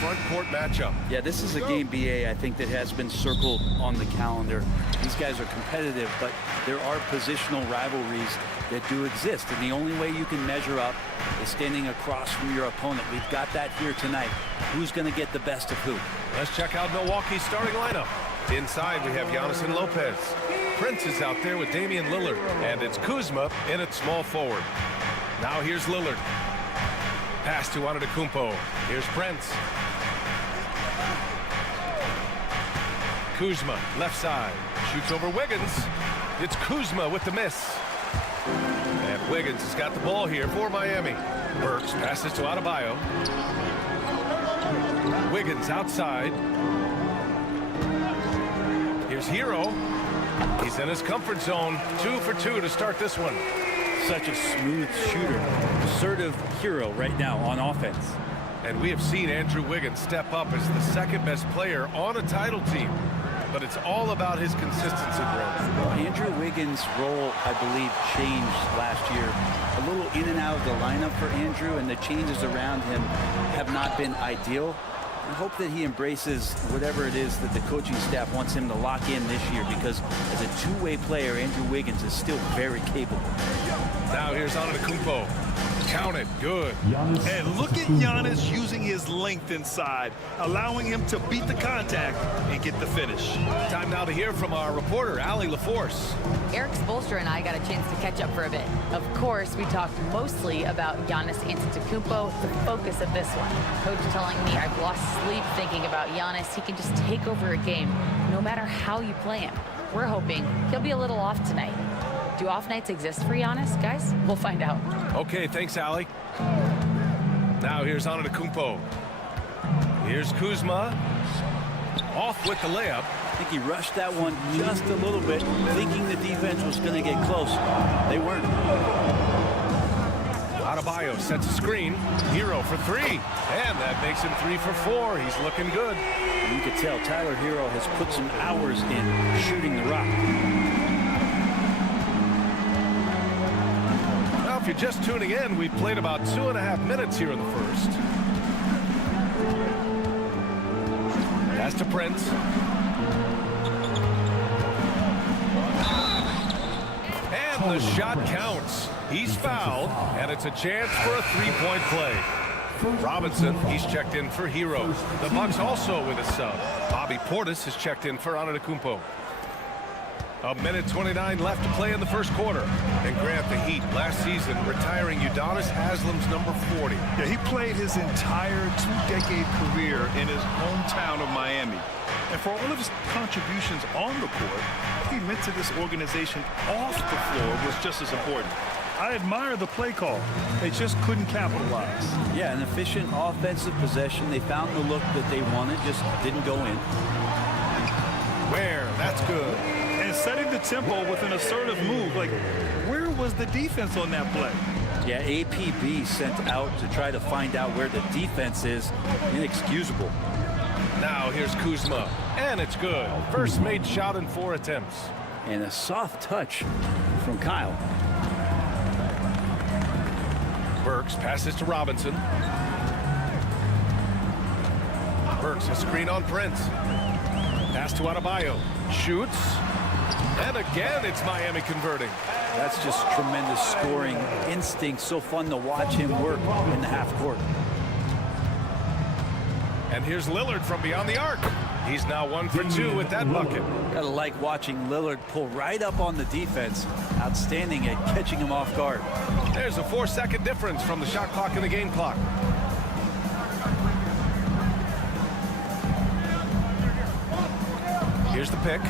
front court matchup. Yeah, this is a game, BA, I think, that has been circled on the calendar. These guys are competitive, but there are positional rivalries that do exist. And the only way you can measure up is standing across from your opponent. We've got that here tonight. Who's going to get the best of who? Let's check out Milwaukee's starting lineup. Inside, we have Giannis and Lopez. Prince is out there with Damian Lillard. And it's Kuzma in at small forward. Now here's Lillard. Pass to Antetokounmpo. Here's Prince. Kuzma, left side. Shoots over Wiggins. It's Kuzma with the miss. And Wiggins has got the ball here for Miami. Burks passes to Adebayo. Wiggins outside. Here's Hero. He's in his comfort zone. 2 for 2 to start this one. Such a smooth shooter. Assertive Hero right now on offense. And we have seen Andrew Wiggins step up as the second best player on a title team. But it's all about his consistency, Brent. Andrew Wiggins' role, I believe, changed last year. A little in and out of the lineup for Andrew, and the changes around him have not been ideal. I hope that he embraces whatever it is that the coaching staff wants him to lock in this year, because as a two-way player, Andrew Wiggins is still very capable. Now here's Antetokounmpo. Count it. Good. And look at Giannis using his length inside, allowing him to beat the contact and get the finish. Time now to hear from our reporter, Allie LaForce. Eric Spoelstra and I got a chance to catch up for a bit. Of course, we talked mostly about Giannis Antetokounmpo, the focus of this one. Coach telling me I've lost sleep thinking about Giannis. He can just take over a game, no matter how you play him. We're hoping he'll be a little off tonight. Do off nights exist for Giannis, guys? We'll find out. Okay, thanks, Allie. Now here's Antetokounmpo. Here's Kuzma. Off with the layup. I think he rushed that one just a little bit, thinking the defense was going to get close. They weren't. Adebayo sets a screen. Hero for 3. And that makes him 3 for 4. He's looking good. You can tell Tyler Hero has put some hours in shooting the rock. Now, if you're just tuning in, we've played about 2.5 minutes here in the first. Pass to Prince. And the shot counts. He's fouled, and it's a chance for a three-point play. Robinson, he's checked in for Hero. The Bucks also with a sub. Bobby Portis has checked in for Antetokounmpo. 1:29 left to play in the first quarter. And Grant, the Heat last season retiring Udonis Haslam's number 40. Yeah, he played his entire two-decade career in his hometown of Miami. And for all of his contributions on the court, he meant to this organization off the floor was just as important. I admire the play call. They just couldn't capitalize. Yeah, an efficient offensive possession. They found the look that they wanted, just didn't go in. Where? That's good. And setting the tempo with an assertive move. Like, where was the defense on that play? Yeah, APB sent out to try to find out where the defense is. Inexcusable. Now here's Kuzma. And it's good. First made shot in 4 attempts. And a soft touch from Kyle. Burks passes to Robinson. Burks a screen on Prince. Pass to Adebayo. Shoots. And again, it's Miami converting. That's just tremendous scoring instinct. So fun to watch him work in the half court. And here's Lillard from beyond the arc. He's now 1 for 2 with that bucket. Gotta like watching Lillard pull right up on the defense. Outstanding at catching him off guard. There's a 4-second difference from the shot clock and the game clock. Here's the pick.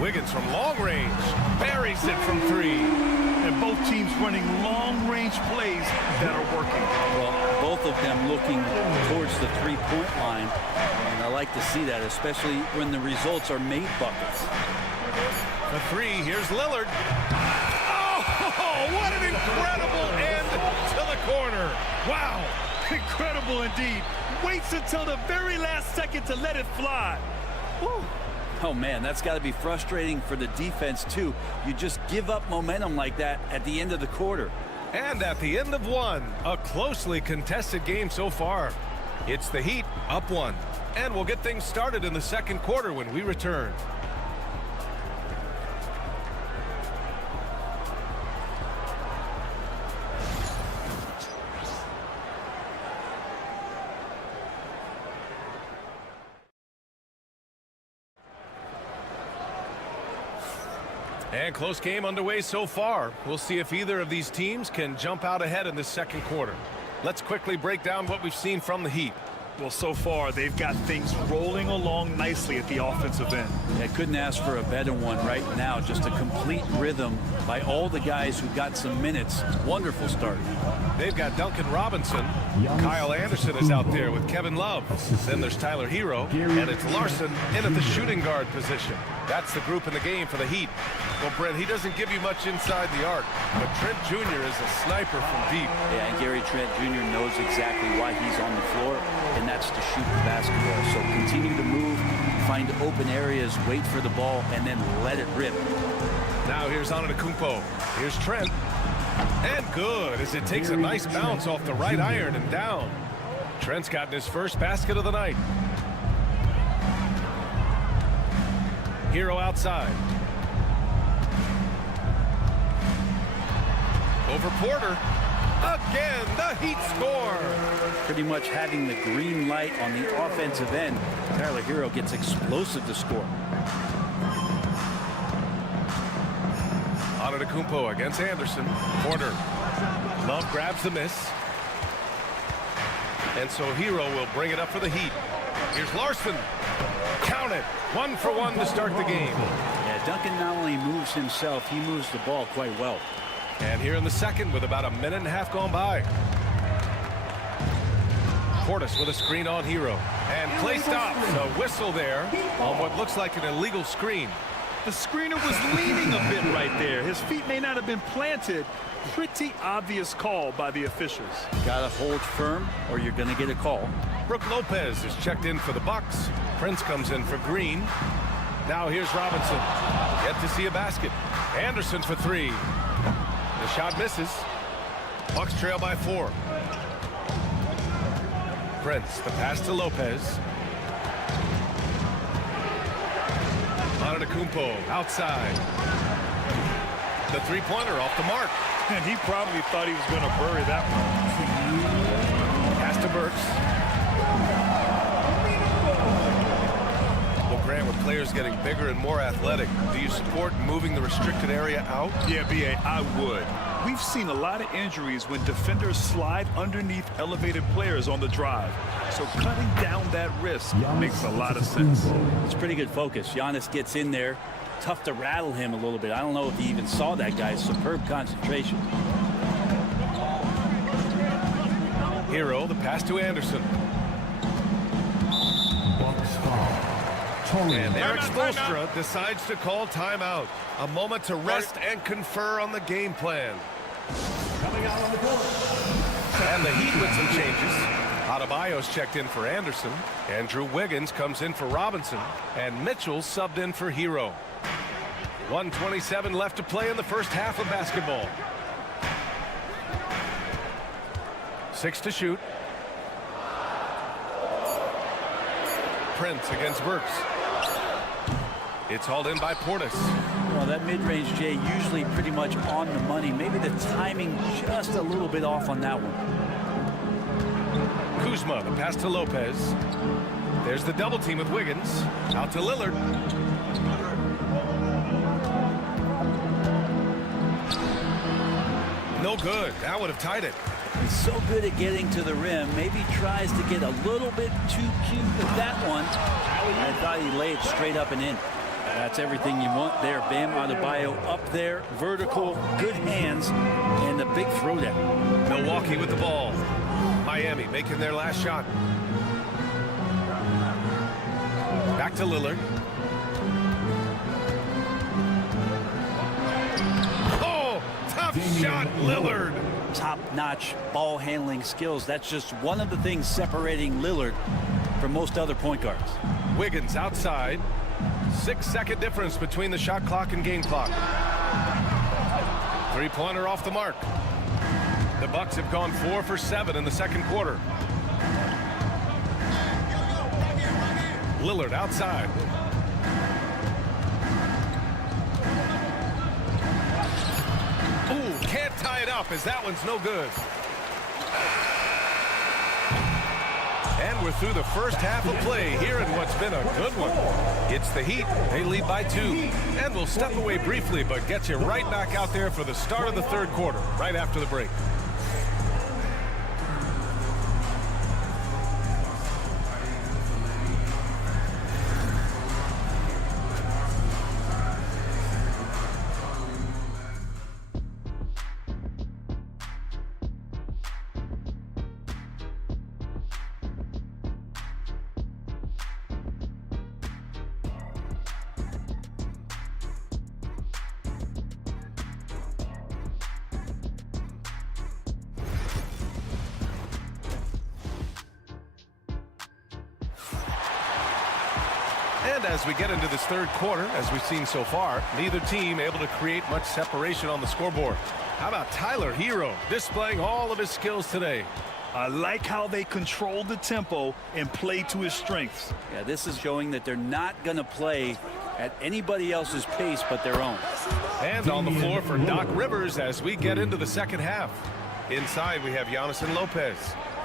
Wiggins from long range. Buries it from 3. And both teams running long-range plays that are working. Well, both of them looking towards the three-point line. And I like to see that, especially when the results are made buckets. The 3, here's Lillard. Oh, what an incredible end to the corner. Wow, incredible indeed. Waits until the very last second to let it fly. Woo. Oh, man, that's got to be frustrating for the defense, too. You just give up momentum like that at the end of the quarter. And at the end of 1, a closely contested game so far. It's the Heat up 1. And we'll get things started in the second quarter when we return. And close game underway so far. We'll see if either of these teams can jump out ahead in this second quarter. Let's quickly break down what we've seen from the Heat. Well, so far, they've got things rolling along nicely at the offensive end. I couldn't ask for a better one right now. Just a complete rhythm by all the guys who got some minutes. Wonderful start. They've got Duncan Robinson. Kyle Anderson is out there with Kevin Love. Then there's Tyler Hero. And it's Larson in at the shooting guard position. That's the group in the game for the Heat. Well, Brent, he doesn't give you much inside the arc, but Trent Jr. is a sniper from deep. Yeah, and Gary Trent Jr. knows exactly why he's on the floor, and that's to shoot the basketball. So continue to move, find open areas, wait for the ball, and then let it rip. Now here's Antetokounmpo. Here's Trent. And good, as it takes a nice bounce off the right iron and down. Trent's gotten his first basket of the night. Hero outside. Over Porter. Again, the Heat score. Pretty much having the green light on the offensive end. Tyler Hero gets explosive to score. Antetokounmpo against Anderson. Porter. Love grabs the miss. And so Hero will bring it up for the Heat. Here's Larson. Count it. 1 for 1 to start the game. Yeah, Duncan not only moves himself, he moves the ball quite well. And here in the second with about a minute and a half gone by. Portis with a screen on Hero. And Clay stops. A whistle there on what looks like an illegal screen. The screener was leaning a bit right there. His feet may not have been planted. Pretty obvious call by the officials. Gotta hold firm or you're gonna get a call. Brooke Lopez is checked in for the Bucks. Prince comes in for Green. Now here's Robinson. Yet to see a basket. Anderson for 3. The shot misses. Bucks trail by 4. Prince, the pass to Lopez. Antetokounmpo outside. The three-pointer off the mark. And he probably thought he was going to bury that one. Pass to Burks. Well, Grant, with players getting bigger and more athletic, do you support moving the restricted area out? Yeah, B.A., I would. We've seen a lot of injuries when defenders slide underneath elevated players on the drive. So cutting down that risk makes a lot of sense. It's pretty good focus. Giannis gets in there. Tough to rattle him a little bit. I don't know if he even saw that guy. Superb concentration. Hero, the pass to Anderson. And Eric Spoelstra decides to call timeout. A moment to rest and confer on the game plan. And the Heat with some changes. Adebayo's checked in for Anderson. Andrew Wiggins comes in for Robinson. And Mitchell subbed in for Hero. 1:27 left to play in the first half of basketball. 6 to shoot. Prince against Burks. It's hauled in by Portis. Well, that mid-range, Jay, usually pretty much on the money. Maybe the timing just a little bit off on that one. Kuzma, the pass to Lopez. There's the double team with Wiggins. Out to Lillard. No good. That would have tied it. He's so good at getting to the rim. Maybe tries to get a little bit too cute with that one. I thought he laid it straight up and in. That's everything you want there. Bam Adebayo up there, vertical, good hands, and the big throwdown. Milwaukee with the ball. Miami making their last shot. Back to Lillard. Oh, tough shot, Lillard. Top-notch ball handling skills. That's just one of the things separating Lillard from most other point guards. Wiggins outside. 6-second difference between the shot clock and game clock. Three-pointer off the mark. The Bucks have gone 4 for 7 in the second quarter. Lillard outside. Ooh, can't tie it up as that one's no good. And we're through the first half of play here in what's been a good one. It's the Heat. They lead by 2. And we'll step away briefly, but get you right back out there for the start of the third quarter, right after the break. And as we get into this third quarter, as we've seen so far, neither team able to create much separation on the scoreboard. How about Tyler Hero displaying all of his skills today? I like how they control the tempo and play to his strengths. Yeah, this is showing that they're not going to play at anybody else's pace but their own. And on the floor for Doc Rivers as we get into the second half. Inside, we have Giannis and Lopez.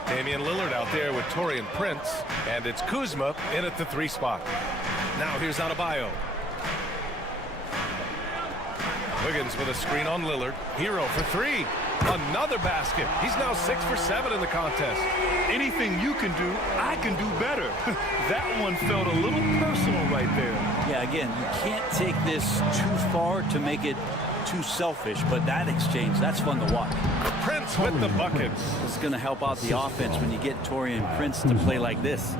Damian Lillard out there with Taurean Prince. And it's Kuzma in at the 3 spot. Now here's Adebayo. Wiggins with a screen on Lillard. Hero for 3. Another basket. He's now 6 for 7 in the contest. Anything you can do, I can do better. That one felt a little personal right there. Yeah, again, you can't take this too far to make it too selfish, but that exchange, that's fun to watch. Prince with the buckets. It's going to help out the offense when you get Taurean Prince to play like this.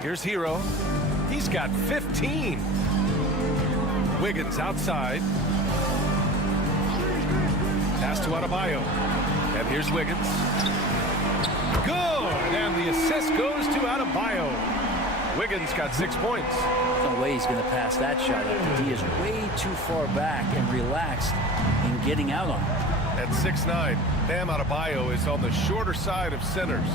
Here's Hero. He's got 15. Wiggins outside. Pass to Adebayo. And here's Wiggins. Good! And the assist goes to Adebayo. Wiggins got 6 points. There's no way he's going to pass that shot up. D is way too far back and relaxed in getting out on it. At 6'9", Bam Adebayo is on the shorter side of centers,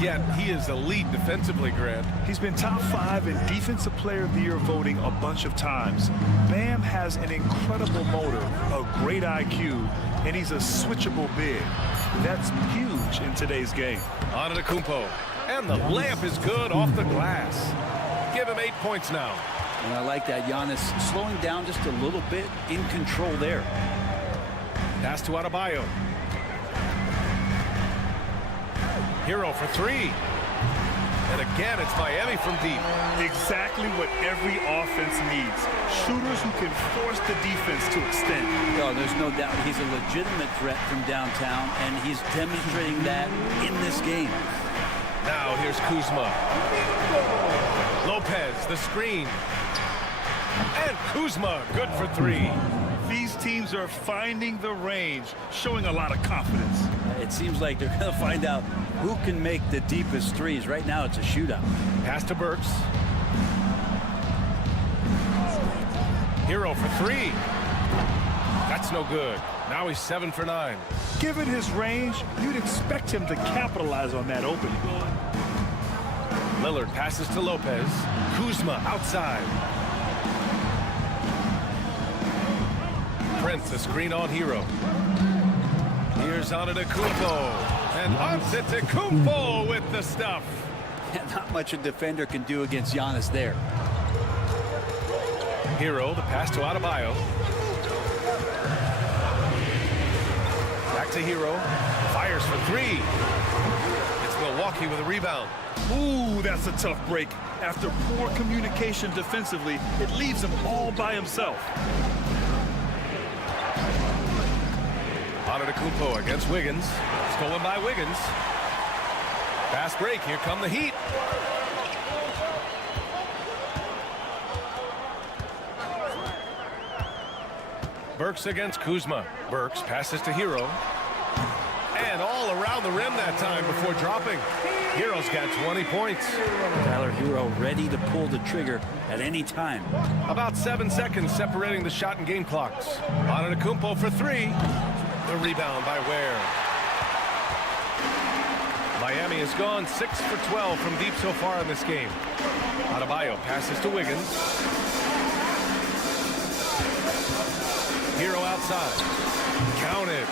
yet he is elite defensively, Grant. He's been top 5 in Defensive Player of the Year voting a bunch of times. Bam has an incredible motor, a great IQ, and he's a switchable big. That's huge in today's game. Antetokounmpo, and the layup is good off the glass. Give him 8 points now. And I like that. Giannis slowing down just a little bit, in control there. Pass to Adebayo. Hero for 3. And again, it's Miami from deep. Exactly what every offense needs. Shooters who can force the defense to extend. Oh, there's no doubt he's a legitimate threat from downtown, and he's demonstrating that in this game. Now here's Kuzma. Lopez, the screen. And Kuzma, good for 3. These teams are finding the range, showing a lot of confidence. It seems like they're going to find out who can make the deepest threes. Right now, it's a shootout. Pass to Burks. Hero for 3. That's no good. Now he's 7 for 9. Given his range, you'd expect him to capitalize on that opening. Lillard passes to Lopez. Kuzma outside. Prince, a screen on Hero. Here's Antetokounmpo. And Antetokounmpo with the stuff. Not much a defender can do against Giannis there. Hero, the pass to Adebayo. Back to Hero. Fires for 3. It's Milwaukee with a rebound. Ooh, that's a tough break. After poor communication defensively, it leaves him all by himself. Antetokounmpo against Wiggins. Stolen by Wiggins. Fast break. Here come the Heat. Burks against Kuzma. Burks passes to Hero. And all around the rim that time before dropping. Hero's got 20 points. Tyler Hero ready to pull the trigger at any time. About 7 seconds separating the shot and game clocks. Antetokounmpo for 3. The rebound by Ware. Miami has gone 6 for 12 from deep so far in this game. Adebayo passes to Wiggins. Hero outside. Counted.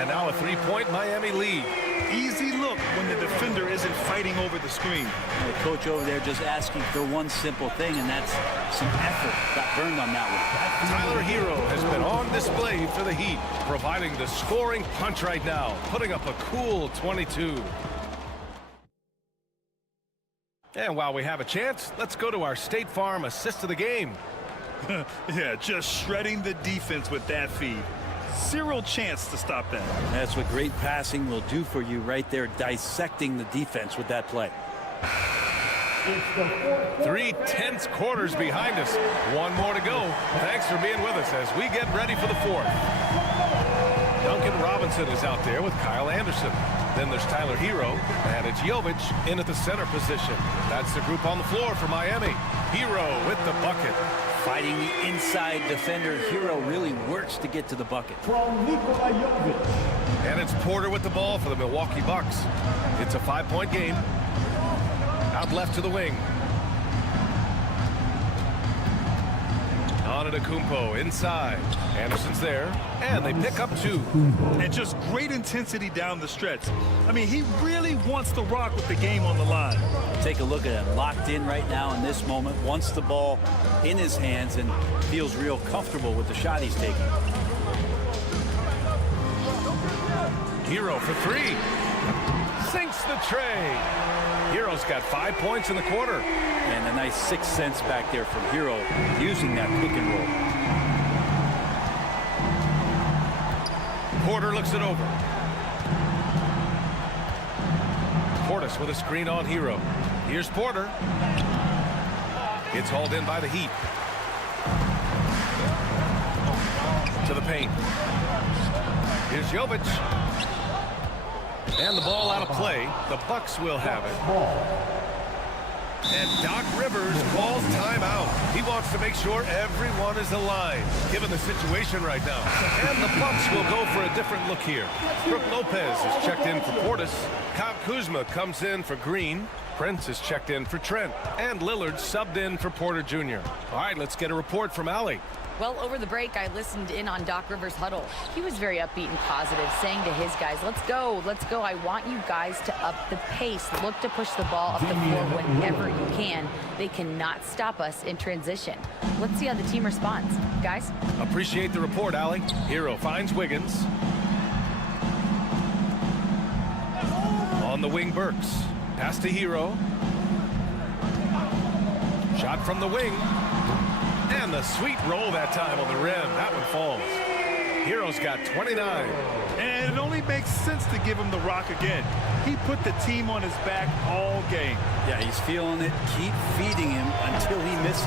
And now a three-point Miami lead. Easy look when the defender isn't fighting over the screen. The coach over there just asking for one simple thing, and that's some effort. Got burned on that one. Tyler Hero has been on display for the Heat, providing the scoring punch right now, putting up a cool 22. And while we have a chance, let's go to our State Farm assist of the game. Yeah, just shredding the defense with that feed. Zero chance to stop that. That's what great passing will do for you right there, dissecting the defense with that play. 3 tense quarters behind us. One more to go. Thanks for being with us as we get ready for the fourth. Duncan Robinson is out there with Kyle Anderson. Then there's Tyler Hero, and it's Jovic in at the center position. That's the group on the floor for Miami. Hero with the bucket. Fighting the inside defender, Hero really works to get to the bucket. And it's Porter with the ball for the Milwaukee Bucks. It's a 5-point game. Out left to the wing. Antetokounmpo inside. Anderson's there, and they pick up 2. And just great intensity down the stretch. I mean, he really wants to rock with the game on the line. Take a look at him, locked in right now in this moment, wants the ball in his hands and feels real comfortable with the shot he's taking. Hero for 3. Sinks the tray. Hero's got 5 points in the quarter. And a nice 6 cents back there from Hero using that pick and roll. Porter looks it over. Portis with a screen on Hero. Here's Porter. It's hauled in by the Heat. To the paint. Here's Jovic. And the ball out of play. The Bucks will have it. And Doc Rivers calls timeout. He wants to make sure everyone is aligned, given the situation right now. And the Bucks will go for a different look here. Brook Lopez is checked in for Portis. Kyle Kuzma comes in for Green. Prince is checked in for Trent. And Lillard subbed in for Porter Jr. All right, let's get a report from Allie. Well, over the break, I listened in on Doc Rivers' huddle. He was very upbeat and positive, saying to his guys, let's go. I want you guys to up the pace. Look to push the ball up the floor whenever you can. They cannot stop us in transition. Let's see how the team responds. Guys? Appreciate the report, Allie. Hero finds Wiggins. On the wing, Burks. Pass to Hero. Shot from the wing. And the sweet roll that time on the rim. That one falls. Hero's got 29. And it only makes sense to give him the rock again. He put the team on his back all game. Yeah, he's feeling it. Keep feeding him until he misses.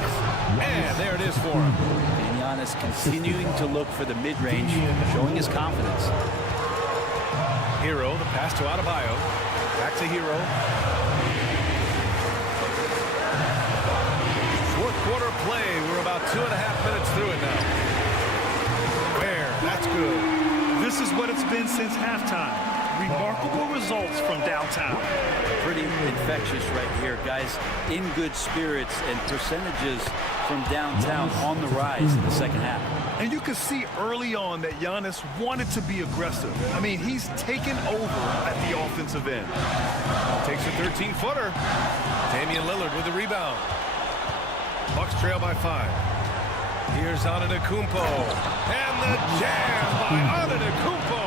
And there it is for him. And Giannis continuing to look for the mid-range, showing his confidence. Hero, the pass to Adebayo. Back to Hero. Fourth quarter play. We're about 2.5 minutes through it now. Where? That's good. This is what it's been since halftime. Remarkable results from downtown. Pretty infectious right here, guys. In good spirits and percentages from downtown on the rise in the second half. And you can see early on that Giannis wanted to be aggressive. I mean, he's taken over at the offensive end. Takes a 13-footer. Damian Lillard with the rebound. Bucks trail by 5. Here's Antetokounmpo. And the jam by Antetokounmpo.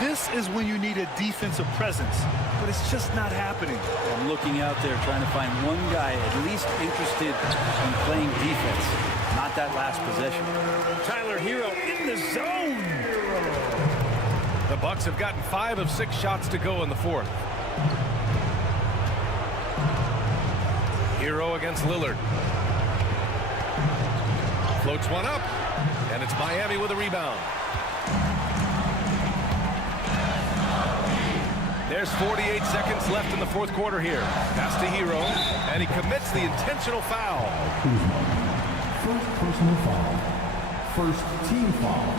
This is when you need a defensive presence, but it's just not happening. I'm looking out there trying to find one guy at least interested in playing defense. Not that last possession. Tyler Hero in the zone. The Bucks have gotten 5 of 6 shots to go in the fourth. Hero against Lillard. Floats one up, and it's Miami with a rebound. There's 48 seconds left in the fourth quarter here. Pass to Hero, and he commits the intentional foul. First personal foul. First team foul.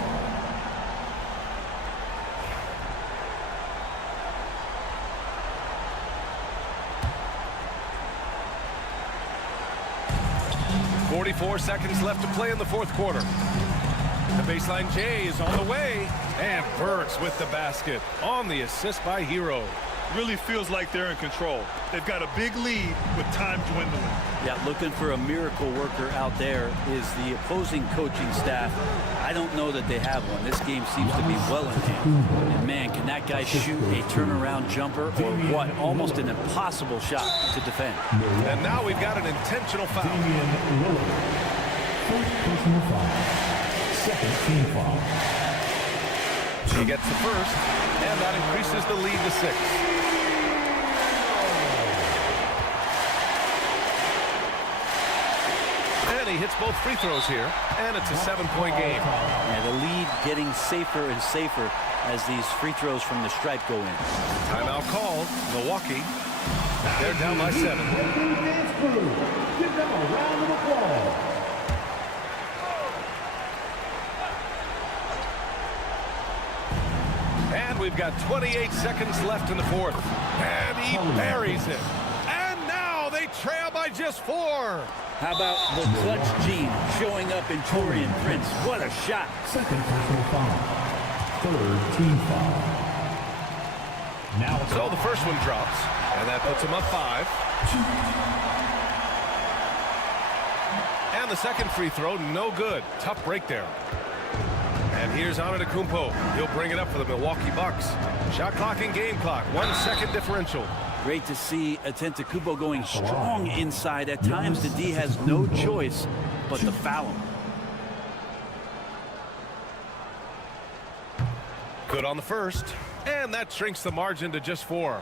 4 seconds left to play in the fourth quarter. The baseline J is on the way. And Burks with the basket on the assist by Hero. Really feels like they're in control. They've got a big lead with time dwindling. Yeah, looking for a miracle worker out there is the opposing coaching staff. I don't know that they have one. This game seems to be well in hand. And man, can that guy shoot a turnaround jumper or what? Almost an impossible shot to defend. And now we've got an intentional foul. Damian Lillard. First personal foul. Second team foul. He gets the first, and that increases the lead to 6. And he hits both free throws here, and it's a 7-point game. Yeah, the lead getting safer and safer as these free throws from the stripe go in. Timeout called. Milwaukee, they're down by 7. Dance crew, give them a round of applause. And we've got 28 seconds left in the fourth. And he buries it. And now they trail by just 4. How about the clutch gene showing up in Torian Prince? What a shot. Second personal foul. Third team foul. Now So the first one drops, and that puts him up 5. And the second free throw, no good. Tough break there. And here's Antetokounmpo. He'll bring it up for the Milwaukee Bucks. Shot clock and game clock, 1 second differential. Great to see Antetokounmpo going strong inside. At times, the D has no choice but to foul him. Good on the first, and that shrinks the margin to just 4.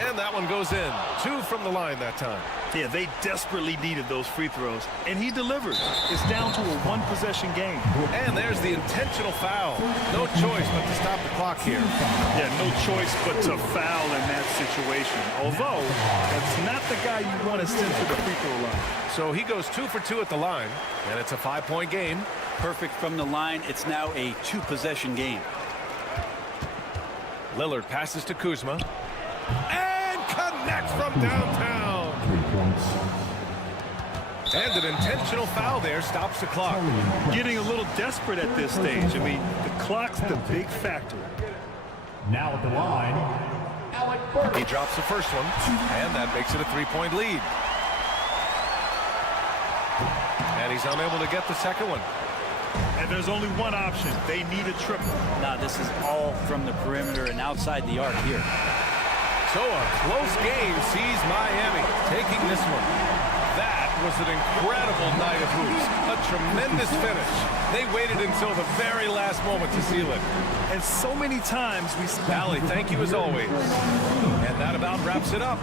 And that one goes in. 2 from the line that time. Yeah, they desperately needed those free throws, and he delivered. It's down to a one-possession game. And there's the intentional foul. No choice but to stop the clock here. Yeah, no choice but to foul in that situation. Although, that's not the guy you want to send to the free throw line. So he goes 2 for 2 at the line, and it's a 5-point game. Perfect from the line. It's now a 2-possession game. Lillard passes to Kuzma. And connects from downtown. 3 points. And an intentional foul there stops the clock. Getting a little desperate at this stage. I mean, the clock's the big factor. Now at the line, Alec Burks. He drops the first one, and that makes it a 3-point lead. And he's unable to get the second one. And there's only one option. They need a triple. Now, this is all from the perimeter and outside the arc here. So a close game sees Miami taking this one. That was an incredible night of hoops. A tremendous finish. They waited until the very last moment to seal it. And so many times we... Allie, thank you as always. And that about wraps it up.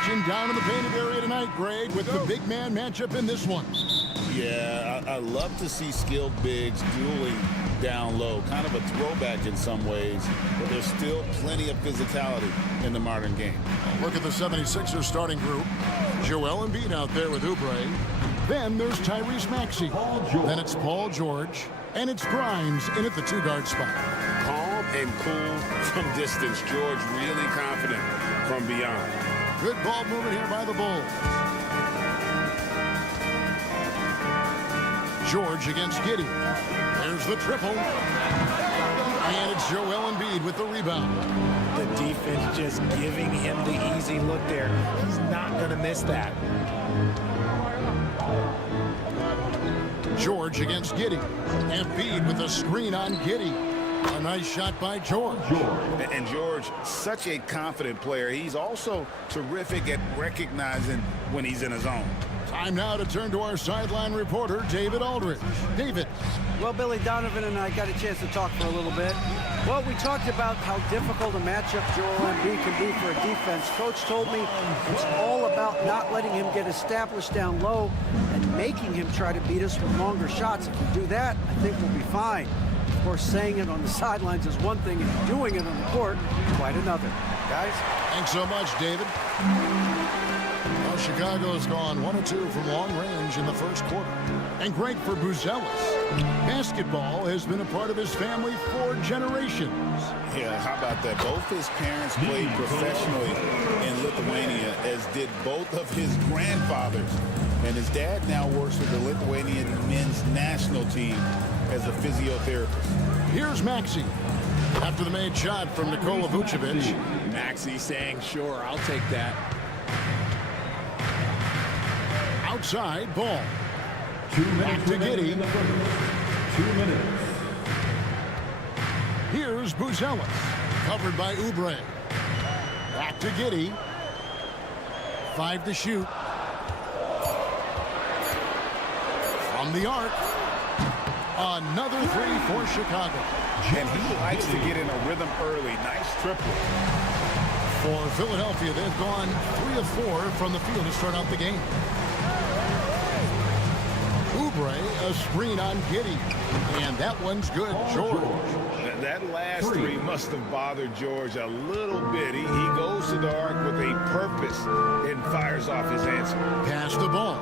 action down in the painted area tonight, Greg, with the big man matchup in this one. Yeah, I love to see skilled bigs dueling down low. Kind of a throwback in some ways, but there's still plenty of physicality in the modern game. Look at the 76ers starting group. Joel Embiid out there with Oubre. Then there's Tyrese Maxey. Then it's Paul George. And it's Grimes in at the two-guard spot. Calm and cool from distance. George really confident from beyond. Good ball movement here by the Bulls. George against Giddey. There's the triple. And it's Joel Embiid with the rebound. The defense just giving him the easy look there. He's not going to miss that. George against Giddey. Embiid with a screen on Giddey. A nice shot by George. And George, such a confident player. He's also terrific at recognizing when he's in his zone. Time now to turn to our sideline reporter, David Aldridge. David. Well, Billy Donovan and I got a chance to talk for a little bit. Well, we talked about how difficult a matchup Joel Embiid can be for a defense. Coach told me it's all about not letting him get established down low and making him try to beat us with longer shots. If we do that, I think we'll be fine. Of course, saying it on the sidelines is one thing, and doing it on the court, quite another. Guys? Thanks so much, David. Well, Chicago's gone 1 of 2 from long range in the first quarter. And great for Buzelis. Basketball has been a part of his family for generations. Yeah, how about that? Both his parents played professionally in Lithuania, as did both of his grandfathers. And his dad now works with the Lithuanian men's national team as a physiotherapist. Here's Maxey. After the made shot from Nikola Vucevic. Maxey saying, sure, I'll take that. Outside ball. 2 minutes Back to remaining Giddey. in the first. 2 minutes. Here's Buzelis. Covered by Oubre. Back to Giddey. 5 to shoot. From the arc. Another 3 for Chicago. And he likes to get in a rhythm early. Nice triple. For Philadelphia, they've gone 3 of 4 from the field to start out the game. Oubre, a screen on Giddey. And that one's good. George. That last three must have bothered George a little bit. He goes to the arc with a purpose and fires off his answer. Pass the ball.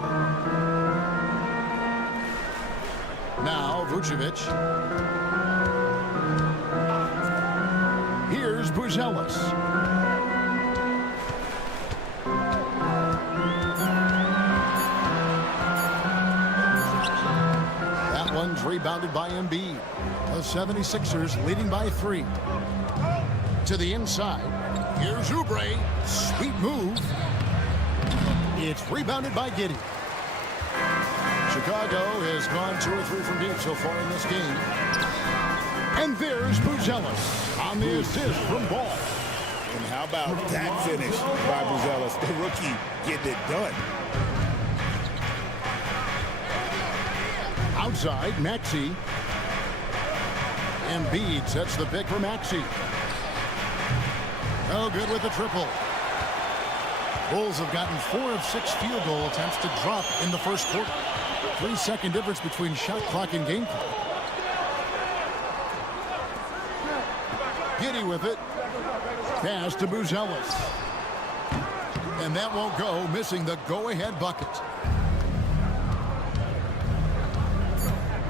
Now Vucevic. Here's Buzelis. That one's rebounded by Embiid. The 76ers leading by 3. To the inside. Here's Oubre. Sweet move. It's rebounded by Giddey. Chicago has gone 2 or 3 from deep so far in this game. And there's Buzelis on the assist from Ball. And how about that finish by Buzelis, the rookie, getting it done. Outside, Maxey. Embiid sets the pick for Maxey. Oh, good with the triple. Bulls have gotten 4 of 6 field goal attempts to drop in the first quarter. 3-second difference between shot clock and game clock. Giddey with it. Pass to Buzelis. And that won't go, missing the go-ahead bucket.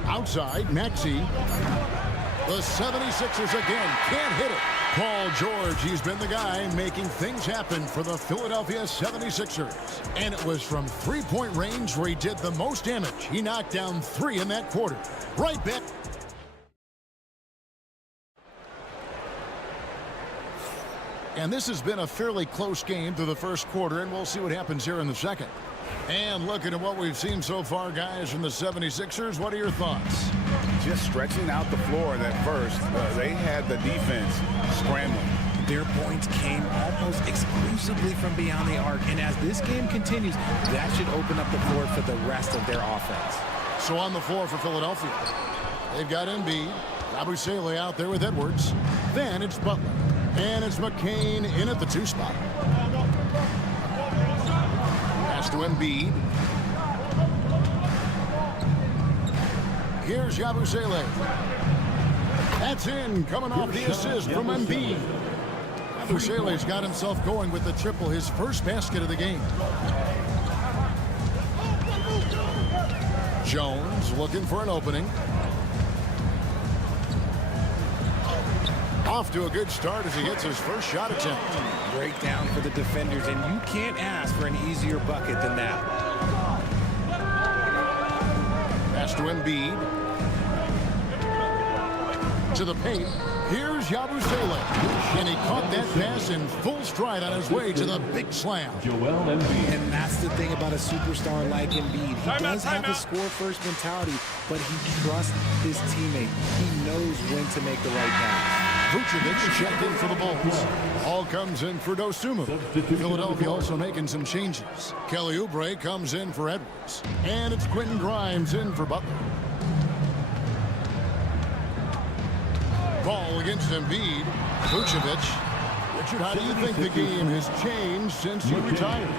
Outside, Maxey. The 76ers again can't hit it. Paul George, he's been the guy making things happen for the Philadelphia 76ers. And it was from three-point range where he did the most damage. He knocked down 3 in that quarter. Right back. And this has been a fairly close game through the first quarter, and we'll see what happens here in the second. And looking at what we've seen so far, guys, from the 76ers, what are your thoughts? Just stretching out the floor in that first. They had the defense scrambling. Their points came almost exclusively from beyond the arc. And as this game continues, that should open up the floor for the rest of their offense. So on the floor for Philadelphia, they've got Embiid, Yabusele out there with Edwards. Then it's Butler. And it's McCain in at the 2 spot. Pass to Embiid. Here's Yabusele. That's in, coming off the assist from Embiid. Yabusele's got himself going with the triple, his first basket of the game. Jones looking for an opening. Off to a good start as he gets his first shot attempt. Breakdown for the defenders, and you can't ask for an easier bucket than that. Pass to Embiid. To the paint. Here's Yabusele. And he caught that pass in full stride on his way to the big slam. Joel Embiid. And that's the thing about a superstar like Embiid. He does have a score-first mentality, but he trusts his teammate. He knows when to make the right pass. Vucevic checked in for the Bulls. All comes in for Dosunmu. Philadelphia also making some changes. Kelly Oubre comes in for Edwards. And it's Quentin Grimes in for Butler. Ball against Embiid. Vucevic. Richard, how do you think the game has changed since you retired?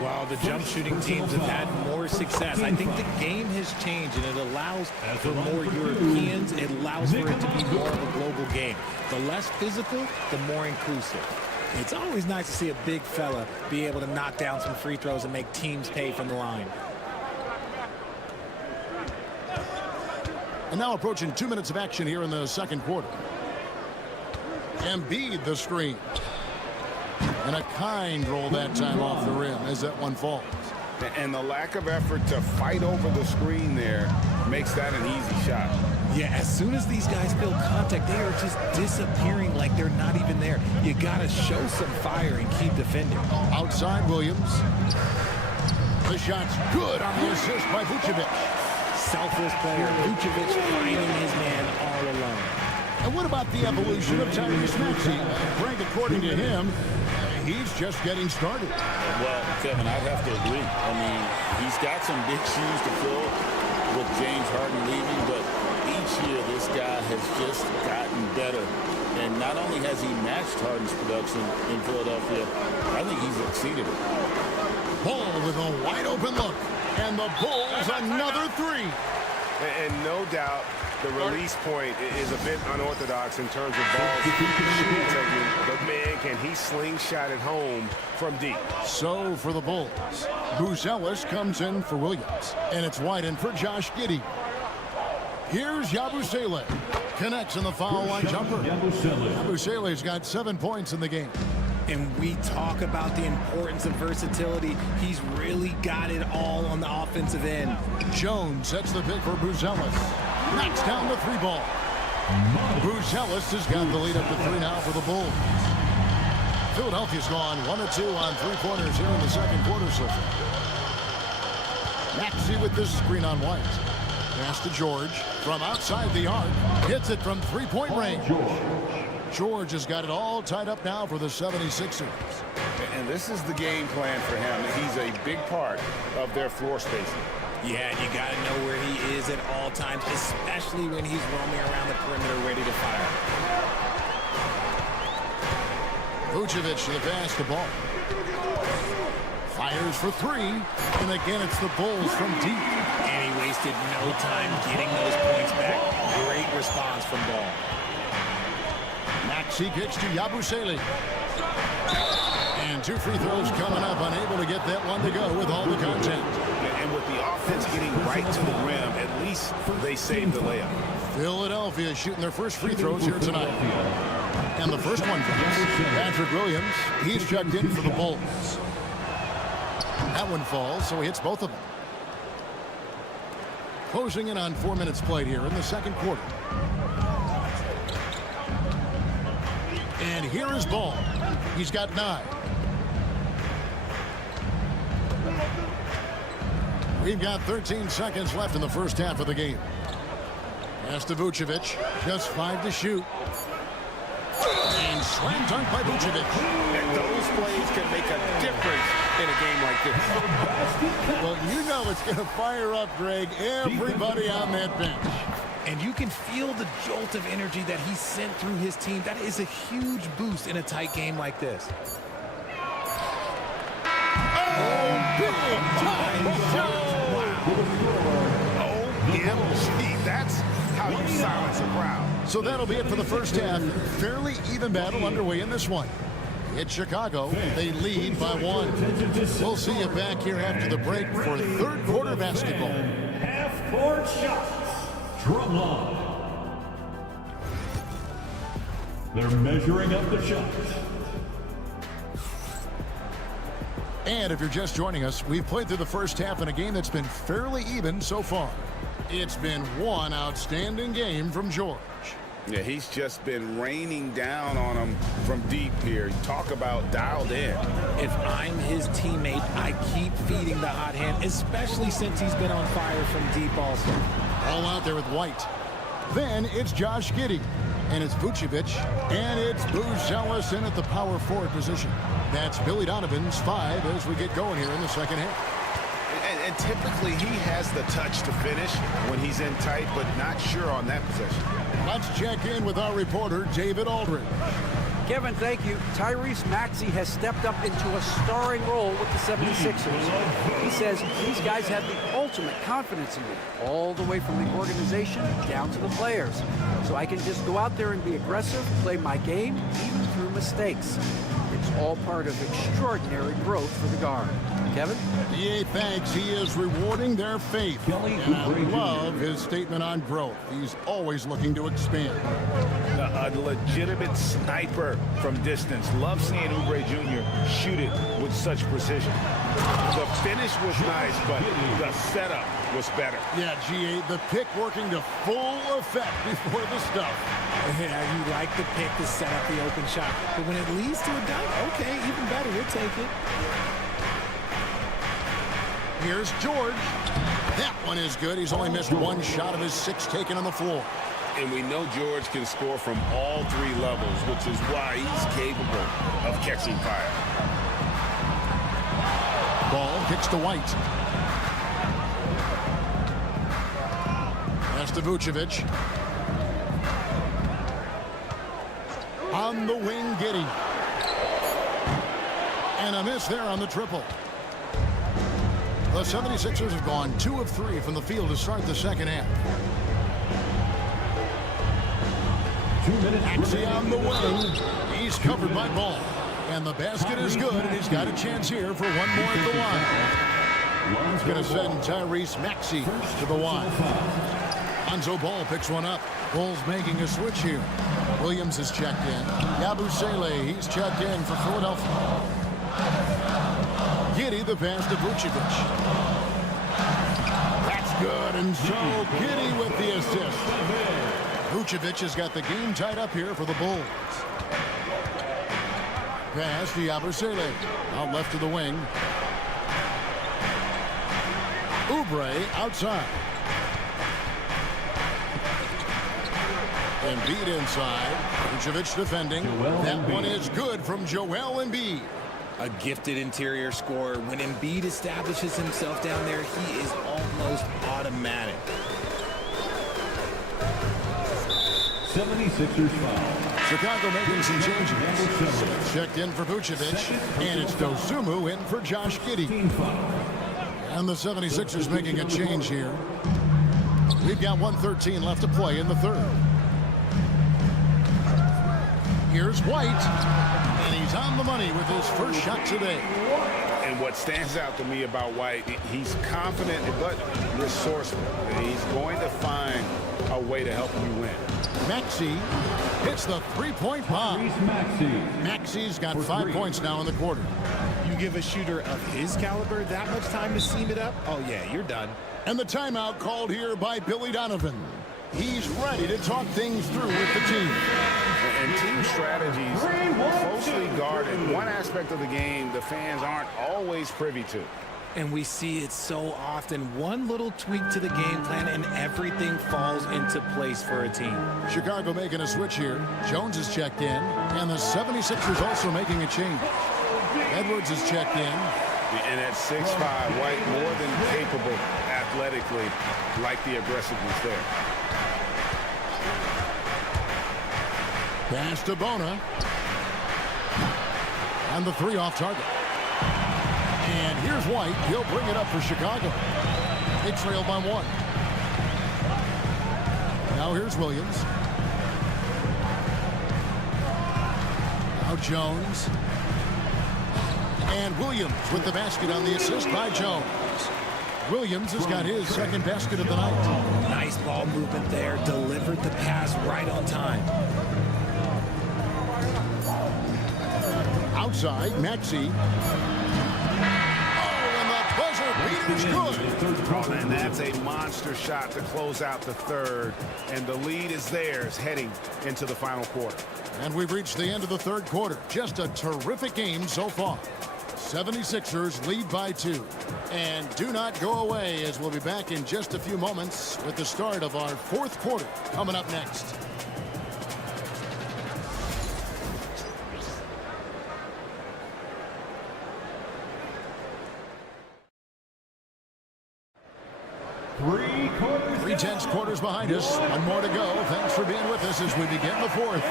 Well, the jump shooting teams have had more success. I think the game has changed, and it allows for more Europeans. It allows for it to be more of a global game. The less physical, the more inclusive. It's always nice to see a big fella be able to knock down some free throws and make teams pay from the line. And now approaching 2 minutes of action here in the second quarter. Embiid the screen. And a kind roll that time off the rim as that one falls. And the lack of effort to fight over the screen there makes that an easy shot. Yeah, as soon as these guys feel contact, they are just disappearing like they're not even there. You got to show some fire and keep defending. Outside Williams. The shot's good on the assist by Vucevic. Selfless player, Vucevic finding his man all alone. And what about the evolution of Tyrese Maxey? Greg, according to him, he's just getting started. Well, Kevin, I'd have to agree. I mean, he's got some big shoes to fill with James Harden leaving, but each year this guy has just gotten better. And not only has he matched Harden's production in Philadelphia, I think he's exceeded it. Ball with a wide open look. And the Bulls another three. And no doubt the release point is a bit unorthodox in terms of ball shooting technique. But man, can he slingshot it home from deep. So for the Bulls, Buzelis comes in for Williams. And it's White in for Josh Giddey. Here's Yabusele. Connects in the foul line jumper. Yabusele's got 7 points in the game. And we talk about the importance of versatility. He's really got it all on the offensive end. Jones sets the pick for Buzelis. Knocks down the three ball. Buzelis has got the lead up to 3 now for the Bulls. Philadelphia's gone 1 of 2 on three-pointers here in the second quarter so far. Maxey with this screen on White. Pass to George from outside the arc. Hits it from three-point range. George has got it all tied up now for the 76ers. And this is the game plan for him. He's a big part of their floor spacing. Yeah, you got to know where he is at all times, especially when he's roaming around the perimeter ready to fire. Vucevic to the pass to Ball. Fires for 3. And again, it's the Bulls from deep. And he wasted no time getting those points back. Great response from Ball. Maxey kicks to Yabusele. And 2 free throws coming up, unable to get that one to go with all the contact. And with the offense getting right to the rim, at least they saved the layup. Philadelphia shooting their first free throws here tonight. And the first one comes. Patrick Williams, he's checked in for the Bulls. That one falls, so he hits both of them. Closing in on 4 minutes played here in the second quarter. And here is Ball. He's got 9. We've got 13 seconds left in the first half of the game. Pass to Vucevic. Just 5 to shoot. And slam dunk by Vucevic. And those plays can make a difference in a game like this. Well, you know it's going to fire up, Greg. Everybody on that bench. And you can feel the jolt of energy that he sent through his team. That is a huge boost in a tight game like this. Oh, big time shot! OMG, that's how you silence a crowd. So that'll be it for the first half. Fairly even battle underway in this one. It's Chicago. They lead by 1. We'll see you back here after the break for third quarter basketball. Half-court shots. Drum line. They're measuring up the shots. And if you're just joining us, we've played through the first half in a game that's been fairly even so far. It's been one outstanding game from George. Yeah, he's just been raining down on him from deep here. Talk about dialed in. If I'm his teammate, I keep feeding the hot hand, especially since he's been on fire from deep also. All out there with White. Then it's Josh Giddey. And it's Vucevic. And it's Buzelis in at the power forward position. That's Billy Donovan's 5 as we get going here in the second half. And typically he has the touch to finish when he's in tight, but not sure on that possession. Let's check in with our reporter, David Aldridge. Kevin, thank you. Tyrese Maxey has stepped up into a starring role with the 76ers. He says these guys have the ultimate confidence in me, all the way from the organization down to the players. So I can just go out there and be aggressive, play my game, even through mistakes. It's all part of extraordinary growth for the guard. Kevin? EA thanks. He is rewarding their faith. And I love his statement on growth. He's always looking to expand. A legitimate sniper from distance. Love seeing Oubre Jr. shoot it with such precision. The finish was nice, but the setup was better. Yeah, GA, the pick working to full effect before the stuff. Yeah, you like the pick to set up the open shot. But when it leads to a dunk, okay, even better. We'll take it. Here's George. That one is good. He's only missed one shot of his 6 taken on the floor. And we know George can score from all 3 levels, which is why he's capable of catching fire. Ball kicks to White. Pass to Vucevic. On the wing, Giddey. And a miss there on the triple. The 76ers have gone 2 of 3 from the field to start the second half. 2 minutes. Maxey on the wing. He's covered by Ball. And the basket is good, and he's got a chance here for one more at the line. He's going to send Tyrese Maxey to the line. Lonzo Ball picks one up. Bulls making a switch here. Williams is checked in. Yabusele, he's checked in for Philadelphia. Giddey, the pass to Vucevic. That's good, and so Giddey with the assist. Vucevic has got the game tied up here for the Bulls. Pass to Yabusele. Out left to the wing. Oubre outside. Embiid inside. Vucevic defending. That one is good from Joel Embiid. A gifted interior scorer. When Embiid establishes himself down there, he is almost automatic. 76ers foul. Chicago making some changes. Checked in for Vucevic. And it's Dosunmu in for Josh Giddey. And the 76ers making a change here. We've got 1:13 left to play in the third. Here's White. And he's on the money with his first shot today. And what stands out to me about White, he's confident but resourceful. He's going to find a way to help you win. Maxey hits the three-point bomb. Maxey's got 5 points now in the quarter. You give a shooter of his caliber that much time to seam it up, oh yeah, you're done. And the timeout called here by Billy Donovan. He's ready to talk things through with the team. And team strategies closely guarded. One aspect of the game the fans aren't always privy to. And we see it so often. One little tweak to the game plan and everything falls into place for a team. Chicago making a switch here. Jones is checked in. And the 76ers also making a change. Edwards is checked in. And at 6'5", White more than capable athletically, like the aggressiveness there. Pass to Bona. And the 3 off target. And here's White. He'll bring it up for Chicago. They trail by 1. Now here's Williams. Now Jones. And Williams with the basket on the assist by Jones. Williams has got his second basket of the night. Nice ball movement there. Delivered the pass right on time. Outside, Maxey. Oh, and the buzzer beater's good. Oh, and that's a monster shot to close out the third. And the lead is theirs heading into the final quarter. And we've reached the end of the third quarter. Just a terrific game so far. 76ers lead by 2. And do not go away, as we'll be back in just a few moments with the start of our fourth quarter coming up next. Three tenths quarters behind us. One more to go. Thanks for being with us as we begin the fourth.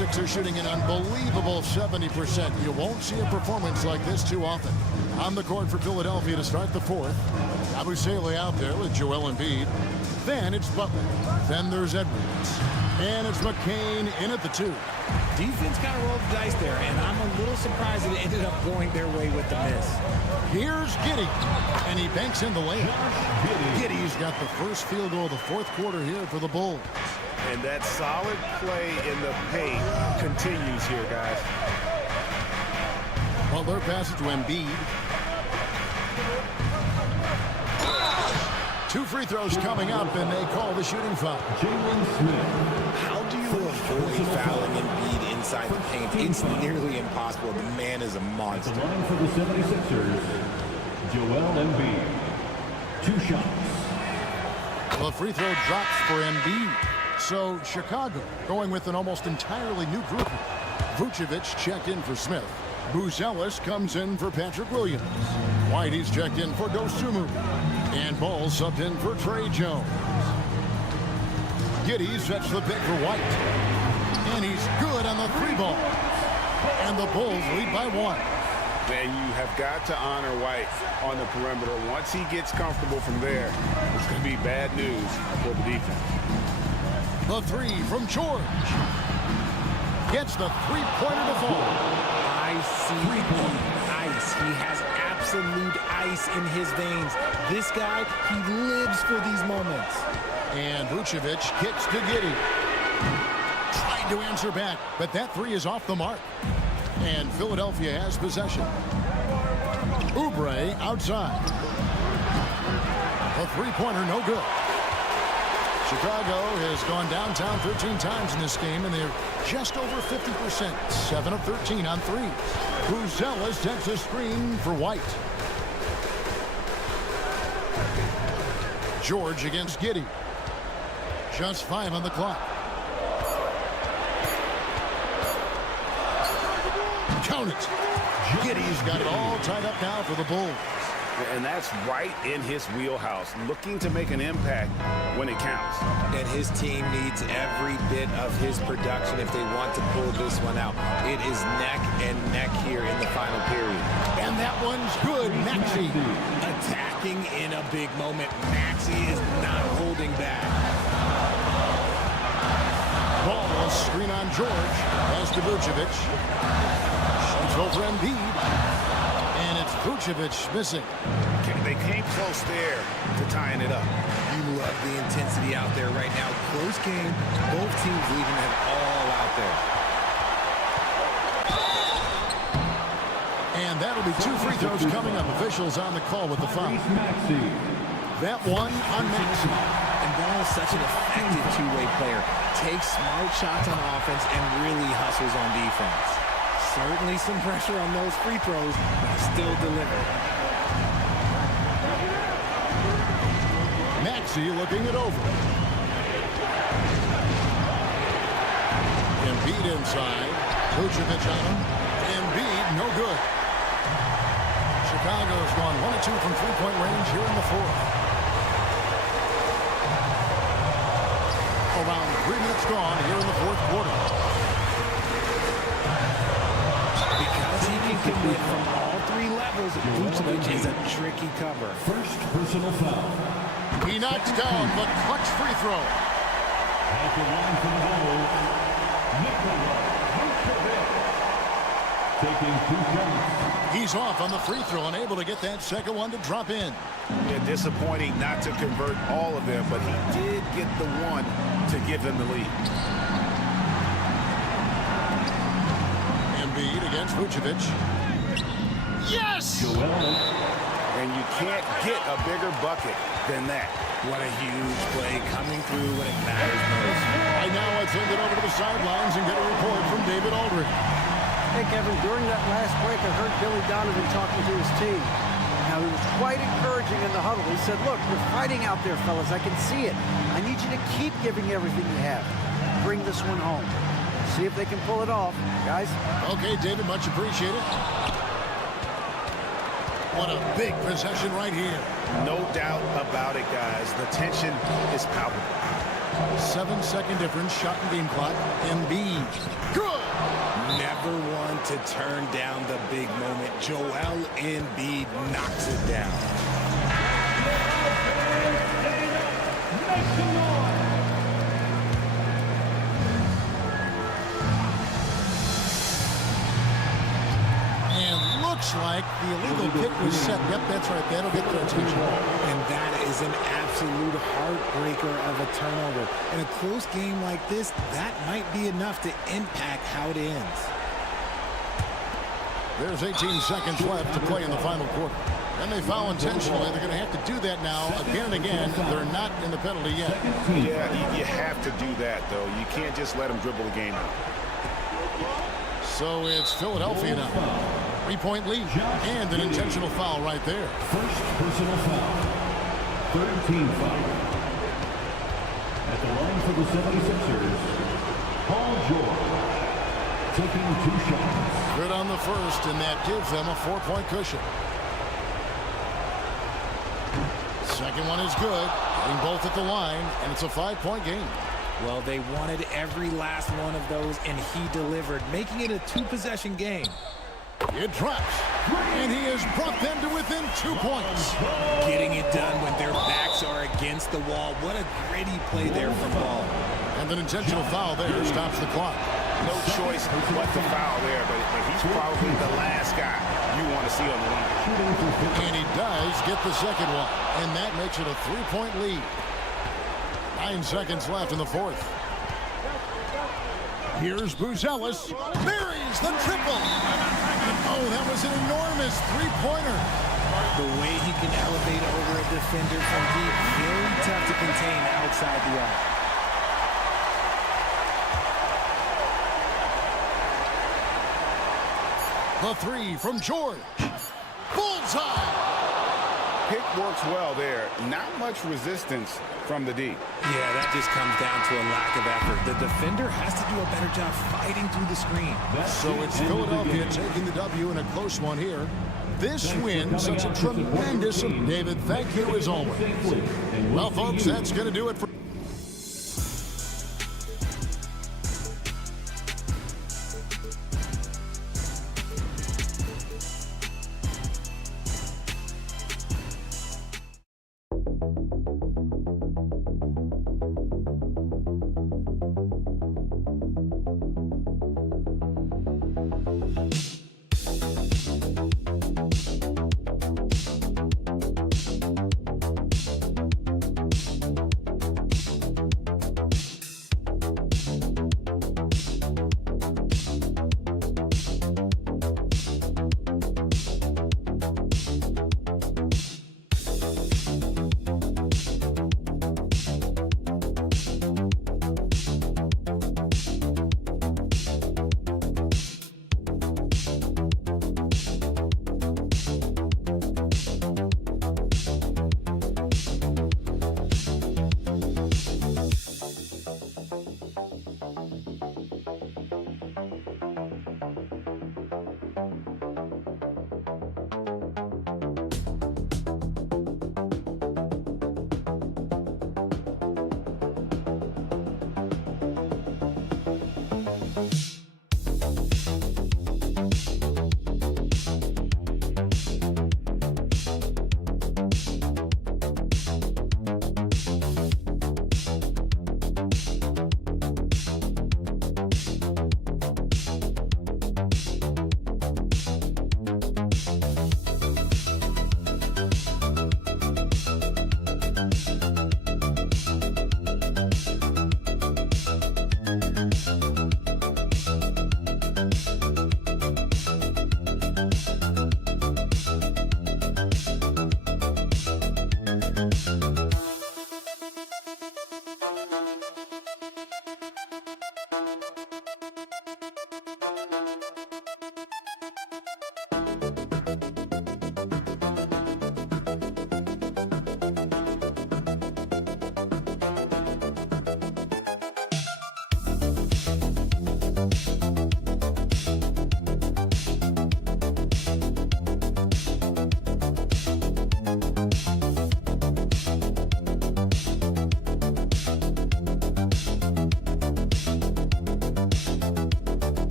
76ers shooting an unbelievable 70%. You won't see a performance like this too often. On the court for Philadelphia to start the fourth. Abusele out there with Joel Embiid. Then it's Butler. Then there's Edwards. And it's McCain in at the 2. Defense kind of rolled the dice there, and I'm a little surprised that it ended up going their way with the miss. Here's Giddey, and he banks in the layup. Giddey's got the first field goal of the fourth quarter here for the Bulls. And that solid play in the paint continues here, guys. Butler passes to Embiid. 2 free throws coming up, and they call the shooting foul. How do you avoid fouling Embiid inside the paint? It's nearly impossible. The man is a monster. The line for the 76ers, Joel Embiid. 2 shots. The free throw drops for Embiid. So Chicago going with an almost entirely new group. Vucevic checked in for Smith. Buzelis comes in for Patrick Williams. Whitey's checked in for Dosunmu. And Ball subbed in for Trey Jones. Giddey sets the pick for White. And he's good on the 3 ball. And the Bulls lead by 1. And you have got to honor White on the perimeter. Once he gets comfortable from there, it's going to be bad news for the defense. The 3 from George. Gets the 3-pointer to fall. I see ice. He has absolute ice in his veins. This guy, he lives for these moments. And Vucevic kicks to Giddey. Tried to answer back, but that 3 is off the mark. And Philadelphia has possession. Oubre outside. A 3-pointer, no good. Chicago has gone downtown 13 times in this game, and they're just over 50%. 7 of 13 on 3s. Buzelis sets a screen for White. George against Giddey. Just 5 on the clock. Count it. Giddey's got it all tied up now for the Bulls. And that's right in his wheelhouse, looking to make an impact when it counts. And his team needs every bit of his production if they want to pull this one out. It is neck and neck here in the final period. And that one's good. Maxey attacking in a big moment. Maxey is not holding back. Ball, screen on George. Pass to Vucevic. Shoots over Embiid. And it's Vucevic missing. They came close there to tying it up. You love the intensity out there right now. Close game. Both teams leaving it all out there. And that'll be 2 free throws coming up. Officials on the call with the foul. That one on Maxey. And Ball is such an effective two-way player. Takes smart shots on offense and really hustles on defense. Certainly some pressure on those free throws, but still delivered. Maxey looking it over. Embiid inside. Vucevic on him. Embiid, no good. Chicago's gone 1 of 2 from 3-point range here in the fourth. Around 3 minutes gone here in the fourth quarter. Because he can commit from all 3 levels, Vucevic is a tricky cover. First personal foul. He knocks down the clutch free throw. At the line for the Bulls, Nikola Vucevic. Taking 2 shots. He's off on the free throw and able to get that second one to drop in. Yeah, disappointing not to convert all of them, but he did get the one to give them the lead. Embiid against Vucevic. Yes! And you can't get a bigger bucket than that. What a huge play coming through when it matters most. Right now, let's send it over to the sidelines and get a report from David Aldridge. Hey, Kevin, during that last break, I heard Billy Donovan talking to his team. Now, he was quite encouraging in the huddle. He said, look, you're fighting out there, fellas. I can see it. I need you to keep giving everything you have. Bring this one home. See if they can pull it off, guys. Okay, David, much appreciated. What a big possession right here. No doubt about it, guys. The tension is palpable. 7-second difference, shot and game clock. Embiid. Good. Never one to turn down the big moment. Joel Embiid knocks it down. And looks like the illegal kick was set. Yep, that's right. That'll get their attention. And that is an absolute heartbreaker of a turnover. In a close game like this, that might be enough to impact how it ends. There's 18 seconds left to play in the final quarter. And they foul intentionally. They're going to have to do that now again and again. They're not in the penalty yet. Yeah, you have to do that, though. You can't just let them dribble the game out. So it's Philadelphia now. 3-point lead. And an intentional foul right there. First personal foul. Third team foul. At the line for the 76ers, Paul George. Taking 2 shots. Good on the first, and that gives them a 4-point cushion. Second one is good. Getting both at the line, and it's a 5-point game. Well, they wanted every last one of those, and he delivered, making it a 2-possession game. It drops, and he has brought them to within 2 points. Getting it done when their backs are against the wall. What a gritty play there from Ball. And an intentional foul there stops the clock. No choice but to foul there, but he's probably the last guy you want to see on the line. And he does get the second one, and that makes it a 3-point lead. 9 seconds left in the fourth. Here's Buzelis. Buries the triple. Oh, that was an enormous 3-pointer. The way he can elevate over a defender from deep, very tough to contain outside the arc. The 3 from George. Bullseye. Pick works well there. Not much resistance from the D. Yeah, that just comes down to a lack of effort. The defender has to do a better job fighting through the screen. So it's Philadelphia taking the W in a close one here. This win, such a tremendous... David, thank you as always. Well, folks, that's going to do it for...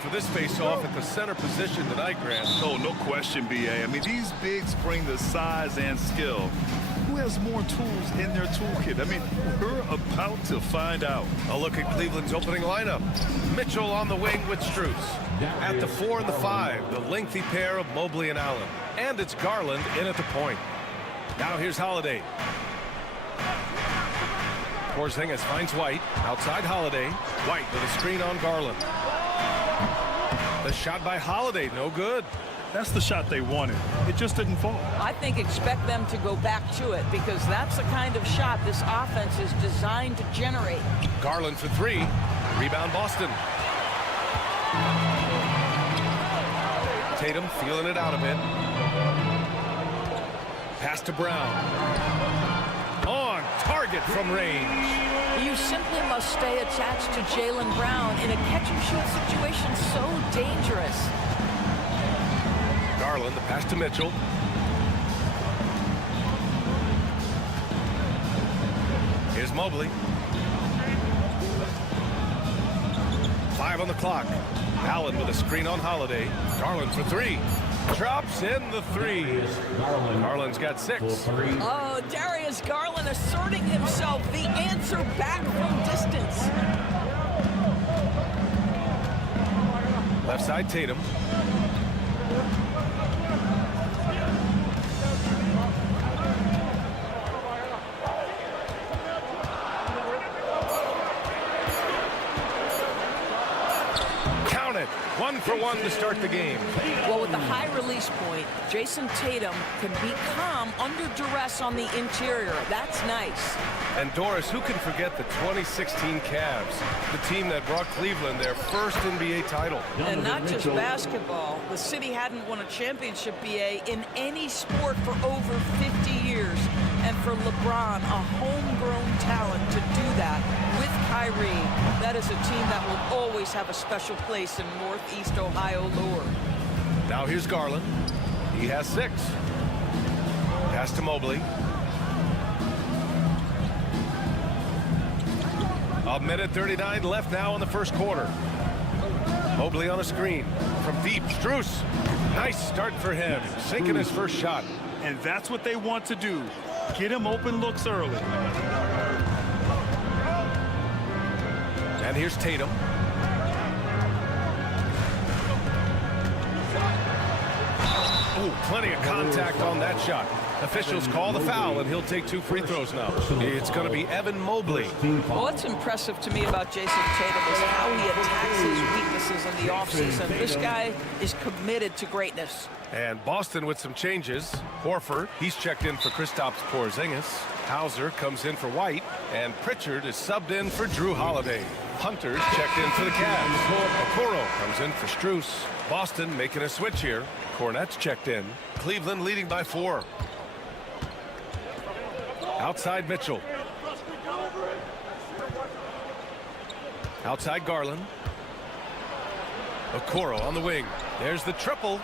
For this face-off at the center position tonight, Grant. Oh, no question, B.A. I mean, these bigs bring the size and skill. Who has more tools in their toolkit? I mean, we're about to find out. A look at Cleveland's opening lineup. Mitchell on the wing with Strus. At the 4 and the 5, the lengthy pair of Mobley and Allen. And it's Garland in at the point. Now here's Holiday. Porzingis finds White. Outside Holiday. White with a screen on Garland. The shot by Holiday, no good. That's the shot they wanted. It just didn't fall. I think expect them to go back to it because that's the kind of shot this offense is designed to generate. Garland for 3. Rebound Boston. Tatum feeling it out a bit. Pass to Brown. On target from range. You simply must stay attached to Jaylen Brown in a catch-and-shoot situation so dangerous. Garland, the pass to Mitchell. Here's Mobley. 5 on the clock. Allen with a screen on Holiday. Garland for 3. Drops in the 3. Garland's got 6. Oh, Darius Garland asserting himself. The answer back from distance. Left side Tatum. Count it. 1 for 1 to start the game. Well, with the high release point, Jason Tatum can be calm under duress on the interior. That's nice. And Doris, who can forget the 2016 Cavs, the team that brought Cleveland their first NBA title? And not just basketball. The city hadn't won a championship, BA, in any sport for over 50 years. And for LeBron, a homegrown talent, to do that with Kyrie, that is a team that will always have a special place in Northeast Ohio lore. Now here's Garland. He has 6. Pass to Mobley. A minute 39 left now in the first quarter. Mobley on a screen from deep. Strus. Nice start for him, sinking his first shot. And that's what they want to do. Get him open looks early. And here's Tatum. Oh, plenty of contact on that shot. Officials call the foul, and he'll take 2 free throws now. It's going to be Evan Mobley. Well, what's impressive to me about Jason Tatum is how he attacks his weaknesses in the offseason. This guy is committed to greatness. And Boston with some changes. Horford, he's checked in for Kristaps Porzingis. Hauser comes in for White, and Pritchard is subbed in for Drew Holiday. Hunter's checked in for the Cavs. Okoro comes in for Strus. Boston making a switch here. Cornette's checked in. Cleveland leading by 4. Outside Mitchell. Outside Garland. Okoro on the wing. There's the triple.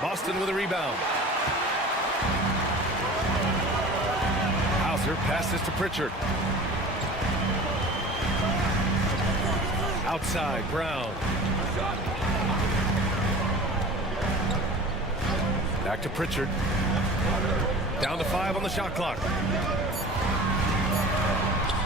Boston with a rebound. Hauser passes to Pritchard. Outside Brown. Back to Pritchard. Down to 5 on the shot clock.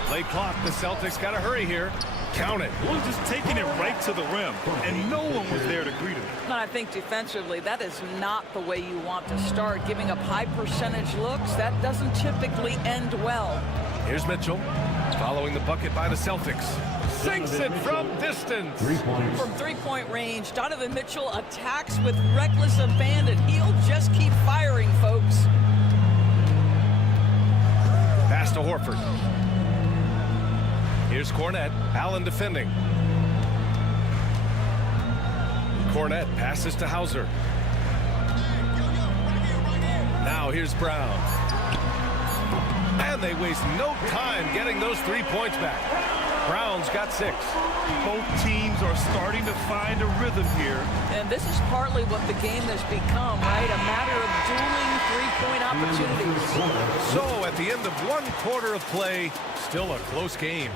Play clock. The Celtics got to hurry here. Count it. He was just taking it right to the rim, and no one was there to greet him. And I think defensively, that is not the way you want to start. Giving up high percentage looks, that doesn't typically end well. Here's Mitchell, following the bucket by the Celtics. Sinks it from distance. From three-point range, Donovan Mitchell attacks with reckless abandon. He'll just keep firing, folks. Pass to Horford. Here's Cornette. Allen defending. Cornette passes to Hauser. Now here's Brown. And they waste no time getting those 3 points back. Brown's got 6. Both teams are starting to find a rhythm here. And this is partly what the game has become, right? A matter of dueling 3-point opportunities. So at the end of 1 quarter of play, still a close game.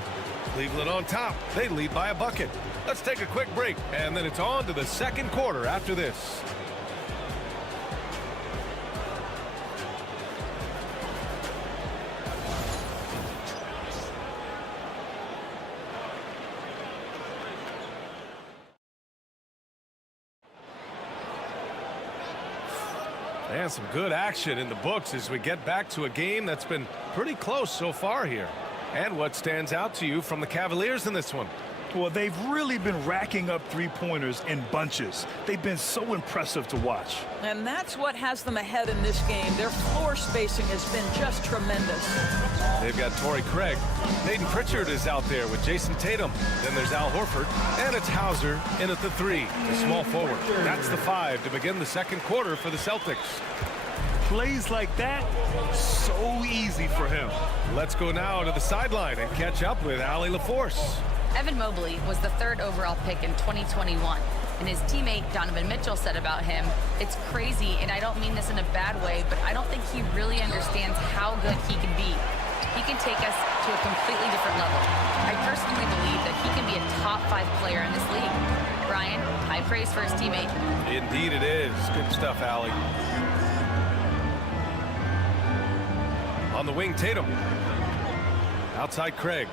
Cleveland on top. They lead by a bucket. Let's take a quick break, and then it's on to the second quarter after this. And some good action in the books as we get back to a game that's been pretty close so far here. And what stands out to you from the Cavaliers in this one? Well, they've really been racking up 3-pointers in bunches. They've been so impressive to watch. And that's what has them ahead in this game. Their floor spacing has been just tremendous. They've got Torrey Craig. Peyton Pritchard is out there with Jason Tatum. Then there's Al Horford. And it's Hauser in at the 3, the small forward. That's the 5 to begin the second quarter for the Celtics. Plays like that, so easy for him. Let's go now to the sideline and catch up with Allie LaForce. Evan Mobley was the 3rd overall pick in 2021. And his teammate Donovan Mitchell said about him, "It's crazy, and I don't mean this in a bad way, but I don't think he really understands how good he can be. He can take us to a completely different level. I personally believe that he can be a top 5 player in this league." Brian, high praise for his teammate. Indeed it is. Good stuff, Allie. On the wing, Tatum. Outside Craig.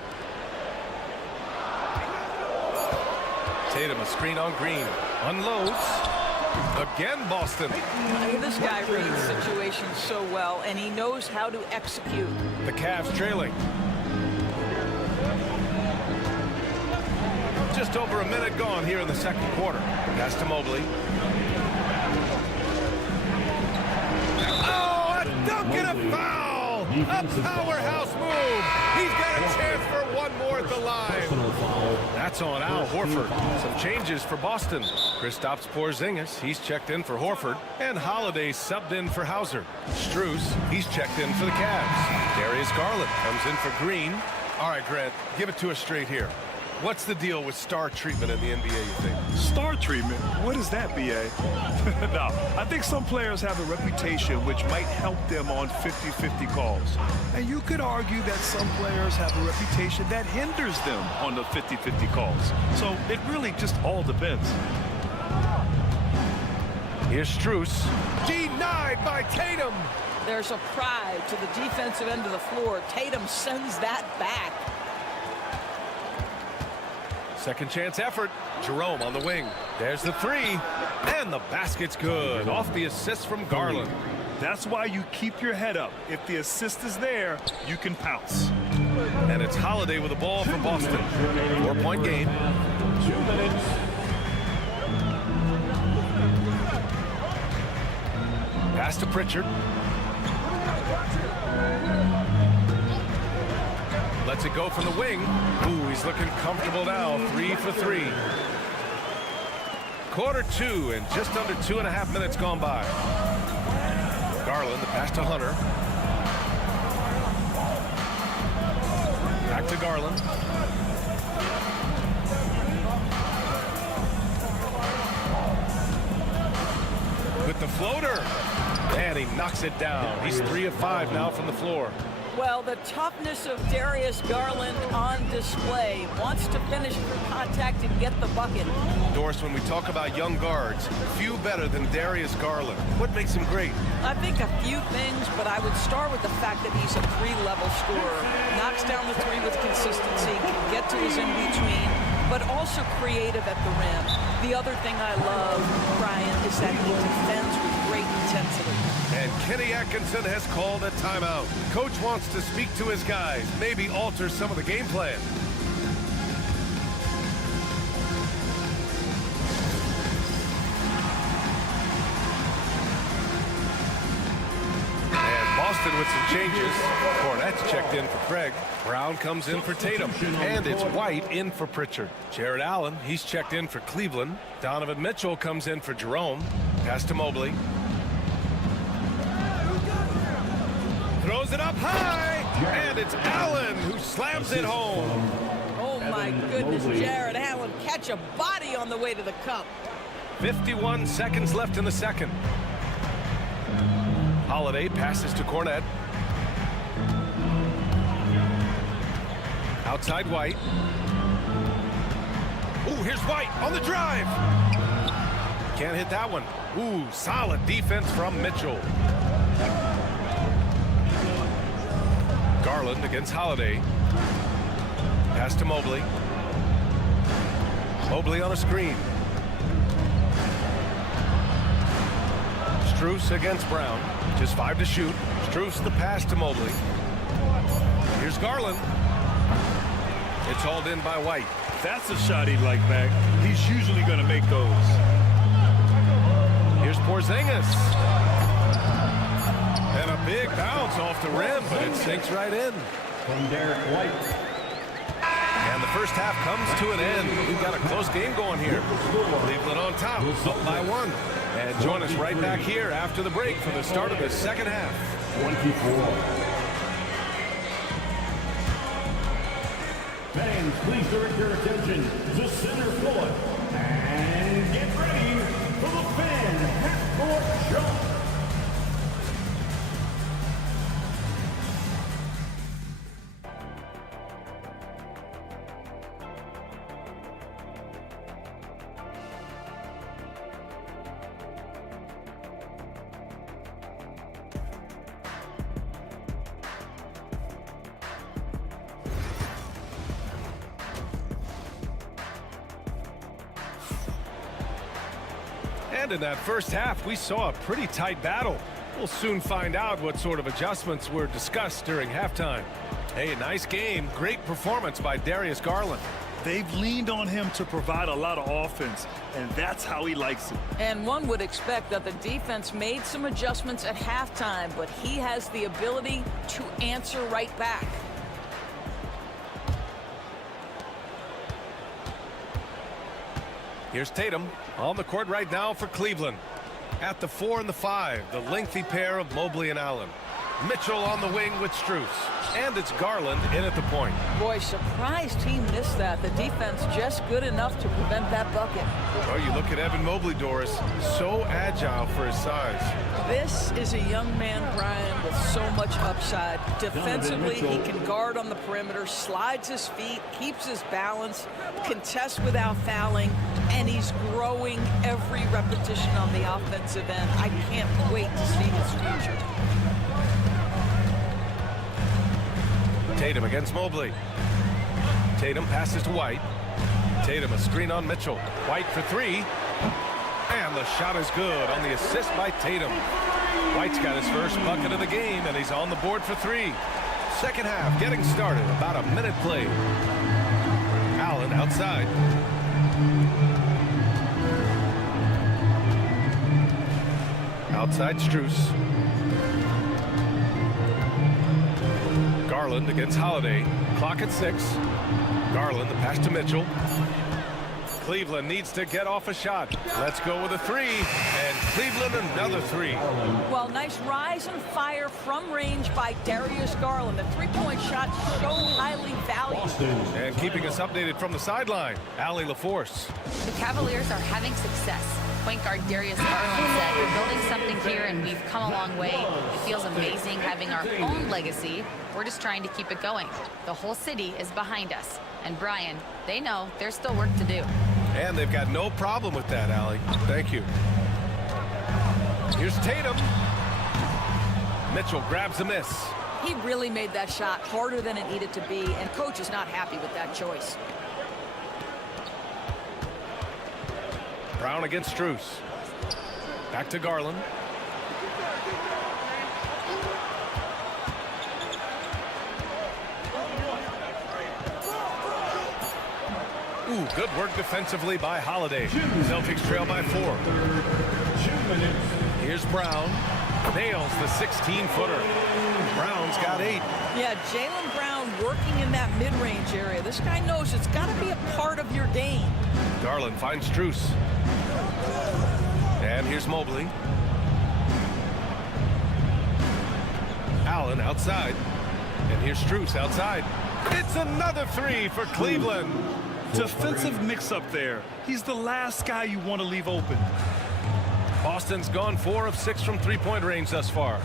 Tatum, a screen on Green. Unloads. Again, Boston. This guy reads situations so well, and he knows how to execute. The Cavs trailing. Just over a minute gone here in the second quarter. Pass to Mobley. Oh, a dunk and a foul! A powerhouse move. He's got a chance for one more at the line. That's on Al Horford. Some changes for Boston. Kristaps Porzingis, he's checked in for Horford. And Holiday subbed in for Hauser. Strus, he's checked in for the Cavs. Darius Garland comes in for Green. All right, Grant, give it to us straight here. What's the deal with star treatment in the NBA, you think? Star treatment? What is that, B.A.? No, I think some players have a reputation which might help them on 50-50 calls. And you could argue that some players have a reputation that hinders them on the 50-50 calls. So it really just all depends. Here's Strus. Denied by Tatum. There's a pride to the defensive end of the floor. Tatum sends that back. Second chance effort. Jerome on the wing. There's the three. And the basket's good. Off the assist from Garland. That's why you keep your head up. If the assist is there, you can pounce. And it's Holiday with the ball from Boston. 4-point game. 2 minutes. Pass to Pritchard. Lets it go from the wing. Ooh, he's looking comfortable now. 3 for 3. Quarter 2 and just under 2.5 minutes gone by. Garland, the pass to Hunter. Back to Garland. With the floater. And he knocks it down. He's 3 of 5 now from the floor. Well, the toughness of Darius Garland on display. Wants to finish through contact and get the bucket. Doris, when we talk about young guards, few better than Darius Garland. What makes him great? I think a few things, but I would start with the fact that he's a 3-level scorer. Knocks down the 3 with consistency, can get to his in-between, but also creative at the rim. The other thing I love, Brian, is that he defends with great intensity. And Kenny Atkinson has called a timeout. Coach wants to speak to his guys, maybe alter some of the game plan. And Boston with some changes. Cornette's checked in for Craig. Brown comes in for Tatum. And it's White in for Pritchard. Jared Allen, he's checked in for Cleveland. Donovan Mitchell comes in for Jerome. Pass to Mobley. Throws it up high, and it's Allen who slams it home. Oh, my goodness, Jared Allen catch a body on the way to the cup. 51 seconds left in the second. Holiday passes to Cornette. Outside White. Ooh, here's White on the drive. Can't hit that one. Ooh, solid defense from Mitchell. Garland against Holiday. Pass to Mobley. Mobley on a screen. Strus against Brown. Just 5 to shoot. Strus the pass to Mobley. Here's Garland. It's hauled in by White. That's a shot he'd like back. He's usually going to make those. Here's Porzingis. And a big bounce off the rim, but it sinks right in. From Derek White. And the first half comes to an end. We've got a close game going here. Cleveland on top, up by 1. And join us right back here after the break for the start of the second half. 24. Fans, please direct your attention to center court. And get ready for the fan half-court jump. And in that first half, we saw a pretty tight battle. We'll soon find out what sort of adjustments were discussed during halftime. Hey, nice game. Great performance by Darius Garland. They've leaned on him to provide a lot of offense, and that's how he likes it. And one would expect that the defense made some adjustments at halftime, but he has the ability to answer right back. Here's Tatum on the court right now for Cleveland. At the 4 and the 5, the lengthy pair of Mobley and Allen. Mitchell on the wing with Strus. And it's Garland in at the point. Boy, surprised he missed that. The defense just good enough to prevent that bucket. Well, you look at Evan Mobley, Doris, so agile for his size. This is a young man, Brian, with so much upside. Defensively, he can guard on the perimeter, slides his feet, keeps his balance, contests without fouling, and he's growing every repetition on the offensive end. I can't wait to see his future. Tatum against Mobley. Tatum passes to White. Tatum a screen on Mitchell. White for three. And the shot is good on the assist by Tatum. White's got his first bucket of the game, and he's on the board for three. Second half getting started. About a minute played. Allen outside. Outside Strus. Garland against Holiday. Clock at 6. Garland, the pass to Mitchell. Cleveland needs to get off a shot. Let's go with a three. And Cleveland another three. Well, nice rise and fire from range by Darius Garland. The three-point shot so highly valued. And keeping us updated from the sideline, Allie LaForce. The Cavaliers are having success. Point guard Darius Garland said, "We're building something here and we've come a long way. It feels amazing having our own legacy. We're just trying to keep it going. The whole city is behind us. And Brian, they know there's still work to do." And they've got no problem with that, Allie. Thank you. Here's Tatum. Mitchell grabs a miss. He really made that shot harder than it needed to be, and coach is not happy with that choice. Brown against Strus. Back to Garland. Ooh, good work defensively by Holiday. Celtics trail by 4. Here's Brown. Nails the 16-footer. Brown's got 8. Yeah, Jaylen Brown working in that mid-range area. This guy knows it's got to be a part of your game. Garland finds Strus. And here's Mobley. Allen outside. And here's Strus outside. It's another three for Cleveland. Defensive mix-up there. He's the last guy you want to leave open. Boston's gone 4 of 6 from three-point range thus far.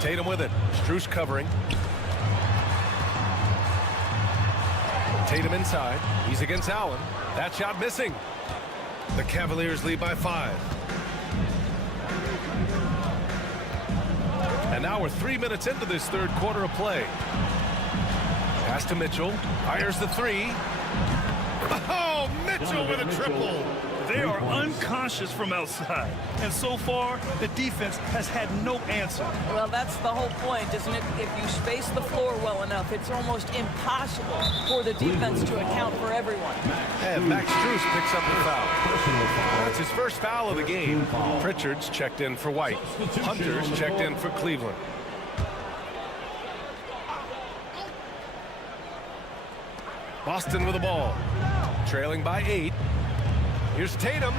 Tatum with it. Strus covering. Tatum inside. He's against Allen. That shot missing. The Cavaliers lead by 5. And now we're 3 minutes into this third quarter of play. Pass to Mitchell. Fires the three. Oh, Mitchell with a triple. They are unconscious from outside. And so far, the defense has had no answer. Well, that's the whole point, isn't it? If you space the floor well enough, it's almost impossible for the defense to account for everyone. And Max Strus picks up the foul. That's his first foul of the game. Pritchard's checked in for White. Hunter's checked in for Cleveland. Boston with the ball. Trailing by 8. Here's Tatum.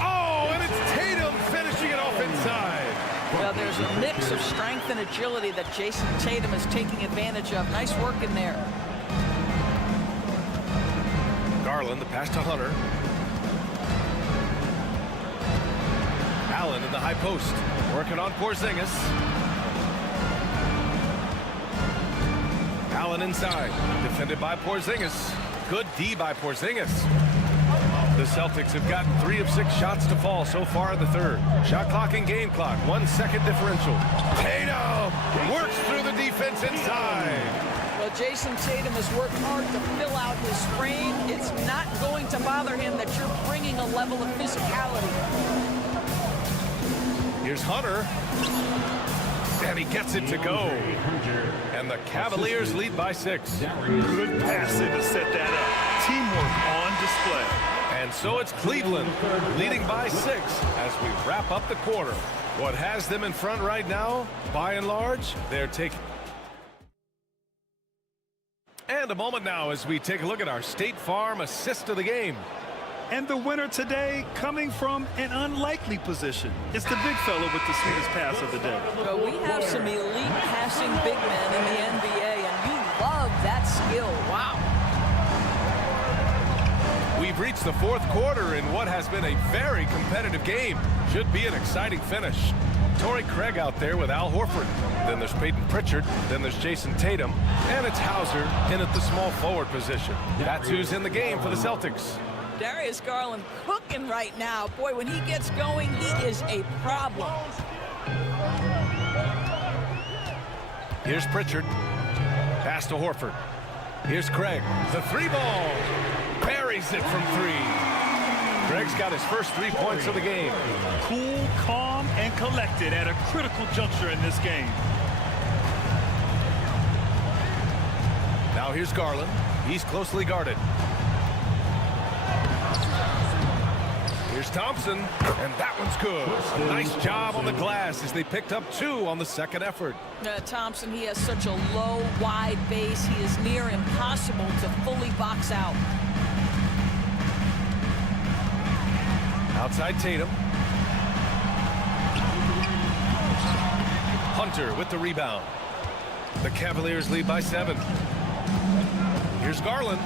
Oh, and it's Tatum finishing it off inside. Well, there's a mix of strength and agility that Jason Tatum is taking advantage of. Nice work in there. Garland, the pass to Hunter. Allen in the high post. Working on Porzingis. Allen inside. Defended by Porzingis. Good D by Porzingis. The Celtics have gotten 3 of 6 shots to fall so far in the third. Shot clock and game clock. 1 second differential. Tatum works through the defense inside. Well, Jason Tatum has worked hard to fill out his frame. It's not going to bother him that you're bringing a level of physicality. Here's Hunter. And he gets it to go. And the Cavaliers lead by 6. Good passing to set that up. Teamwork on display. And so it's Cleveland leading by 6 as we wrap up the quarter. What has them in front right now, by and large, they're taking. And a moment now as we take a look at our State Farm assist of the game. And the winner today coming from an unlikely position. It's the big fella with the sweetest pass of the day. Well, we have some elite passing big men in the NBA, and you love that skill. Wow. We've reached the fourth quarter in what has been a very competitive game. Should be an exciting finish. Torrey Craig out there with Al Horford. Then there's Peyton Pritchard. Then there's Jason Tatum. And it's Hauser in at the small forward position. That's who's in the game for the Celtics. Darius Garland cooking right now. Boy, when he gets going, he is a problem. Here's Pritchard. Pass to Horford. Here's Craig. The three ball. Buries it from three. Craig's got his first 3 points of the game. Cool, calm, and collected at a critical juncture in this game. Now here's Garland. He's closely guarded. Here's Thompson, and that one's good. A nice job on the glass as they picked up 2 on the second effort. Thompson, he has such a low, wide base. He is near impossible to fully box out. Outside Tatum. Hunter with the rebound. The Cavaliers lead by 7. Here's Garland.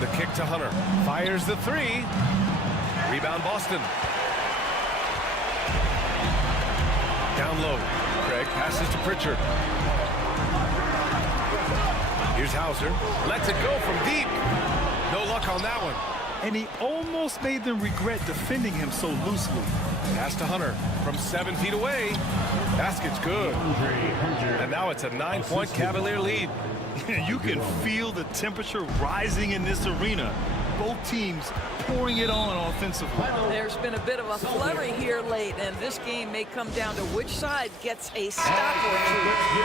The kick to Hunter. Fires the 3. Rebound Boston. Down low. Craig passes to Pritchard. Here's Hauser. Lets it go from deep. No luck on that one. And he almost made them regret defending him so loosely. Pass to Hunter from 7 feet away. Basket's good. And now it's a 9-point Cavalier lead. You can feel the temperature rising in this arena. Both teams pouring it on offensively. There's been a bit of a flurry here late, and this game may come down to which side gets a stop or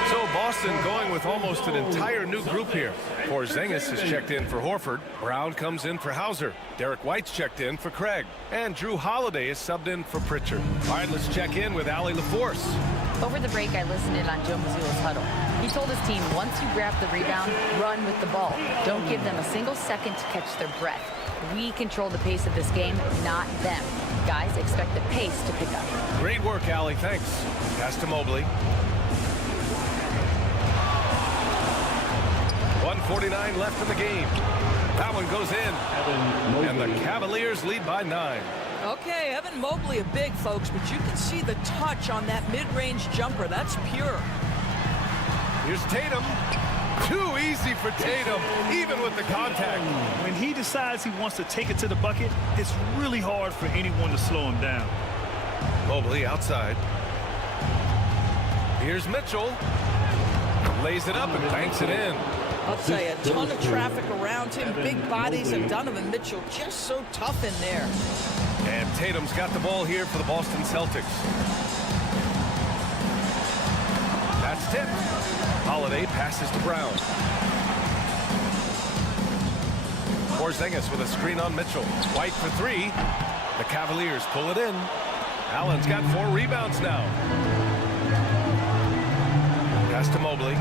2. So Boston going with almost an entire new group here. Porzingis is checked in for Horford. Brown comes in for Hauser. Derek White's checked in for Craig. And Drew Holiday is subbed in for Pritchard. All right, let's check in with Allie LaForce. Over the break, I listened in on Joe Mazzulla's huddle. He told his team, once you grab the rebound, run with the ball. Don't give them a single second to catch their breath. We control the pace of this game, not them. Guys, expect the pace to pick up. Great work, Allie. Thanks. Pass to Mobley. 1:49 left in the game. That one goes in. And the Cavaliers lead by 9. Okay, Evan Mobley a big, folks, but you can see the touch on that mid-range jumper. That's pure. Here's Tatum. Too easy for Tatum, even with the contact. When he decides he wants to take it to the bucket, it's really hard for anyone to slow him down. Mobley outside. Here's Mitchell. Lays it up and banks it in. I'll tell you, a ton of traffic around him, big bodies, and Donovan Mitchell just so tough in there. And Tatum's got the ball here for the Boston Celtics. That's tipped. Holiday passes to Brown. Porzingis with a screen on Mitchell. White for 3. The Cavaliers pull it in. Allen's got 4 rebounds now. Pass to Mobley.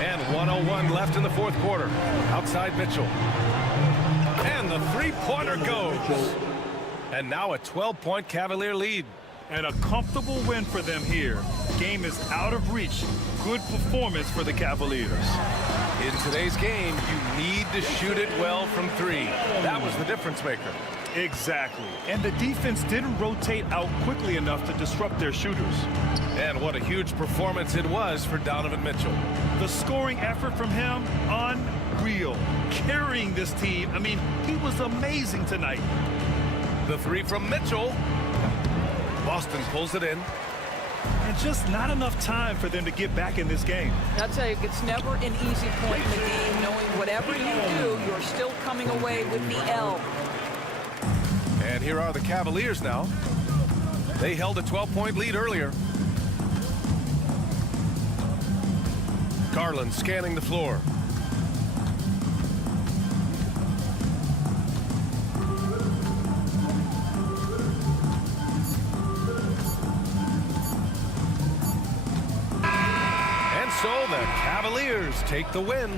And 1:01 left in the fourth quarter. Outside Mitchell. And the three-pointer goes. And now a 12-point Cavalier lead. And a comfortable win for them here. Game is out of reach. Good performance for the Cavaliers. In today's game, you need to shoot it well from 3. That was the difference maker. Exactly. And the defense didn't rotate out quickly enough to disrupt their shooters. And what a huge performance it was for Donovan Mitchell. The scoring effort from him, unreal. Carrying this team. I mean, he was amazing tonight. The 3 from Mitchell. Boston pulls it in. And just not enough time for them to get back in this game. I'll tell you, it's never an easy point in the game, knowing whatever you do, you're still coming away with the L. And here are the Cavaliers now. They held a 12-point lead earlier. Garland scanning the floor. And the Cavaliers take the win.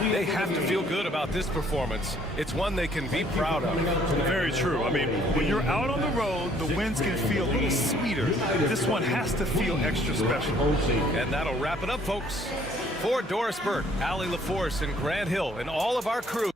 They have to feel good about this performance. It's one they can be proud of. Very true. I mean, when you're out on the road, the wins can feel a little sweeter. This one has to feel extra special. And that'll wrap it up, folks. For Doris Burke, Allie LaForce, and Grant Hill, and all of our crew.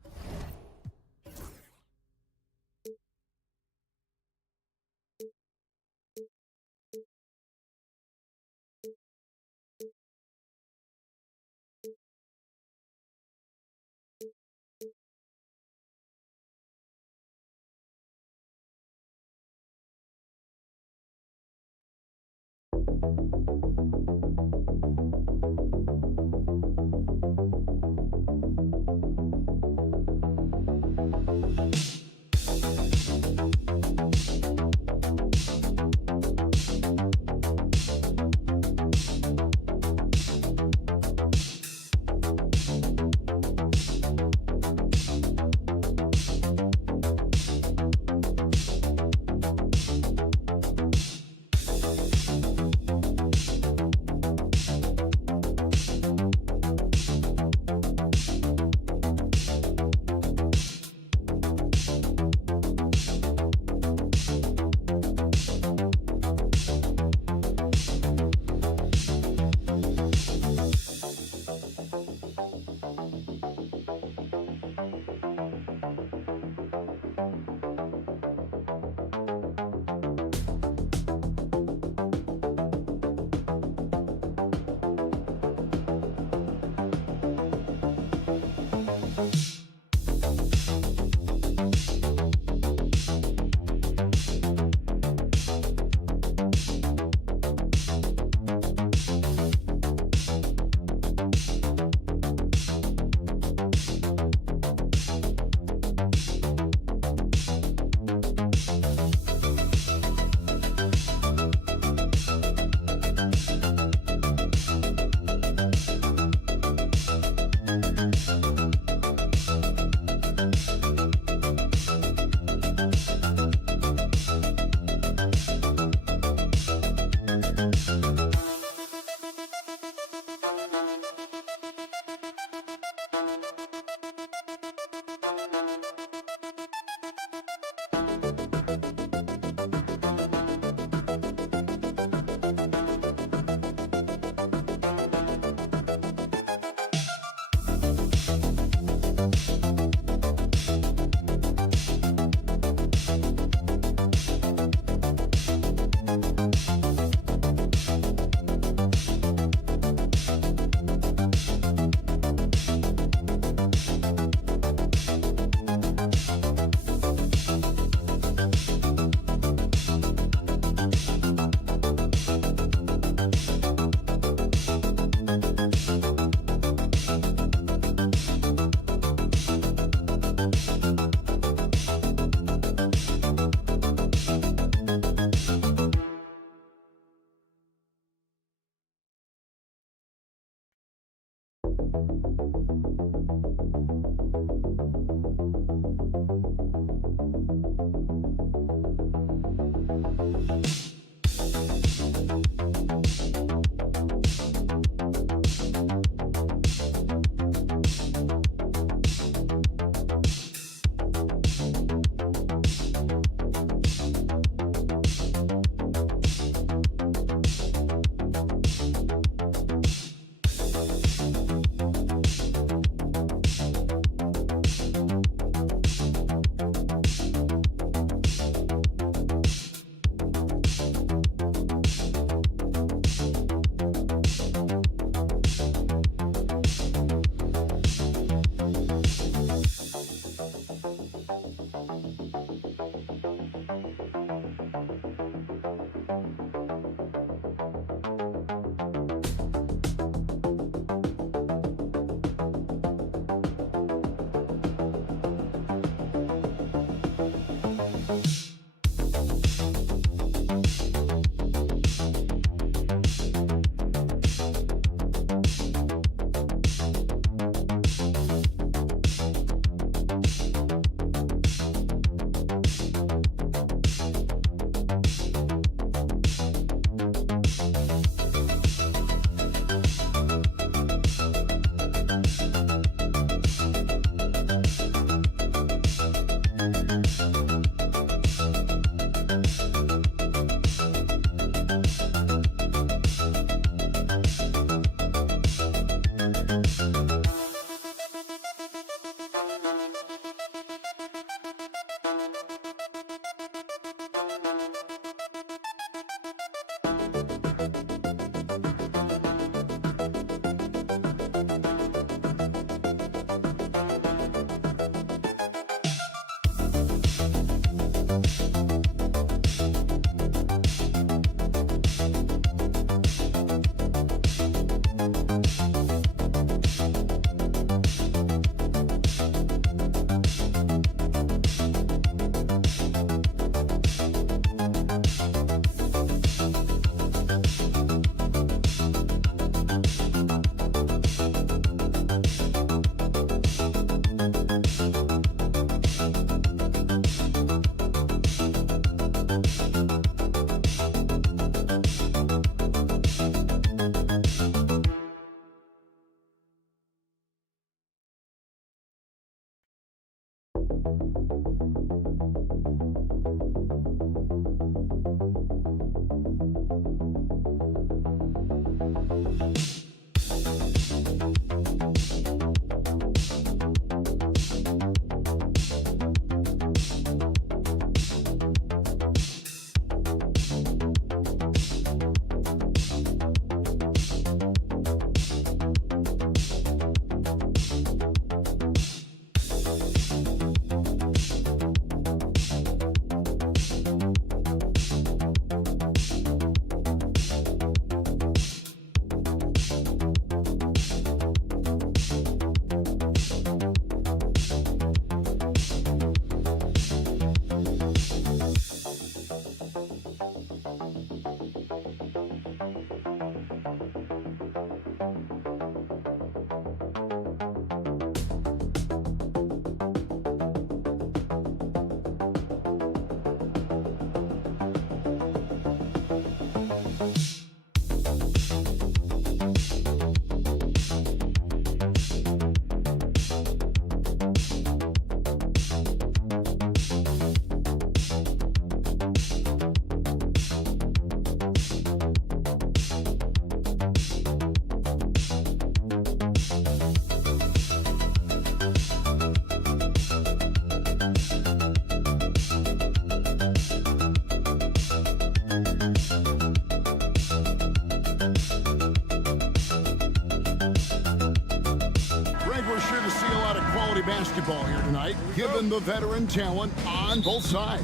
Basketball here tonight, given the veteran talent on both sides.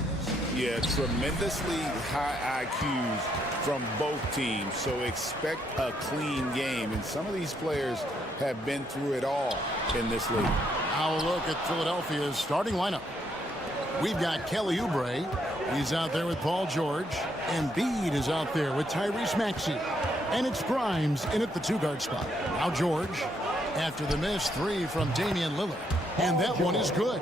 Yeah, tremendously high IQs from both teams, so expect a clean game. And some of these players have been through it all in this league. Now a look at Philadelphia's starting lineup. We've got Kelly Oubre. He's out there with Paul George. Embiid is out there with Tyrese Maxey. And it's Grimes in at the two-guard spot. Now George, after the missed three from Damian Lillard. And that one is good.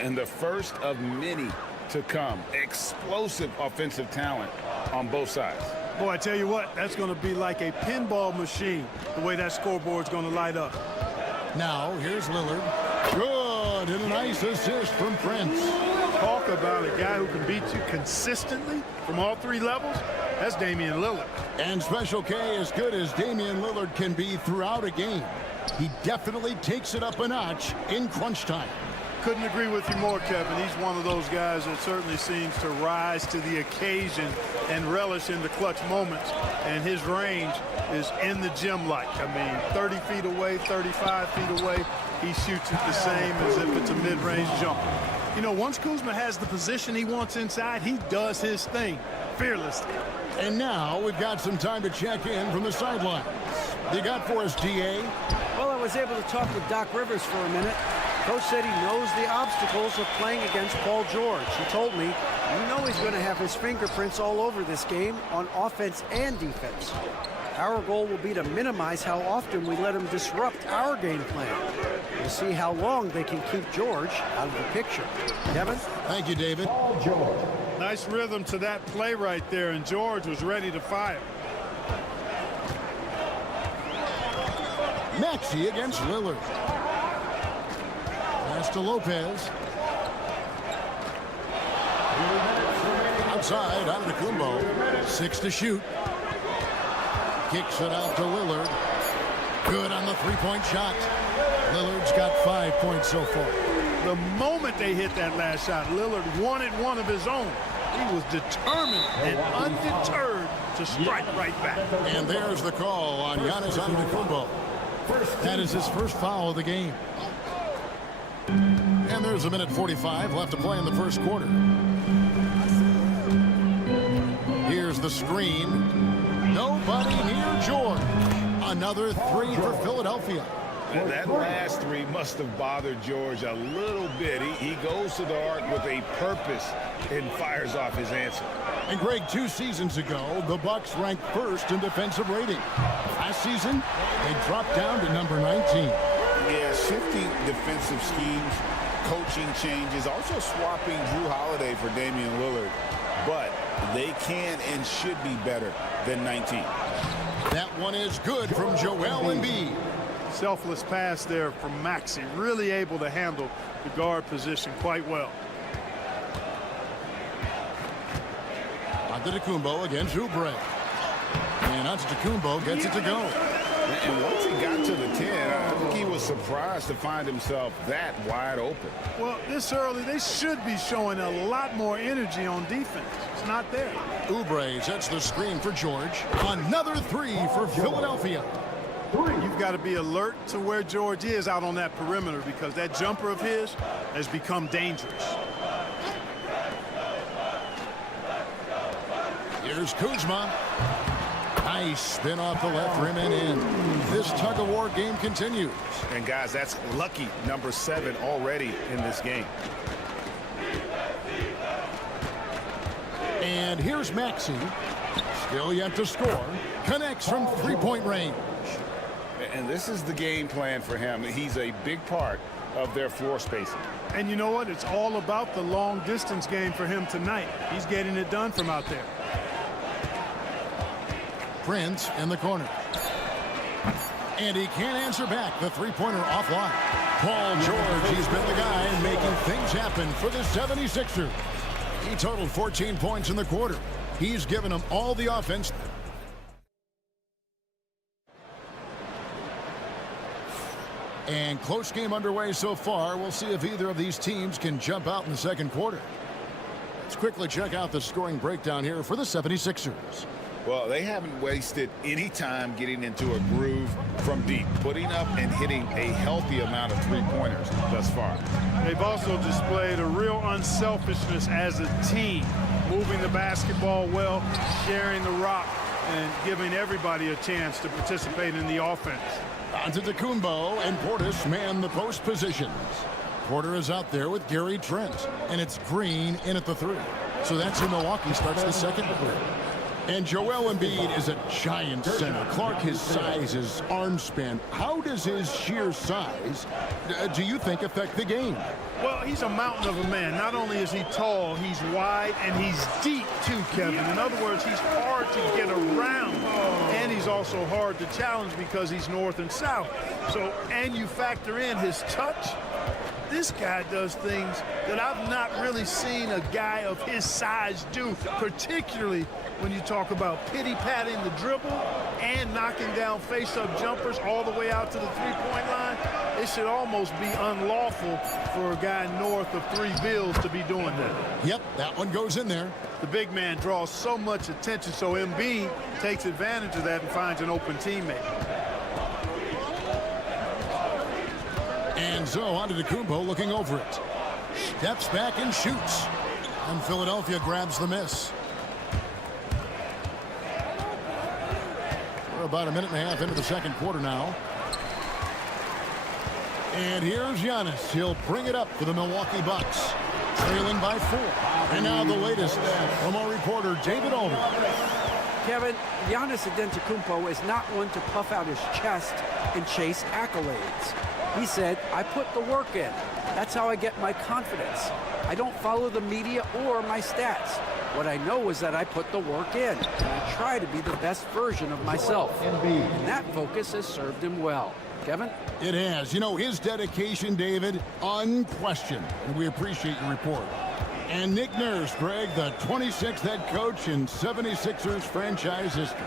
And the first of many to come. Explosive offensive talent on both sides. Boy, I tell you what, that's going to be like a pinball machine, the way that scoreboard's going to light up. Now, here's Lillard. Good, and a nice assist from Prince. Talk about a guy who can beat you consistently from all three levels. That's Damian Lillard. And Special K, as good as Damian Lillard can be throughout a game, he definitely takes it up a notch in crunch time. Couldn't agree with you more, Kevin. He's one of those guys that certainly seems to rise to the occasion and relish in the clutch moments. And his range is in the gym-like. I mean, 30 feet away, 35 feet away, he shoots it the same as if it's a mid-range jumper. You know, once Kuzma has the position he wants inside, he does his thing fearlessly. And now we've got some time to check in from the sidelines. You got for us, DA? Well, I was able to talk to Doc Rivers for a minute. Coach said he knows the obstacles of playing against Paul George. He told me, you know he's going to have his fingerprints all over this game on offense and defense. Our goal will be to minimize how often we let him disrupt our game plan. We'll see how long they can keep George out of the picture. Kevin? Thank you, David. Paul George. Nice rhythm to that play right there, and George was ready to fire. Maxey against Lillard. Pass to Lopez. Outside, Antetokounmpo. 6 to shoot. Kicks it out to Lillard. Good on the three-point shot. Lillard's got 5 points so far. the moment they hit that last shot, Lillard wanted one of his own. He was determined and undeterred to strike right back. And there's the call on Giannis Antetokounmpo. That is his first foul of the game. And there's a minute 45 left to play in the first quarter. Here's the screen. Nobody near George. Another three for Philadelphia. That last three must have bothered George a little bit. He goes to the arc with a purpose and fires off his answer. And Greg, 2 seasons ago, the Bucks ranked first in defensive rating. Last season, they dropped down to number 19. Yeah, shifting defensive schemes, coaching changes, also swapping Drew Holiday for Damian Lillard. But they can and should be better than 19. That one is good from Joel Embiid. Selfless pass there from Maxey, really able to handle the guard position quite well. Antetokounmpo against Oubre. And Antetokounmpo gets it to go. And once he got to the 10, I think he was surprised to find himself that wide open. Well, this early, they should be showing a lot more energy on defense. It's not there. Oubre sets the screen for George. Another three for Philadelphia. You've got to be alert to where George is out on that perimeter because that jumper of his has become dangerous. Here's Kuzma. Nice spin off the left rim and in. This tug-of-war game continues. And guys, that's lucky number 7 already in this game. And here's Maxey. Still yet to score. Connects from three-point range. And this is the game plan for him. He's a big part of their floor spacing. And you know what? It's all about the long distance game for him tonight. He's getting it done from out there. Prince in the corner. And he can't answer back. The three-pointer offline. Paul George, he's been the guy making things happen for the 76ers. He totaled 14 points in the quarter. He's given them all the offense. And close game underway so far. We'll see if either of these teams can jump out in the second quarter. Let's quickly check out the scoring breakdown here for the 76ers. Well, they haven't wasted any time getting into a groove from deep, putting up and hitting a healthy amount of three-pointers thus far. They've also displayed a real unselfishness as a team, moving the basketball well, sharing the rock, and giving everybody a chance to participate in the offense. Antetokounmpo and Portis man the post positions. Porter is out there with Gary Trent, and it's Green in at the 3. So that's who Milwaukee starts the second quarter. And Joel Embiid is a giant center. Clark, his size, his arm span. How does his sheer size, do you think, affect the game? Well, he's a mountain of a man. Not only is he tall, he's wide, and he's deep, too, Kevin. In other words, he's hard to get around. And he's also hard to challenge because he's north and south. So, and you factor in his touch. This guy does things that I've not really seen a guy of his size do, particularly when you talk about pity-patting the dribble and knocking down face-up jumpers all the way out to the three-point line. It should almost be unlawful for a guy north of 3 bills to be doing that. Yep, that one goes in there. The big man draws so much attention, so Embiid takes advantage of that and finds an open teammate. And so Antetokounmpo looking over it. Steps back and shoots. And Philadelphia grabs the miss. We're about a minute and a half into the second quarter now. And here's Giannis. He'll bring it up for the Milwaukee Bucks. Trailing by 4. And now the latest from our reporter, David Aldridge. Kevin, Giannis Antetokounmpo is not one to puff out his chest and chase accolades. He said, I put the work in. That's how I get my confidence. I don't follow the media or my stats. What I know is that I put the work in, and I try to be the best version of myself. And that focus has served him well. Kevin? It has. You know, his dedication, David, unquestioned. And we appreciate your report. And Nick Nurse, Greg, the 26th head coach in 76ers franchise history.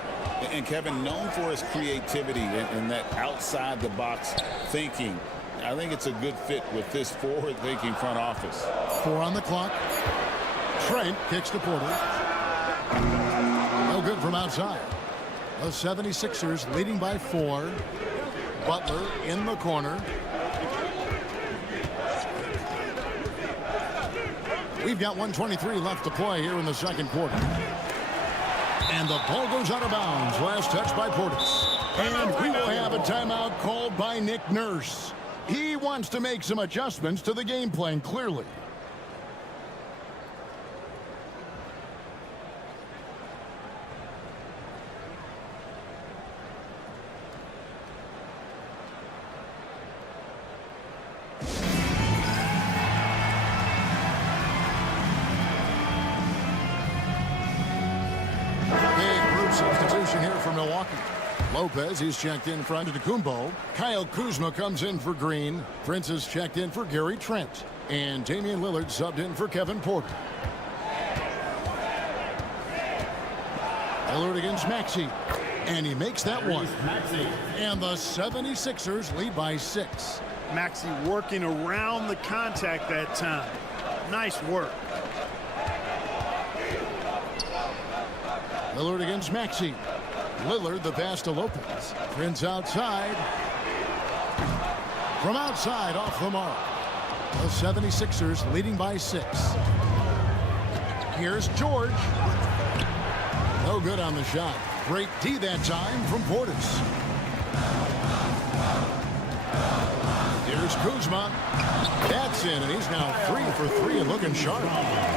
And Kevin, known for his creativity and that outside-the-box thinking. I think it's a good fit with this forward-thinking front office. 4 on the clock. Trent kicks to Porter. No good from outside. The 76ers leading by 4. Butler in the corner. We've got 1:23 left to play here in the second quarter. And the ball goes out of bounds. Last touch by Portis. And we will have a timeout called by Nick Nurse. He wants to make some adjustments to the game plan, clearly. Substitution here for Milwaukee. Lopez, he's checked in front of Kumbo. Kyle Kuzma comes in for Green. Prince is checked in for Gary Trent. And Damian Lillard subbed in for Kevin Porter. Lillard against Maxey. And he makes that one. And the 76ers lead by 6. Maxey working around the contact that time. Nice work. Lillard against Maxey. Lillard the pass to Lopez. Prince outside. From outside off the mark. The 76ers leading by 6. Here's George. No good on the shot. Great D that time from Portis. Here's Kuzma. That's in, and he's now 3 for 3 and looking sharp.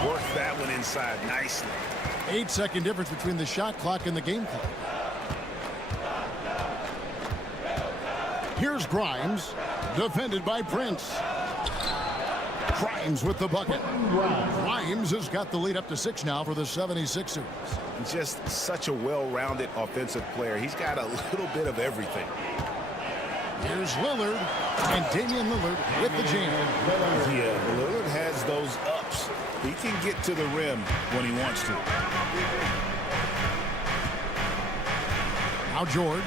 Worked that one inside nicely. 8-second difference between the shot clock and the game clock. Here's Grimes, defended by Prince. Grimes with the bucket. Grimes has got the lead up to 6 now for the 76ers. Just such a well-rounded offensive player. He's got a little bit of everything. Here's Lillard, and Damian Lillard with the jam. Yeah, Lillard has those ups. He can get to the rim when he wants to. Now George.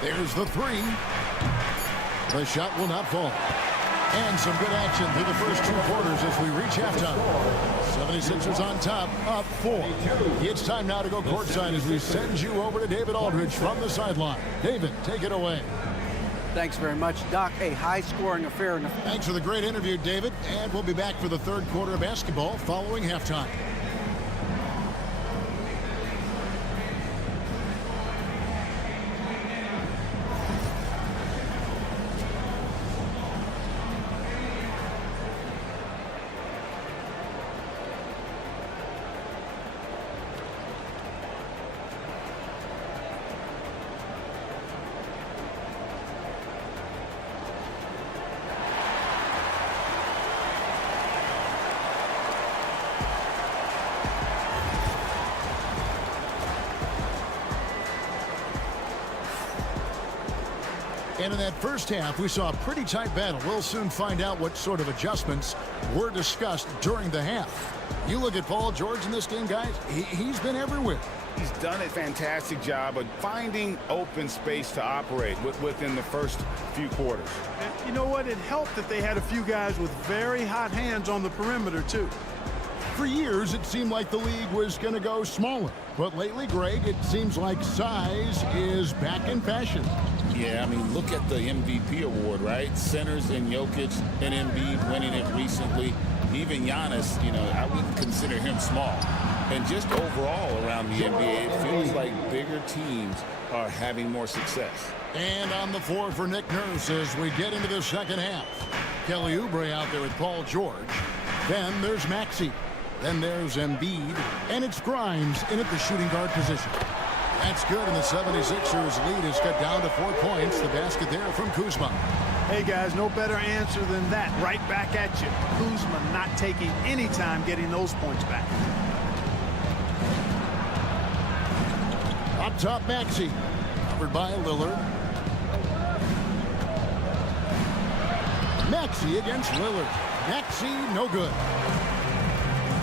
There's the 3. The shot will not fall. And some good action through the first 2 quarters as we reach halftime. 76ers on top, up 4. It's time now to go courtside as we send you over to David Aldridge from the sideline. David, take it away. Thanks very much, Doc. A high-scoring affair. Thanks for the great interview, David. And we'll be back for the third quarter of basketball following halftime. And in that first half, we saw a pretty tight battle. We'll soon find out what sort of adjustments were discussed during the half. You look at Paul George in this game, guys, he's been everywhere. He's done a fantastic job of finding open space to operate within the first few quarters. And you know what? It helped that they had a few guys with very hot hands on the perimeter, too. For years, it seemed like the league was going to go smaller. But lately, Greg, it seems like size is back in fashion. Yeah, I mean, look at the MVP award, right? Centers and Jokic and Embiid winning it recently. Even Giannis, you know, I wouldn't consider him small. And just overall around the NBA, it feels like bigger teams are having more success. And on the floor for Nick Nurse as we get into the second half. Kelly Oubre out there with Paul George. Then there's Maxey. Then there's Embiid. And it's Grimes in at the shooting guard position. That's good, and the 76ers lead is cut down to 4 points. The basket there from Kuzma. Hey, guys, no better answer than that. Right back at you. Kuzma not taking any time getting those points back. Up top, Maxey. Covered by Lillard. Maxey against Lillard. Maxey, no good.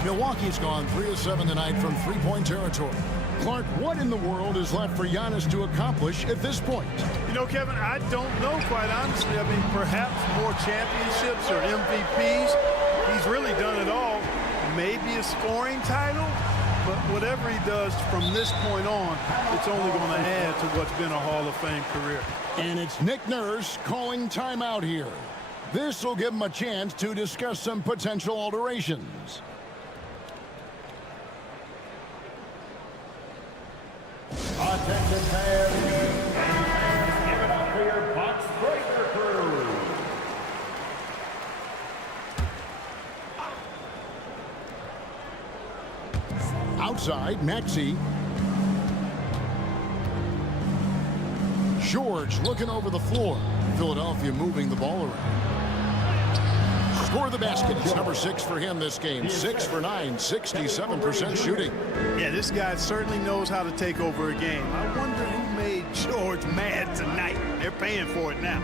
Milwaukee's gone 3 of 7 tonight from three-point territory. Clark, what in the world is left for Giannis to accomplish at this point? You know, Kevin, I don't know, quite honestly. I mean, perhaps more championships or MVPs. He's really done it all. Maybe a scoring title, but whatever he does from this point on, it's only going to add to what's been a Hall of Fame career. And it's Nick Nurse calling timeout here. This will give him a chance to discuss some potential alterations. Attention fans, give it up for your box breaker crew. Outside, Maxey. George looking over the floor. Philadelphia moving the ball around. Score the basket. It's number 6 for him this game. 6 for 9, 67% shooting. Yeah, this guy certainly knows how to take over a game. I wonder who made George mad tonight. They're paying for it now.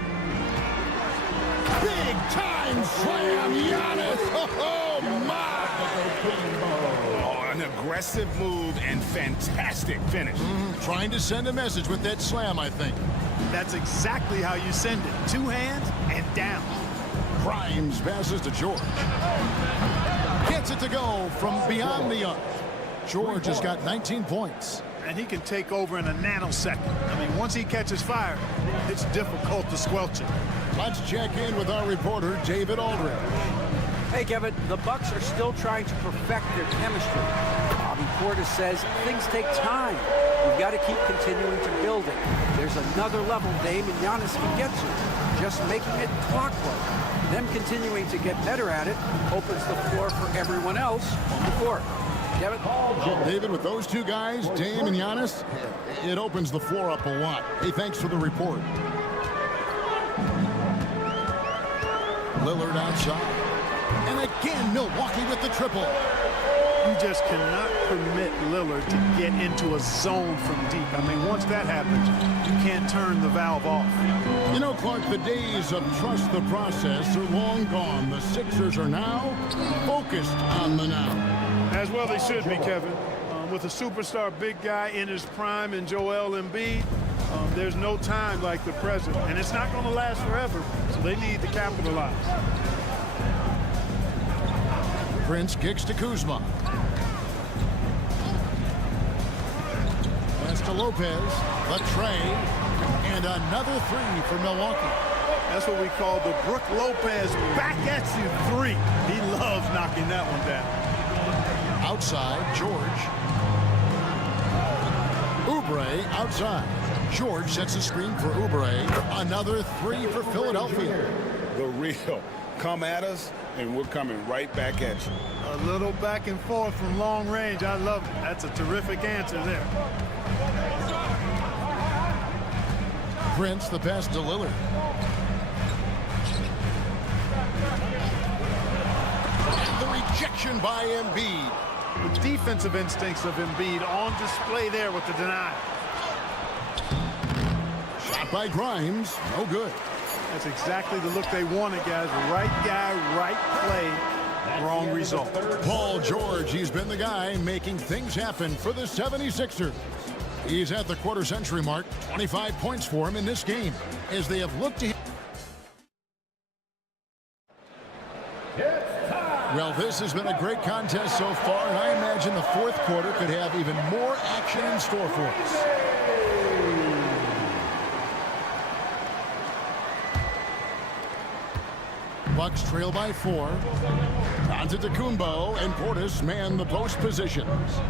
Big time slam, Giannis. Oh, my. Oh, an aggressive move and fantastic finish. Trying to send a message with that slam, I think. That's exactly how you send it. 2 hands and down. Grimes passes to George. Gets it to go from beyond the arc. George has got 19 points. And he can take over in a nanosecond. I mean, once he catches fire, it's difficult to squelch it. Let's check in with our reporter, David Aldridge. Hey, Kevin, the Bucks are still trying to perfect their chemistry. Bobby Portis says things take time. We've got to keep continuing to build it. There's another level Dame and Giannis can get to. Just making it clockwork. Them continuing to get better at it opens the floor for everyone else on the court. Kevin? David, with those two guys, Dame and Giannis, it opens the floor up a lot. Hey, thanks for the report. Lillard outside. And again, Milwaukee with the triple. You just cannot permit Lillard to get into a zone from deep. I mean, once that happens, you can't turn the valve off. You know, Clark, the days of trust the process are long gone. The Sixers are now focused on the now. As well they should be, Kevin. With a superstar big guy in his prime in Joel Embiid, there's no time like the present. And it's not going to last forever, so they need to capitalize. Prince kicks to Kuzma. Pass to Lopez. The tray. And another 3 for Milwaukee. That's what we call the Brook Lopez back at you 3. He loves knocking that one down. Outside, George. Oubre outside. George sets a screen for Oubre. Another 3 for Philadelphia. The real. Come at us, and we're coming right back at you. A little back and forth from long range. I love it. That's a terrific answer there. Prince, the pass to Lillard. And the rejection by Embiid. The defensive instincts of Embiid on display there with the denial. Shot by Grimes. No good. That's exactly the look they wanted, guys. Right guy, right play, wrong result. Paul George, he's been the guy making things happen for the 76ers. He's at the quarter-century mark. 25 points for him in this game as they have looked to him. Well, this has been a great contest so far, and I imagine the fourth quarter could have even more action in store for us. Bucks trail by 4. Antetokounmpo and Portis man the post positions.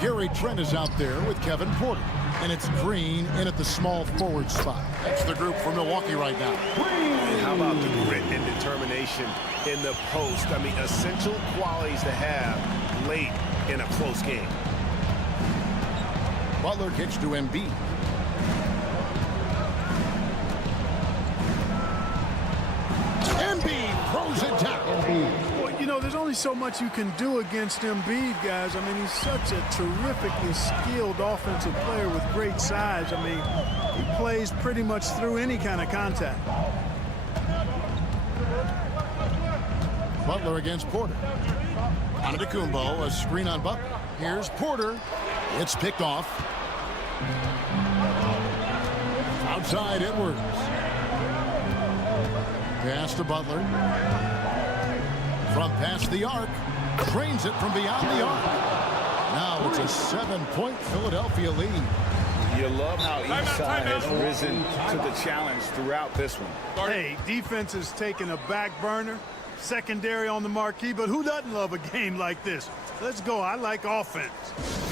Gary Trent is out there with Kevin Porter. And it's Green in at the small forward spot. That's the group for Milwaukee right now. And how about the grit and determination in the post? I mean, essential qualities to have late in a close game. Butler kicks to Embiid. Embiid throws it down. Well, you know, there's only so much you can do against Embiid, guys. I mean, he's such a terrifically skilled offensive player with great size. I mean, he plays pretty much through any kind of contact. Butler against Porter. Antetokounmpo, a screen on Butler. Here's Porter. It's picked off. Outside Edwards. Pass to Butler. From past the arc. Drains it from beyond the arc. Now it's a 7-point Philadelphia lead. You love how each side has risen to the challenge throughout this one. Hey, defense is taking a back burner. Secondary on the marquee, but who doesn't love a game like this? Let's go. I like offense.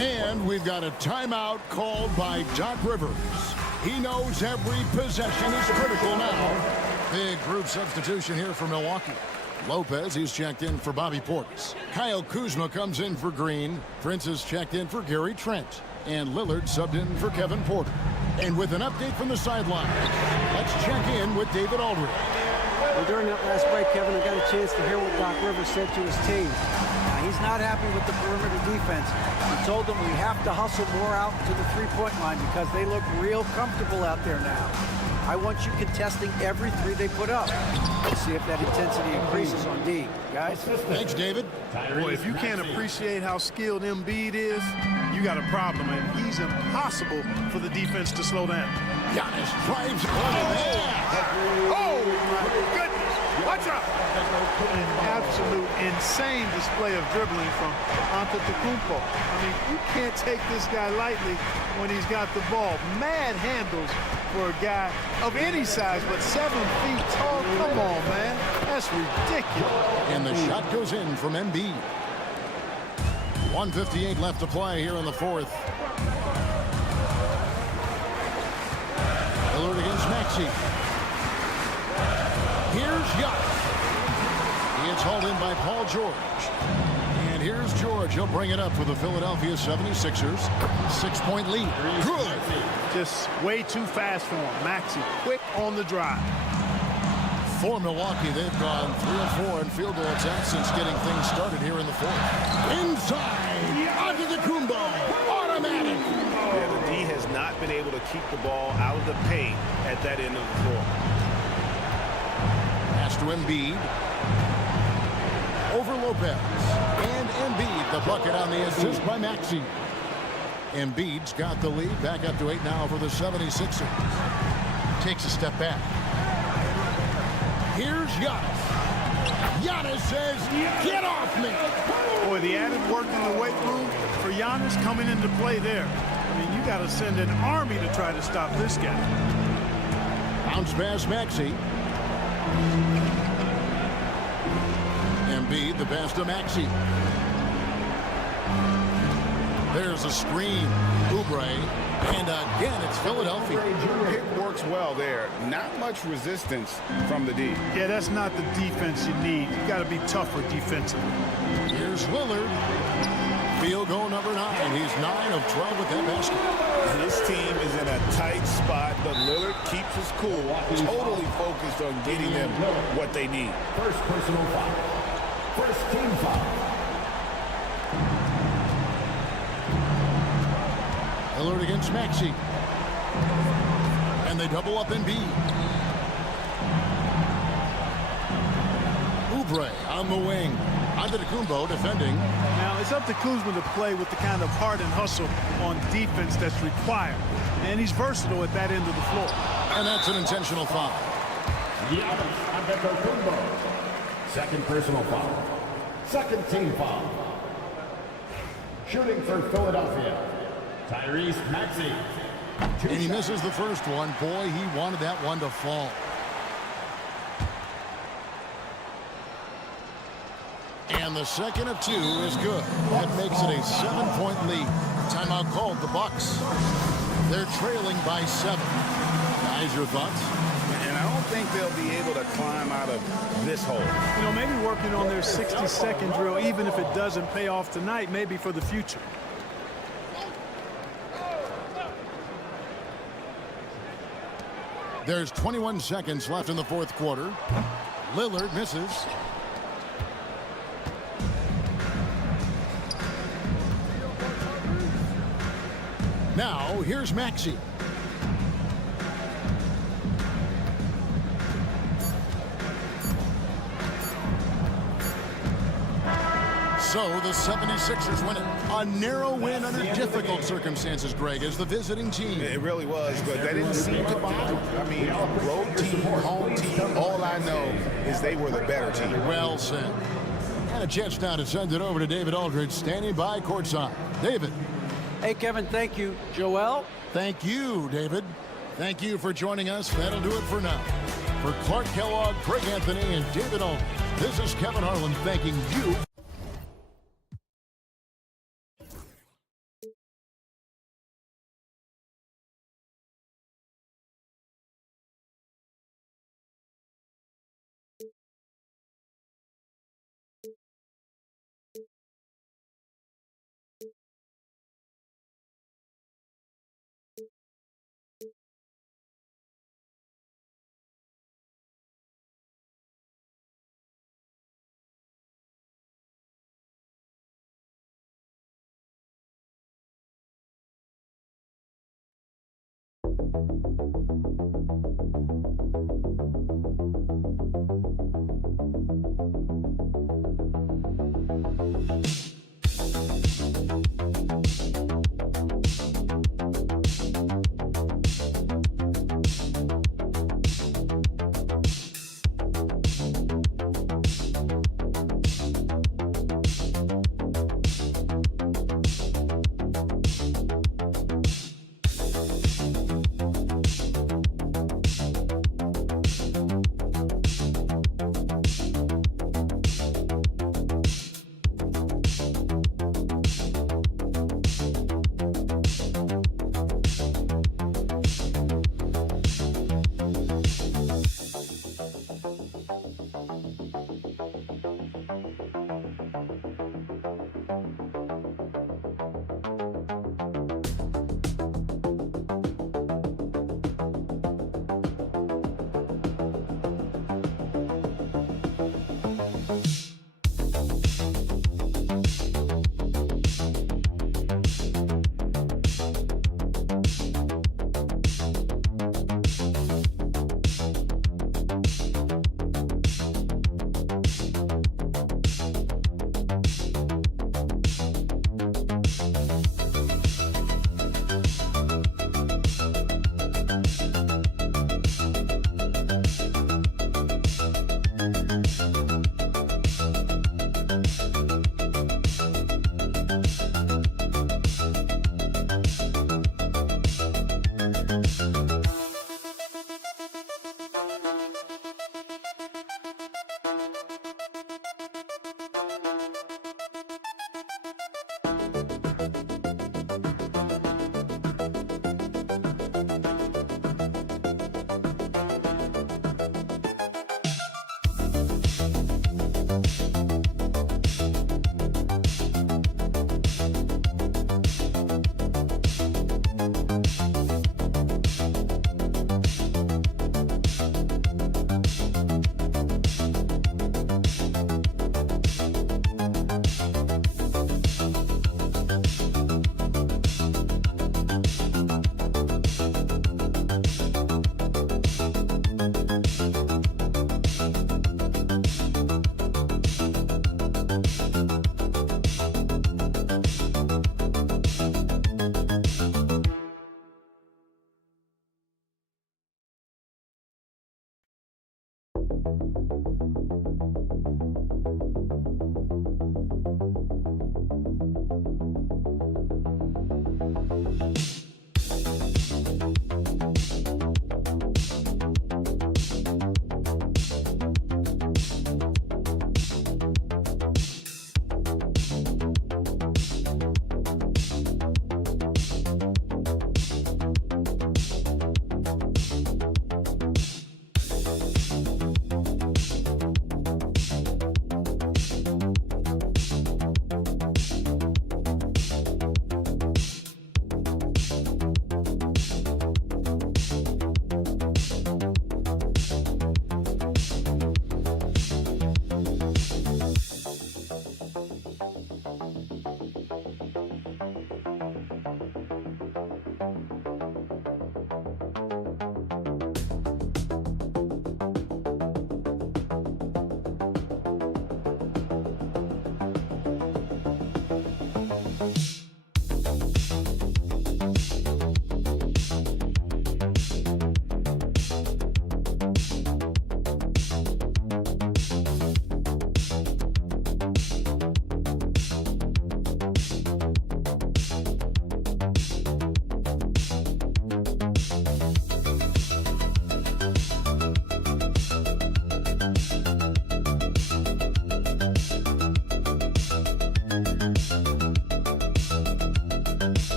And we've got a timeout called by Doc Rivers. He knows every possession is critical now. Big group substitution here for Milwaukee. Lopez, he's checked in for Bobby Portis. Kyle Kuzma comes in for Green. Prince is checked in for Gary Trent. And Lillard subbed in for Kevin Porter. And with an update from the sideline, let's check in with David Aldridge. Well, during that last break, Kevin, I got a chance to hear what Doc Rivers said to his team. Now, he's not happy with the perimeter defense. He told them we have to hustle more out to the three-point line because they look real comfortable out there now. I want you contesting every three they put up. Let's see if that intensity increases on D. Guys? Thanks, David. Boy, if you can't appreciate how skilled Embiid is, you got a problem, and he's impossible for the defense to slow down. Giannis drives. Oh, my goodness. Watch out. An absolute insane display of dribbling from Antetokounmpo. I mean, you can't take this guy lightly when he's got the ball. Mad handles for a guy of any size, but 7 feet tall. Come on, man. That's ridiculous. And the shot goes in from Embiid. 1:58 left to play here in the fourth. Lillard against Maxey. Here's Giannis. He is hauled in by Paul George. And here's George. He'll bring it up for the Philadelphia 76ers. 6-point lead. Good. Just way too fast for him. Maxey, quick on the drive. For Milwaukee, they've gone 3 of 4 in field goal attempts since getting things started here in the fourth. Inside. Onto the Kumbo. Automatic. Yeah, the D has not been able to keep the ball out of the paint at that end of the floor. Pass to Embiid. Over Lopez. And Embiid, the bucket on the assist by Maxey. Embiid's got the lead. Back up to 8 now for the 76ers. Takes a step back. Here's Giannis. Giannis says, get off me. Boy, the added work in the weight room for Giannis coming into play there. I mean, you got to send an army to try to stop this guy. Bounce pass Maxey. Embiid, the pass to Maxey. There's a screen. Oubre. And again, it's Philadelphia. It works well there. Not much resistance from the D. Yeah, that's not the defense you need. You got to be tougher defensively. Here's Lillard. Field goal number 9. He's 9 of 12 with that basket. His team is in a tight spot, but Lillard keeps his cool, totally focused on getting them what they need. First personal foul. First team foul. Lillard against Maxey. And they double up Embiid. Oubre on the wing. Antetokounmpo defending. Now, it's up to Kuzma to play with the kind of heart and hustle on defense that's required. And he's versatile at that end of the floor. And that's an intentional foul. Giannis Antetokounmpo. Second personal foul. Second team foul. Shooting for Philadelphia, Tyrese Maxey. And he misses the first one. Boy, he wanted that one to fall. And the second of 2 is good. That makes it a 7-point lead. Timeout called the Bucks. They're trailing by 7. Guys, your thoughts? And I don't think they'll be able to climb out of this hole. You know, maybe working on their 60-second drill, even if it doesn't pay off tonight, maybe for the future. There's 21 seconds left in the fourth quarter. Lillard misses. Now, here's Maxey. So the 76ers win it. A narrow win under difficult circumstances, Greg, as the visiting team. It really was, but that didn't seem to bother them. I mean, road team, home team, all I know is they were the better team. Well said. And a chance now to send it over to David Aldridge, standing by courtside. David. Hey, Kevin, thank you. Joel? Thank you, David. Thank you for joining us. That'll do it for now. For Clark Kellogg, Craig Anthony, and David Aldridge, this is Kevin Harlan thanking you.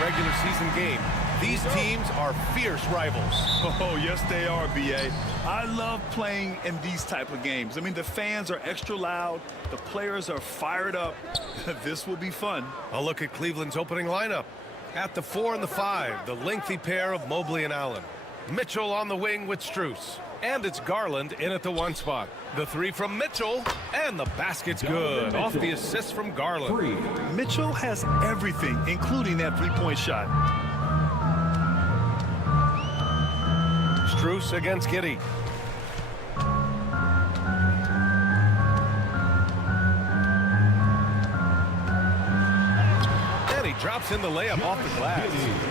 Regular season game. These teams are fierce rivals. Oh, yes, they are, B.A. I love playing in these type of games. I mean, the fans are extra loud. The players are fired up. This will be fun. A look at Cleveland's opening lineup. At the 4 and the 5, the lengthy pair of Mobley and Allen. Mitchell on the wing with Strus. And it's Garland in at the 1 spot. The 3 from Mitchell, and the basket's good. Off the assist from Garland. Mitchell has everything, including that three-point shot. Strus against Giddey. And he drops in the layup off the glass.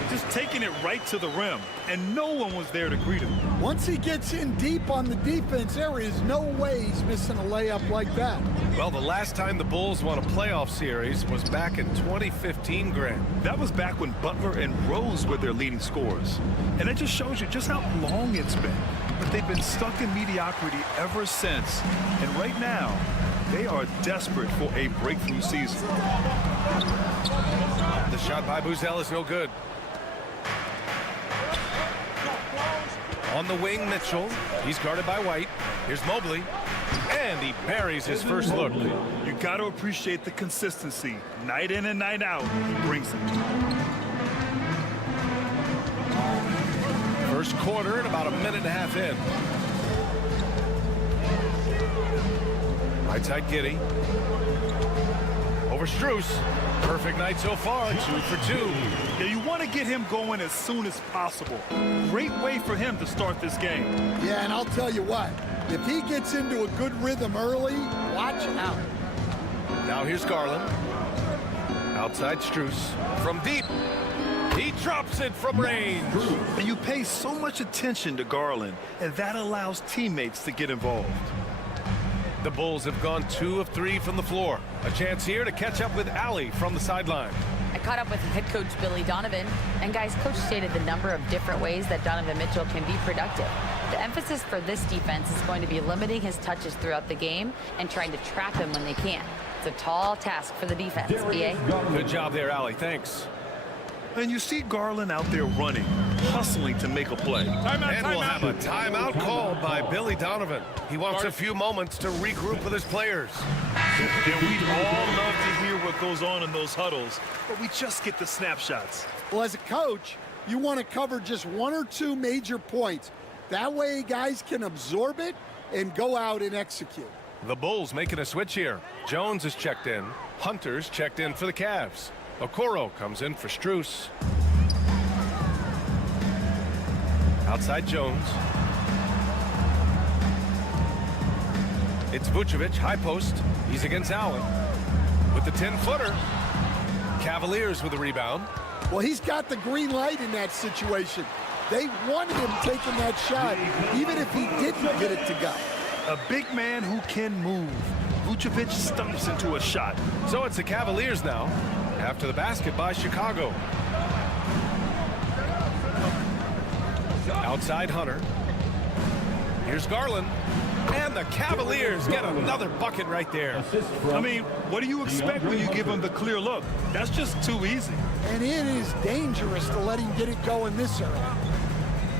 Just taking it right to the rim, and no one was there to greet him. Once he gets in deep on the defense, there is no way he's missing a layup like that. Well, the last time the Bulls won a playoff series was back in 2015, Graham. That was back when Butler and Rose were their leading scorers. And it just shows you just how long it's been. But they've been stuck in mediocrity ever since. And right now, they are desperate for a breakthrough season. The shot by Buzel is no good. On the wing, Mitchell. He's guarded by White. Here's Mobley. And he buries his first look. You got to appreciate the consistency. Night in and night out, he brings it. First quarter and about a minute and a half in. Right side Giddey. Over Strus. Perfect night so far, 2 for 2. Yeah, you want to get him going as soon as possible. Great way for him to start this game. Yeah, and I'll tell you what, if he gets into a good rhythm early, watch out. Now here's Garland. Outside Strus. From deep. He drops it from range. And you pay so much attention to Garland, and that allows teammates to get involved. The Bulls have gone 2 of 3 from the floor. A chance here to catch up with Allie from the sideline. I caught up with head coach Billy Donovan, and guys, coach stated the number of different ways that Donovan Mitchell can be productive. The emphasis for this defense is going to be limiting his touches throughout the game and trying to trap him when they can. It's a tall task for the defense, B.A. Good job there, Allie. Thanks. And you see Garland out there running, hustling to make a play. And we'll have a timeout called by Billy Donovan. He wants a few moments to regroup with his players. And we'd all love to hear what goes on in those huddles, but we just get the snapshots. Well, as a coach, you want to cover just 1 or 2 major points. That way guys can absorb it and go out and execute. The Bulls making a switch here. Jones is checked in. Hunter's checked in for the Cavs. Okoro comes in for Strus. Outside Jones. It's Vucevic, high post. He's against Allen. With the 10-footer. Cavaliers with the rebound. Well, he's got the green light in that situation. They wanted him taking that shot, even if he didn't get it to go. A big man who can move. Vucevic stumps into a shot. So it's the Cavaliers now, after the basket by Chicago. Outside Hunter. Here's Garland. And the Cavaliers get another bucket right there. I mean, what do you expect when you give him the clear look? That's just too easy. And it is dangerous to let him get it going this early.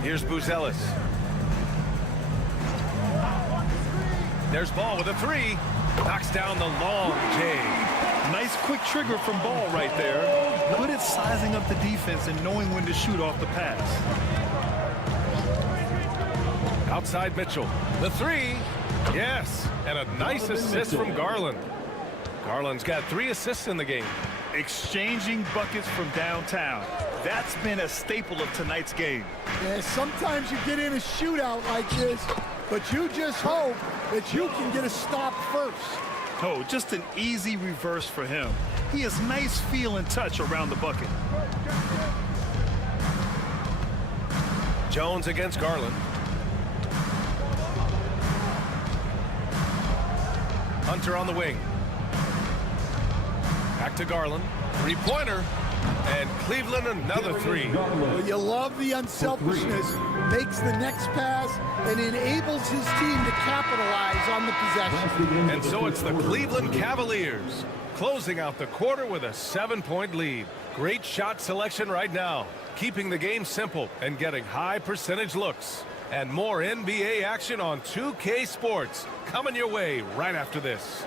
Here's Buzelis. There's Ball with a three. Knocks down the long J. Nice quick trigger from Ball right there. Good at sizing up the defense and knowing when to shoot off the pass. Outside Mitchell. The three. Yes. And a nice assist from Garland. Garland's got 3 assists in the game. Exchanging buckets from downtown. That's been a staple of tonight's game. Yeah, sometimes you get in a shootout like this, but you just hope that you can get a stop first. Oh, just an easy reverse for him. He has nice feel and touch around the bucket. Jones against Garland. Hunter on the wing. Back to Garland. 3-pointer. And Cleveland another 3. Well, you love the unselfishness. Makes the next pass and enables his team to capitalize on the possession. And so it's the Cleveland Cavaliers closing out the quarter with a 7-point lead. Great shot selection right now, keeping the game simple and getting high percentage looks. And more NBA action on 2K Sports coming your way right after this.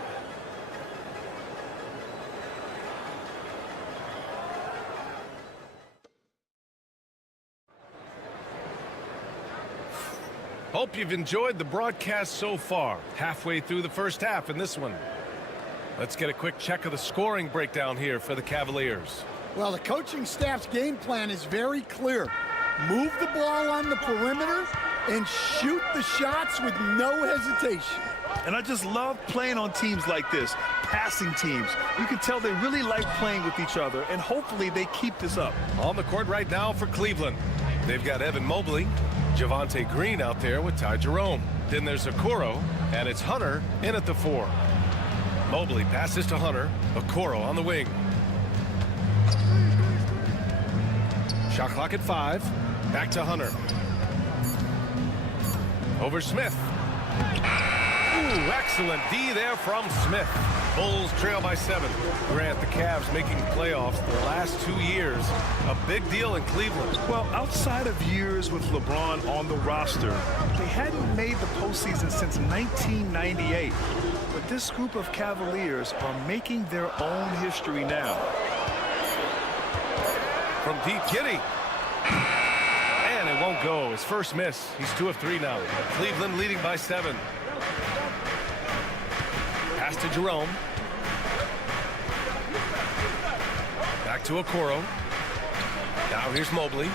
Hope you've enjoyed the broadcast so far. Halfway through the first half in this one. Let's get a quick check of the scoring breakdown here for the Cavaliers. Well, the coaching staff's game plan is very clear. Move the ball on the perimeter and shoot the shots with no hesitation. And I just love playing on teams like this, passing teams. You can tell they really like playing with each other, and hopefully they keep this up. On the court right now for Cleveland. They've got Evan Mobley, Javonte Green out there with Ty Jerome. Then there's Okoro, and it's Hunter in at the 4. Mobley passes to Hunter. Okoro on the wing. Shot clock at 5. Back to Hunter. Over Smith. Ooh, excellent D there from Smith. Bulls trail by 7. Grant, the Cavs making playoffs the last 2 years. A big deal in Cleveland. Well, outside of years with LeBron on the roster, they hadn't made the postseason since 1998. But this group of Cavaliers are making their own history now. From deep, Kitty. And it won't go. His first miss. He's 2 of 3 now. Cleveland leading by 7. Pass to Jerome. Back to Okoro. Now here's Mobley.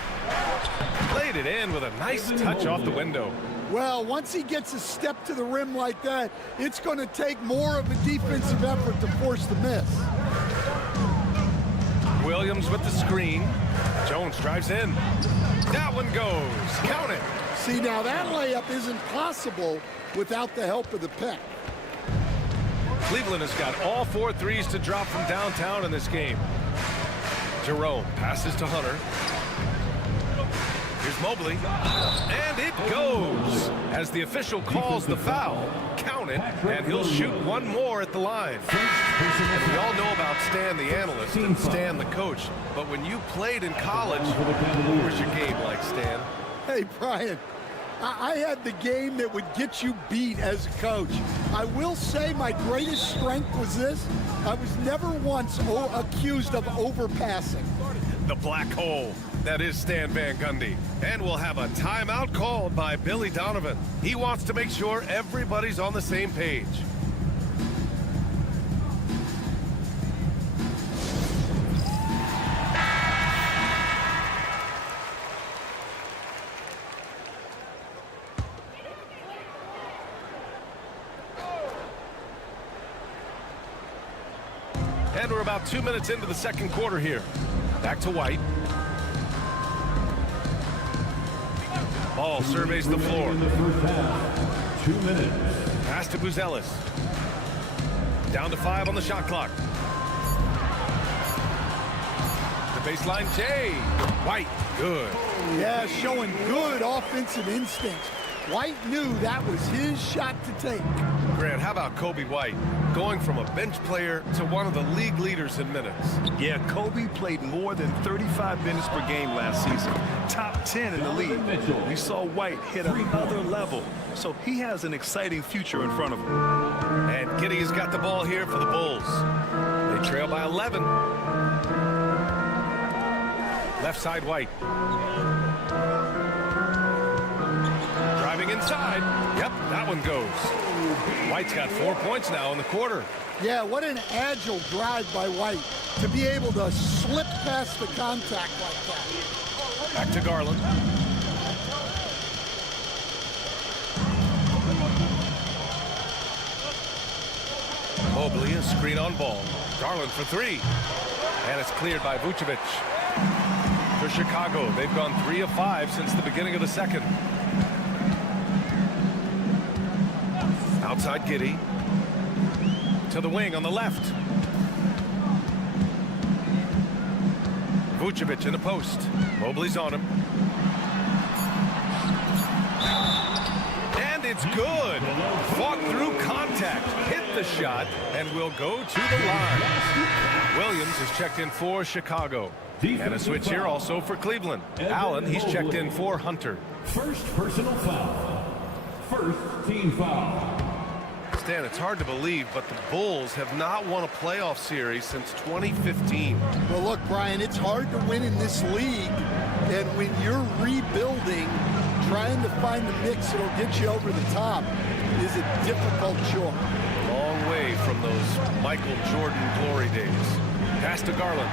Played it in with a nice touch off the window. Well, once he gets a step to the rim like that, it's going to take more of a defensive effort to force the miss. Williams with the screen. Jones drives in. That one goes. Count it. See, now that layup isn't possible without the help of the pick. Cleveland has got all 4 threes to drop from downtown in this game. Jerome passes to Hunter. Here's Mobley. And it goes. As the official calls the foul, count it, and he'll shoot one more at the line. And we all know about Stan the analyst and Stan the coach, but when you played in college, what was your game like, Stan? Hey, Brian, I had the game that would get you beat as a coach. I will say my greatest strength was this. I was never once accused of overpassing. The black hole. That is Stan Van Gundy. And we'll have a timeout called by Billy Donovan. He wants to make sure everybody's on the same page. And we're about 2 minutes into the second quarter here. Back to White. Ball surveys the floor. In the first half, 2 minutes. Pass to Buzelis. Down to 5 on the shot clock. The baseline, Jay. White, good. Yeah, showing good offensive instincts. White knew that was his shot to take. Grant, how about Kobe White? going from a bench player to one of the league leaders in minutes. Yeah, Kobe played more than 35 minutes per game last season. Top 10 in the league. We saw White hit another level, so he has an exciting future in front of him. And Giddey's got the ball here for the Bulls. They trail by 11. Left side, White. Driving inside. Yep, that one goes. White's got 4 points now in the quarter. Yeah, what an agile drive by White to be able to slip past the contact like that. Back to Garland. Mobley, a screen on ball. Garland for three. And it's cleared by Vucevic. For Chicago, they've gone 3 of 5 since the beginning of the second. Outside Giddey. To the wing on the left. Vucevic in the post. Mobley's on him. And it's good. Fought through contact. Hit the shot and will go to the line. Williams is checked in for Chicago. And a switch here also for Cleveland. Allen, he's checked in for Hunter. First personal foul. First team foul. Stan, it's hard to believe, but the Bulls have not won a playoff series since 2015. Well, look, Brian, it's hard to win in this league. And when you're rebuilding, trying to find the mix that'll get you over the top is a difficult chore. Long way from those Michael Jordan glory days. Pass to Garland.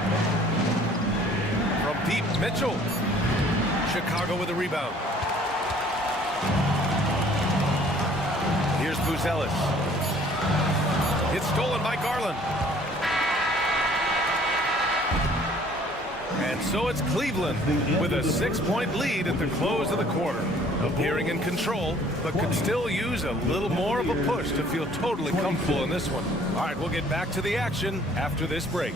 From deep, Mitchell. Chicago with a rebound. Here's Buzelis. It's stolen by Garland. And so it's Cleveland with a 6-point lead at the close of the quarter. Appearing in control, but could still use a little more of a push to feel totally comfortable in this one. All right, we'll get back to the action after this break.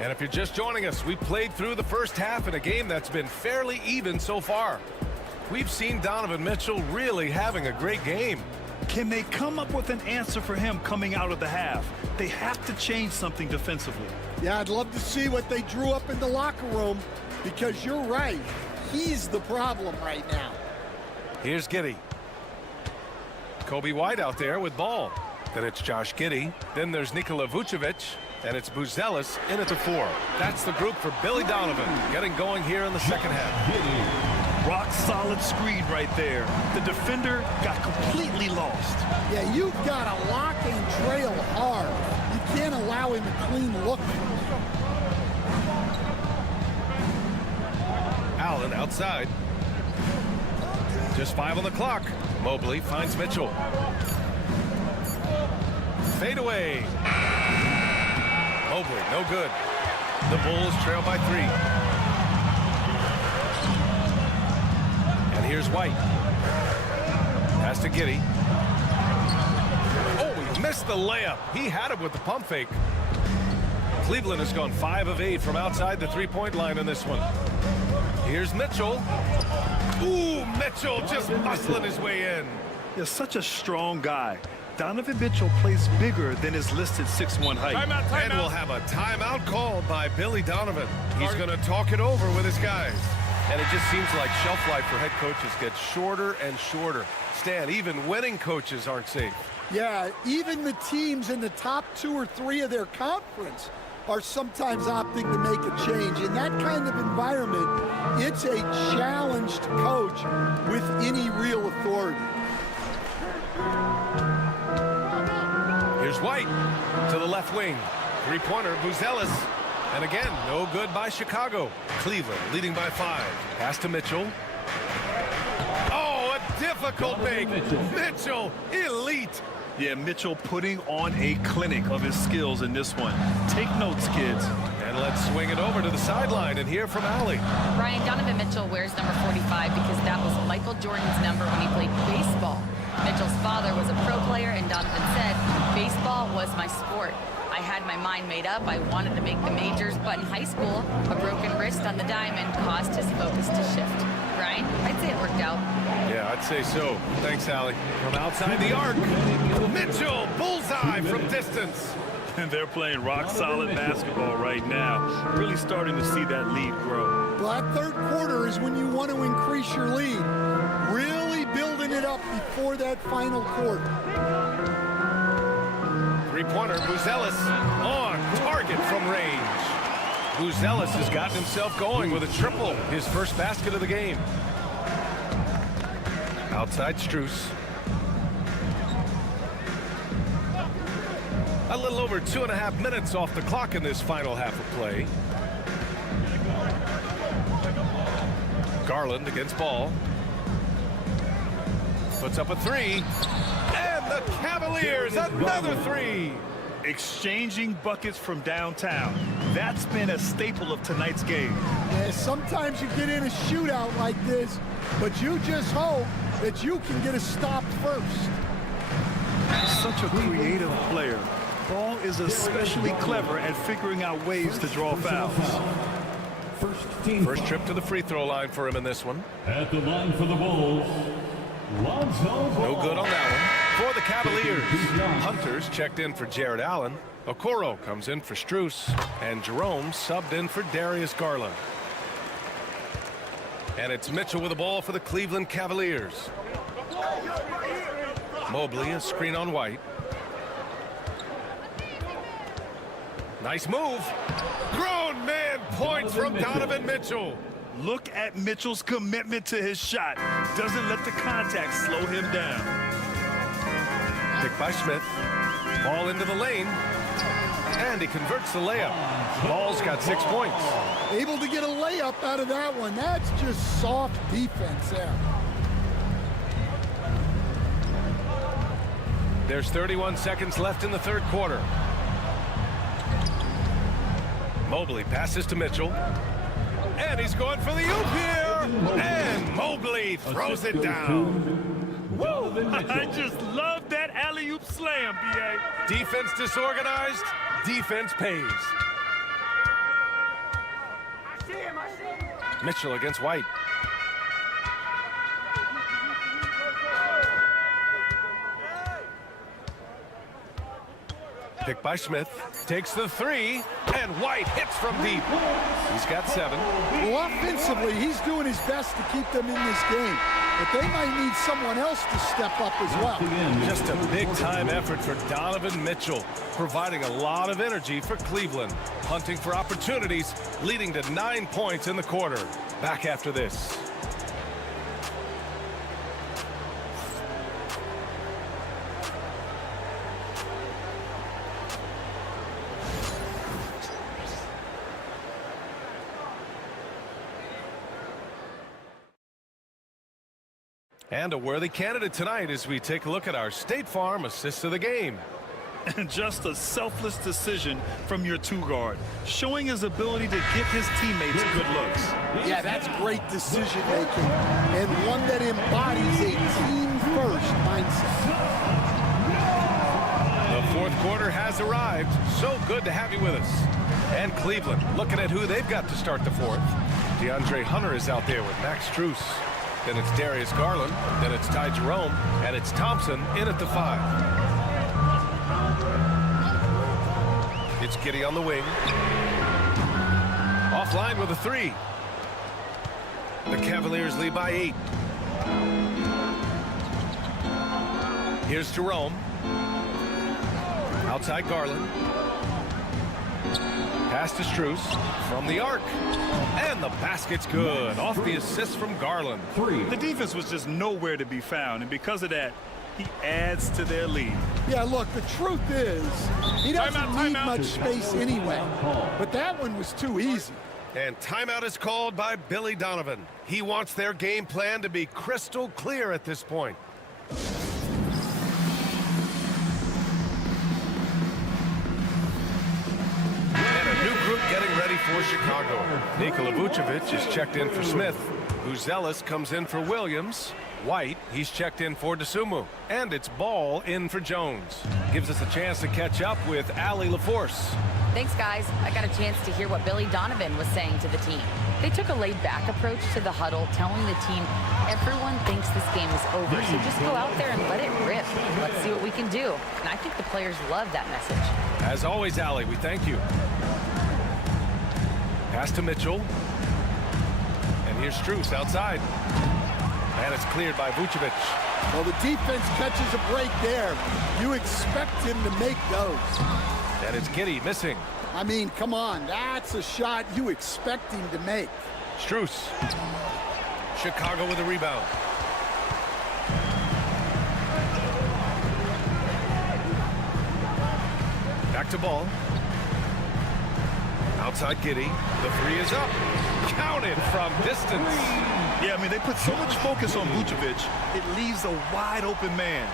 And if you're just joining us, we played through the first half in a game that's been fairly even so far. We've seen Donovan Mitchell really having a great game. Can they come up with an answer for him coming out of the half? They have to change something defensively. Yeah, I'd love to see what they drew up in the locker room, because you're right. He's the problem right now. Here's Giddey. Kobe White out there with ball. Then it's Josh Giddey. Then there's Nikola Vucevic. And it's Buzelis in at the 4. That's the group for Billy Donovan getting going here in the second half. Rock solid screen right there. The defender got completely lost. Yeah, you've got to lock and trail hard. You can't allow him a clean look. Allen outside. Just 5 on the clock. Mobley finds Mitchell. Fade away. Mobley, no good. The Bulls trail by 3. And here's White. Pass to Giddey. Oh, he missed the layup. He had it with the pump fake. Cleveland has gone 5 of 8 from outside the 3-point line in this one. Here's Mitchell. Ooh, Mitchell just muscling his way in. He's such a strong guy. Donovan Mitchell plays bigger than his listed 6'1" height. Timeout. And we'll have a timeout called by Billy Donovan. He's going to talk it over with his guys. And it just seems like shelf life for head coaches gets shorter and shorter. Stan, even winning coaches aren't safe. Yeah, even the teams in the top 2 or 3 of their conference are sometimes opting to make a change. In that kind of environment, it's a challenged coach with any real authority. Here's White to the left wing. 3-pointer, Buzelis. And again, no good by Chicago. Cleveland leading by 5. Pass to Mitchell. Oh, a difficult make. Mitchell, elite. Yeah, Mitchell putting on a clinic of his skills in this one. Take notes, kids. And let's swing it over to the sideline and hear from Allie. Brian, Donovan Mitchell wears number 45 because that was Michael Jordan's number when he played baseball. Mitchell's father was a pro player, and Donovan said, baseball was my sport. I had my mind made up. I wanted to make the majors, but in high school, a broken wrist on the diamond caused his focus to shift. Brian, I'd say it worked out. Yeah, I'd say so. Thanks, Allie. From outside the arc, Mitchell, bullseye from distance. And they're playing rock-solid basketball right now. Really starting to see that lead grow. Well, that third quarter is when you want to increase your lead. Really building it up before that final quarter. Three-pointer, Buzelis on target from range. Buzelis has gotten himself going with a triple, his first basket of the game. Outside Strus. A little over 2.5 minutes off the clock in this final half of play. Garland against Ball. Puts up a 3. And the Cavaliers, another 3. Exchanging buckets from downtown. That's been a staple of tonight's game. Yeah, sometimes you get in a shootout like this, but you just hope that you can get a stop first. Such a creative player. Ball is especially clever at figuring out ways to draw fouls. First trip to the free throw line for him in this one. At the line for the Bulls, no good on that one. For the Cavaliers, Hunters checked in for Jared Allen. Okoro comes in for Strus. And Jerome subbed in for Darius Garland. And it's Mitchell with the ball for the Cleveland Cavaliers. Mobley, a screen on White. Nice move. Grown man points from Donovan Mitchell. Look at Mitchell's commitment to his shot. Doesn't let the contact slow him down. Pick by Smith. Ball into the lane. And he converts the layup. Ball's got 6 points. Able to get a layup out of that one. That's just soft defense there. There's 31 seconds left in the third quarter. Mobley passes to Mitchell. And he's going for the oop here. And Mobley throws it down. Woo! I just love that alley-oop slam, B.A. Defense disorganized. Defense pays. Mitchell against White. Pick by Smith. Takes the 3. And White hits from deep. He's got 7. Well, offensively, he's doing his best to keep them in this game. But they might need someone else to step up as well. Just a big-time effort for Donovan Mitchell, providing a lot of energy for Cleveland, hunting for opportunities, leading to 9 points in the quarter. Back after this. And a worthy candidate tonight as we take a look at our State Farm assist of the game. And just a selfless decision from your two-guard, showing his ability to get his teammates good looks. Yeah, that's great decision-making, and one that embodies a team-first mindset. The fourth quarter has arrived. So good to have you with us. And Cleveland looking at who they've got to start the fourth. DeAndre Hunter is out there with Max Strus. Then it's Darius Garland. Then it's Ty Jerome. And it's Thompson in at the 5. It's Giddey on the wing. Offline with a 3. The Cavaliers lead by 8. Here's Jerome. Outside Garland. Pass to Strus from the arc. And the basket's good. Off the assist from Garland. The defense was just nowhere to be found. And because of that, he adds to their lead. Yeah, look, the truth is, he doesn't need much space anyway. But that one was too easy. And timeout is called by Billy Donovan. He wants their game plan to be crystal clear at this point. And a new group getting ready for Chicago. Nikola Vucevic is checked in for Smith. Uzelis comes in for Williams. White, he's checked in for DeSumo. And it's Ball in for Jones. Gives us a chance to catch up with Allie LaForce. Thanks, guys. I got a chance to hear what Billy Donovan was saying to the team. They took a laid-back approach to the huddle, telling the team everyone thinks this game is over, so just go out there and let it rip. Let's see what we can do. And I think the players love that message. As always, Allie, we thank you. Pass to Mitchell. And here's Strus outside. And it's cleared by Vucevic. Well, the defense catches a break there. You expect him to make those. And it's Giddey missing. I mean, come on. That's a shot you expect him to make. Strus. Chicago with a rebound. Back to Ball. Outside Giddey. The three is up. Counted from distance. Yeah, I mean, they put so much focus on Vucevic, it leaves a wide open man.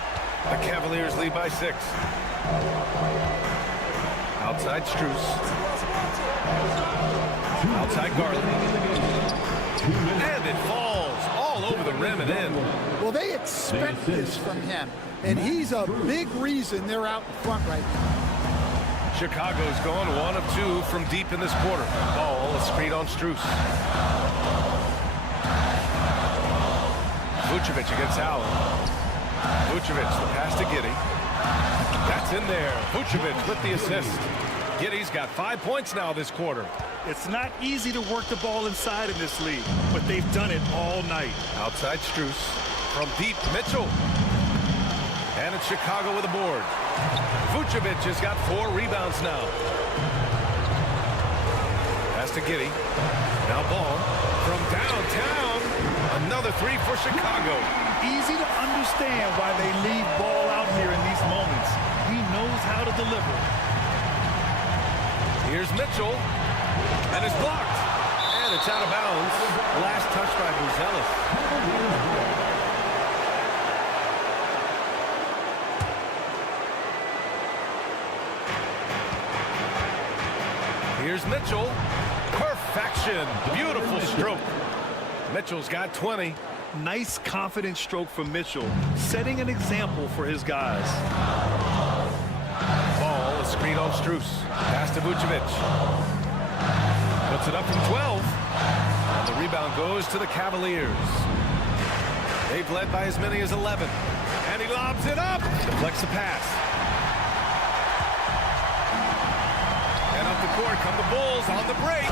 The Cavaliers lead by 6. Outside Strus. Outside Garland. And it falls all over the rim and in. Well, they expect this from him, and he's a big reason they're out in front right now. Chicago's gone 1 of 2 from deep in this quarter. Ball, a screen on Strus. Vucevic against Allen. Vucevic, the pass to Giddey. That's in there. Vucevic with the assist. Giddey's got 5 points now this quarter. It's not easy to work the ball inside in this league, but they've done it all night. Outside Strus. From deep, Mitchell. And it's Chicago with a board. Vucevic has got 4 rebounds now. Pass to Giddey. Now Ball. From downtown. Another 3 for Chicago. Easy to understand why they leave Ball out here in these moments. He knows how to deliver. Here's Mitchell. And it's blocked. And it's out of bounds. Last touch by Uzelis. Here's Mitchell. Perfection. Beautiful stroke. Mitchell's got 20. Nice, confident stroke from Mitchell, setting an example for his guys. Ball, a screen on Strus. Pass to Vucevic. Puts it up from 12. And the rebound goes to the Cavaliers. They've led by as many as 11. And he lobs it up. Deflects the pass. And up the court come the Bulls on the break.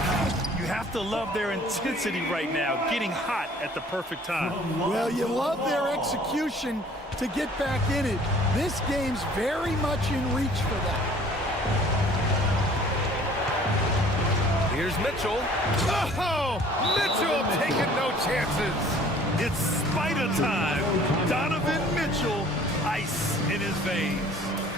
You have to love their intensity right now, getting hot at the perfect time. Well, you love their execution to get back in it. This game's very much in reach for them. Here's Mitchell. Oh, Mitchell taking no chances. It's spider time. Donovan Mitchell, ice in his veins.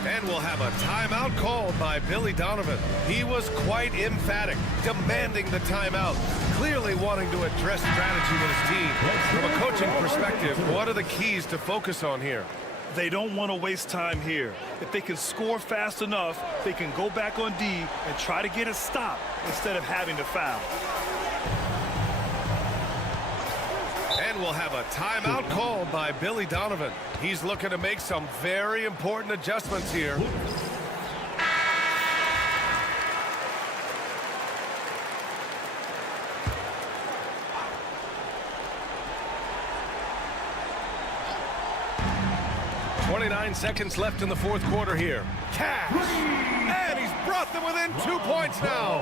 And we'll have a timeout called by Billy Donovan. He was quite emphatic, demanding the timeout, clearly wanting to address strategy with his team. From a coaching perspective, what are the keys to focus on here? They don't want to waste time here. If they can score fast enough, they can go back on D and try to get a stop instead of having to foul. And we'll have a timeout called by Billy Donovan. He's looking to make some very important adjustments here. Seconds left in the fourth quarter here. Cash! And he's brought them within 2 points now.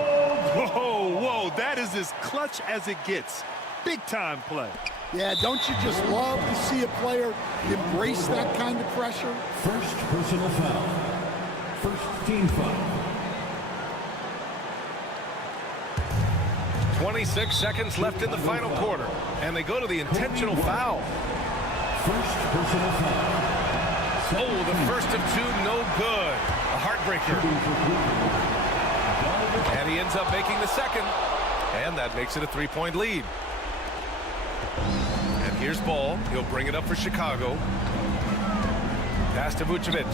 Whoa, that is as clutch as it gets. Big time play. Yeah, don't you just love to see a player embrace that kind of pressure? First personal foul. First team foul. 26 seconds left in the final quarter. And they go to the intentional foul. First personal foul. Oh, the first of two, no good. A heartbreaker. And he ends up making the second. And that makes it a 3-point lead. And here's Ball. He'll bring it up for Chicago. Pass to Vucevic.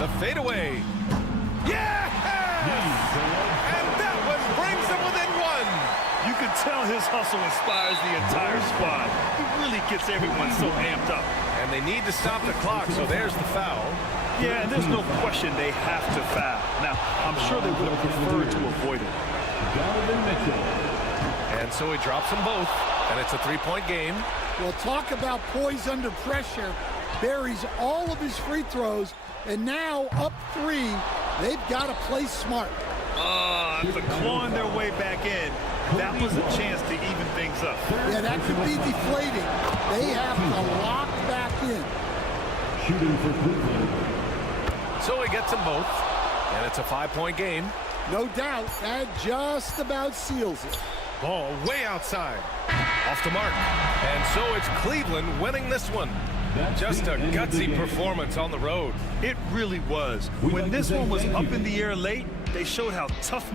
The fadeaway. Yes! And that one brings them within one. You can tell his hustle inspires the entire squad. He really gets everyone so amped up. And they need to stop the clock, so there's the foul. Yeah, and there's no question they have to foul. Now, I'm sure they would have preferred to avoid it. And so he drops them both, and it's a 3-point game. Well, talk about poise under pressure. Buries all of his free throws, and now up 3. They've got to play smart. After clawing their way back in, that was a chance to even things up. Yeah, that could be deflating. They have to lock back in. Shooting for Cleveland. So he gets them both, and it's a 5-point game. No doubt, that just about seals it. Ball way outside. Off the mark. And so it's Cleveland winning this one. Just a gutsy performance on the road. It really was. When this one was up in the air late, they showed how tough.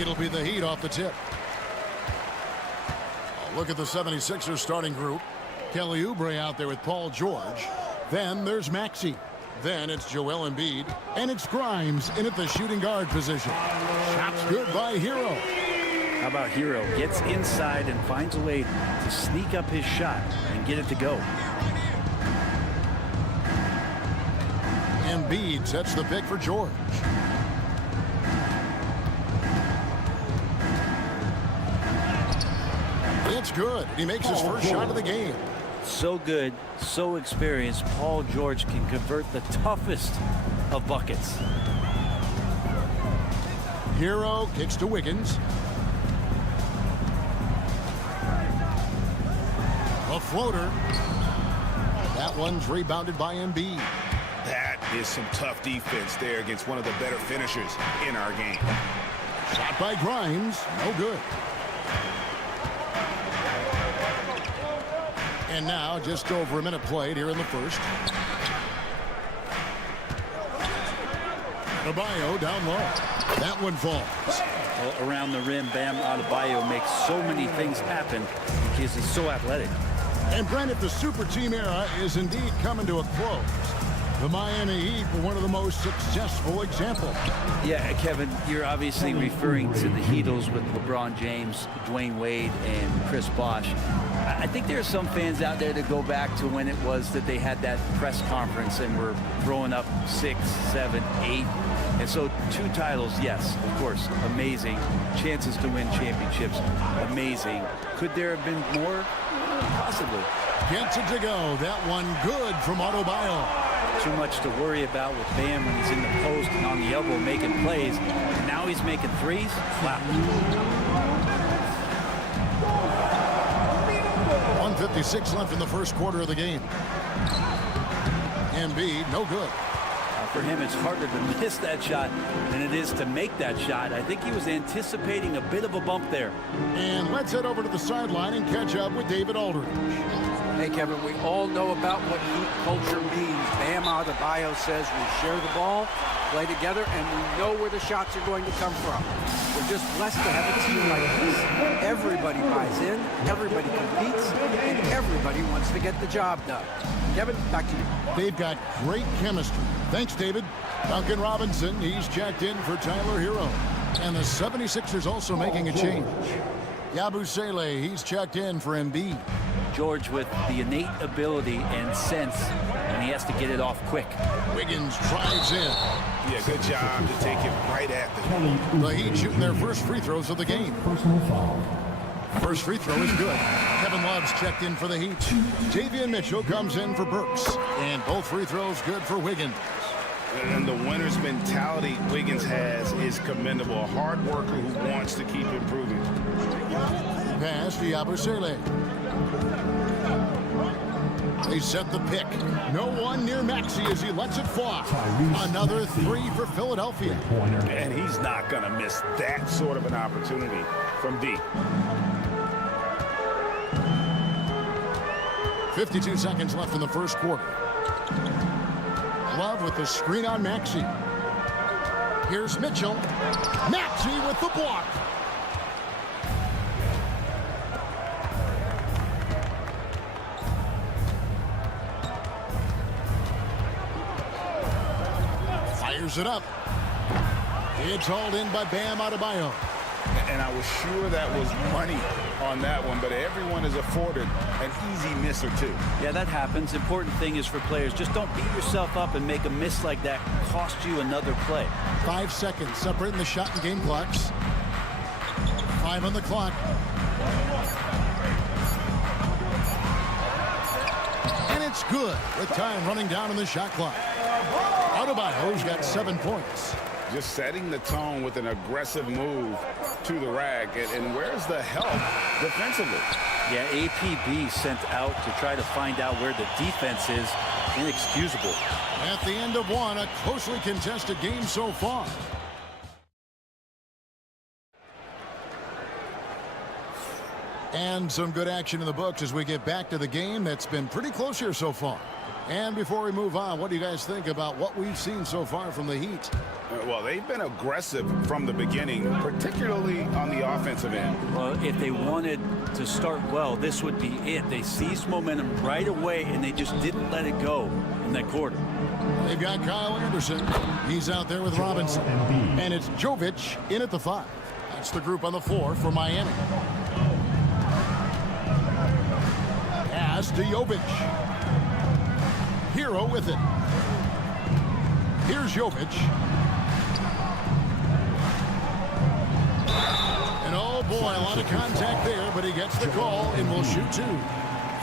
It'll be the Heat off the tip. Look at the 76ers starting group. Kelly Oubre out there with Paul George. Then there's Maxey. Then it's Joel Embiid. And it's Grimes in at the shooting guard position. Shots good by Hero. How about Hero? Gets inside and finds a way to sneak up his shot and get it to go. Embiid sets the pick for George. It's good. He makes his first shot of the game. So good, so experienced. Paul George can convert the toughest of buckets. Hero kicks to Wiggins. A floater. That one's rebounded by Embiid. That is some tough defense there against one of the better finishers in our game. Shot by Grimes. No good. And now just over a minute played here in the first. Adebayo down low. That one falls. Well, around the rim, Bam Adebayo makes so many things happen because he's so athletic. And Brent, if the super team era is indeed coming to a close, the Miami Heat were one of the most successful examples. Yeah, Kevin, you're obviously referring to the Heatles with LeBron James, Dwayne Wade, and Chris Bosh. I think there are some fans out there that go back to when it was that they had that press conference and were throwing up 6, 7, 8. And so 2 titles, yes, of course, amazing. Chances to win championships, amazing. Could there have been more? Possibly. Gets it to go. That one good from Adebayo. Too much to worry about with Bam when he's in the post and on the elbow making plays. And now he's making threes. Wow. 1:56 left in the first quarter of the game. Embiid, no good. For him, it's harder to miss that shot than it is to make that shot. I think he was anticipating a bit of a bump there. And let's head over to the sideline and catch up with David Aldridge. Hey, Kevin, we all know about what Heat culture means. Bam Adebayo says we share the ball, play together, and we know where the shots are going to come from. We're just blessed to have a team like this. Everybody buys in, everybody competes, and everybody wants to get the job done. Kevin, back to you. They've got great chemistry. Thanks, David. Duncan Robinson, he's checked in for Tyler Hero. And the 76ers also making a change. Yabusele, he's checked in for Embiid. George with the innate ability and sense, and he has to get it off quick. Wiggins drives in. Yeah, good job to take it right at the hoop. The Heat shooting their first free throws of the game. First free throw is good. Kevin Love's checked in for the Heat. Davion Mitchell comes in for Burks. And both free throws good for Wiggins. And the winner's mentality Wiggins has is commendable. A hard worker who wants to keep improving. Pass to Yabusele. They set the pick. No one near Maxey as he lets it fly. Another 3 for Philadelphia. And he's not going to miss that sort of an opportunity from deep. 52 seconds left in the first quarter. Love with the screen on Maxey. Here's Mitchell. Maxey with the block. Fires it up. It's hauled in by Bam Adebayo. And I was sure that was money on that one, but everyone is afforded an easy miss or two. Yeah, that happens. Important thing is for players, just don't beat yourself up and make a miss like that cost you another play. 5 seconds separating the shot and game clocks. 5 on the clock. And it's good with time running down on the shot clock. Adebayo's got 7 points. Just setting the tone with an aggressive move to the rack. And where's the help defensively? Yeah, APB sent out to try to find out where the defense is. Inexcusable. At the end of one, a closely contested game so far. And some good action in the books as we get back to the game that's been pretty close here so far. And before we move on, what do you guys think about what we've seen so far from the Heat? Well, they've been aggressive from the beginning, particularly on the offensive end. Well, if they wanted to start well, this would be it. They seized momentum right away, and they just didn't let it go in that quarter. They've got Kyle Anderson. He's out there with Robinson. And it's Jovic in at the 5. That's the group on the floor for Miami. Pass to Jovic. Hero with it. Here's Jovic. And oh boy, a lot of contact there, but he gets the call and will shoot 2.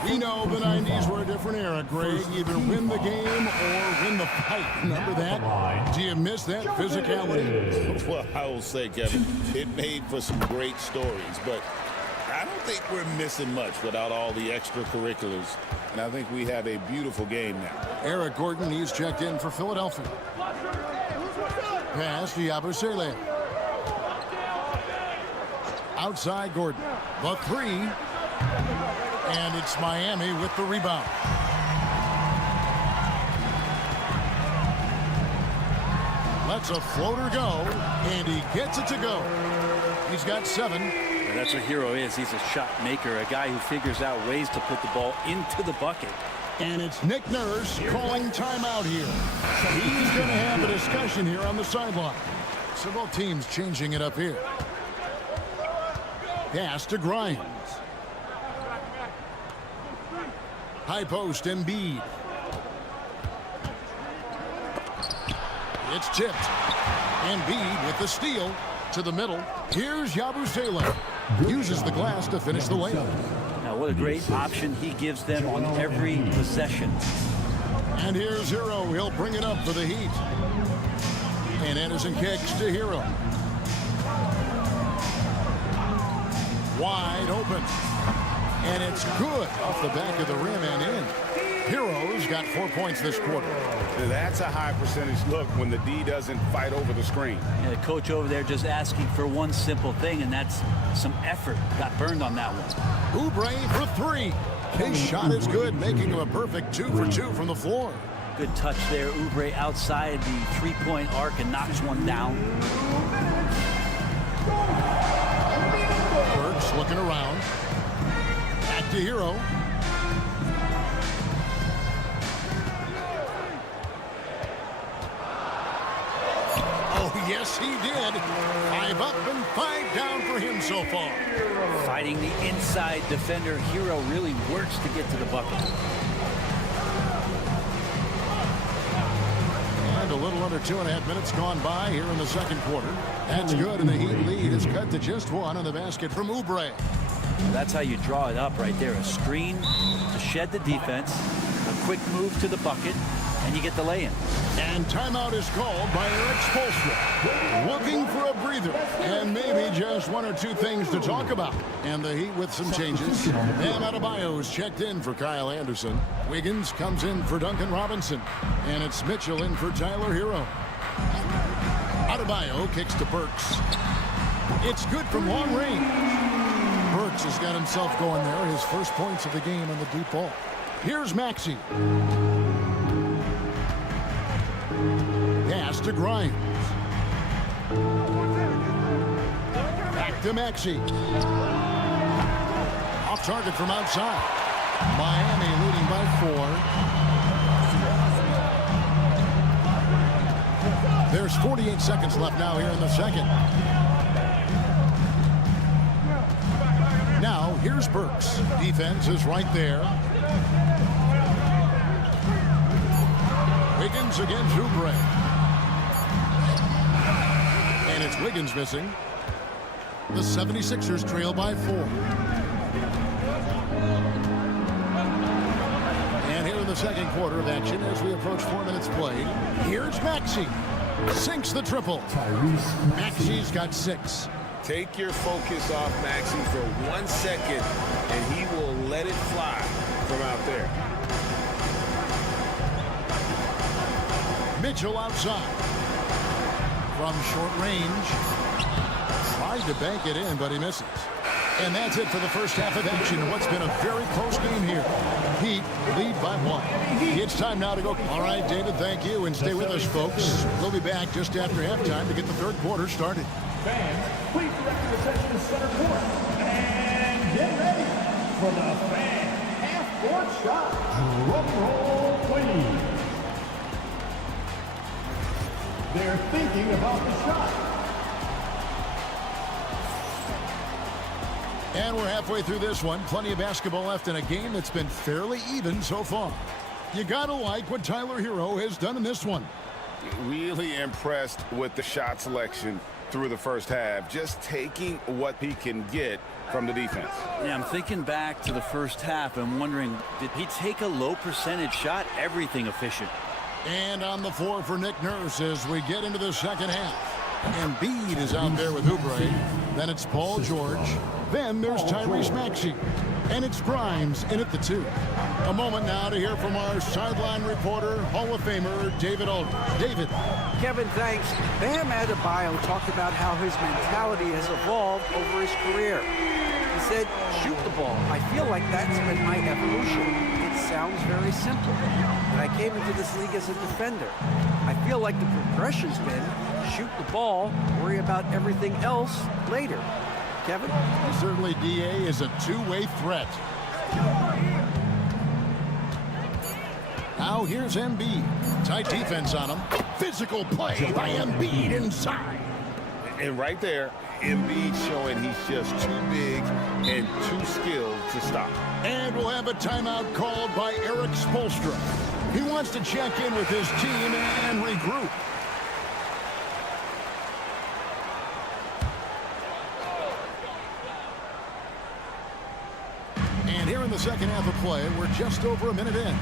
We know the 90s were a different era, Greg. Either win the game or win the fight. Remember that? Do you miss that physicality? Well, I will say, Kevin, it made for some great stories, but I don't think we're missing much without all the extracurriculars. And I think we have a beautiful game now. Eric Gordon, he's checked in for Philadelphia. Pass to Yabusele. Outside Gordon. The 3. And it's Miami with the rebound. Lets a floater go, and he gets it to go. He's got 7. And that's what Hero is. He's a shot maker, a guy who figures out ways to put the ball into the bucket. And it's Nick Nurse calling timeout here. He's going to have a discussion here on the sideline. So both teams changing it up here. Pass to Grimes. High post, Embiid. It's tipped. Embiid with the steal to the middle. Here's Yabusele. Uses the glass to finish the layup. Now, what a great option he gives them on every possession. And here's Hero. He'll bring it up for the Heat. And Anderson kicks to Hero. Wide open. And it's good off the back of the rim and in. Hero's got 4 points this quarter. That's a high percentage look when the D doesn't fight over the screen. And the coach over there just asking for one simple thing, and that's some effort. Got burned on that one. Oubre for 3. His shot is good, making him a perfect 2 for 2 from the floor. Good touch there. Oubre outside the three-point arc and knocks one down. Burks looking around. Back to Hero. Oh, yes, he did. 5 up and 5 down for him so far. Fighting the inside defender. Hero really works to get to the bucket. And a little under 2.5 minutes gone by here in the second quarter. That's good, and the Heat lead is cut to just 1 on the basket from Oubre. That's how you draw it up right there. A screen to shed the defense, a quick move to the bucket, and you get the lay-in. And timeout is called by Eric Spoelstra. Looking for a breather and maybe just 1 or 2 things to talk about. And the Heat with some changes. Bam Adebayo's checked in for Kyle Anderson. Wiggins comes in for Duncan Robinson. And it's Mitchell in for Tyler Hero. Adebayo kicks to Burks. It's good from long range. Burks has got himself going there. His first points of the game on the deep ball. Here's Maxey. Pass to Grimes. Back to Maxey. Off target from outside. Miami leading by 4. There's 48 seconds left now here in the second. Now, here's Burks. Defense is right there. Wiggins against Oubre. And it's Wiggins missing. The 76ers trail by 4. And here in the second quarter of action as we approach 4 minutes played. Here's Maxey. Sinks the triple. Maxey's got 6. Take your focus off Maxey for 1 second, and he will let it fly from out there. Mitchell outside. From short range. Tried to bank it in, but he misses. And that's it for the first half of action in what's been a very close game here. Heat lead by 1. It's time now to go. All right, David, thank you. And stay with us, folks. We'll be back just after halftime to get the third quarter started. Fans, please direct your attention to center court. And get ready for the fan half-court shot. Drum roll, please. They're thinking about the shot. And we're halfway through this one. Plenty of basketball left in a game that's been fairly even so far. You gotta like what Tyler Hero has done in this one. Really impressed with the shot selection through the first half. Just taking what he can get from the defense. Yeah, I'm thinking back to the first half and wondering, did he take a low percentage shot? Everything efficient. And on the floor for Nick Nurse as we get into the second half. Embiid is out there with Oubre. Then it's Paul George. Then there's Tyrese Maxey. And it's Grimes in at the 2. A moment now to hear from our sideline reporter, Hall of Famer, David Aldridge. David. Kevin, thanks. Bam Adebayo talked about how his mentality has evolved over his career. He said, shoot the ball. I feel like that's been my evolution. It sounds very simple. And I came into this league as a defender. I feel like the progression's been shoot the ball, worry about everything else later. Kevin? Certainly, DA is a two-way threat. Now here's Embiid. Tight defense on him. Physical play by Embiid inside. And right there, Embiid showing he's just too big and too skilled to stop. And we'll have a timeout called by Eric Spoelstra. He wants to check in with his team and regroup. And here in the second half of play, we're just over a minute in.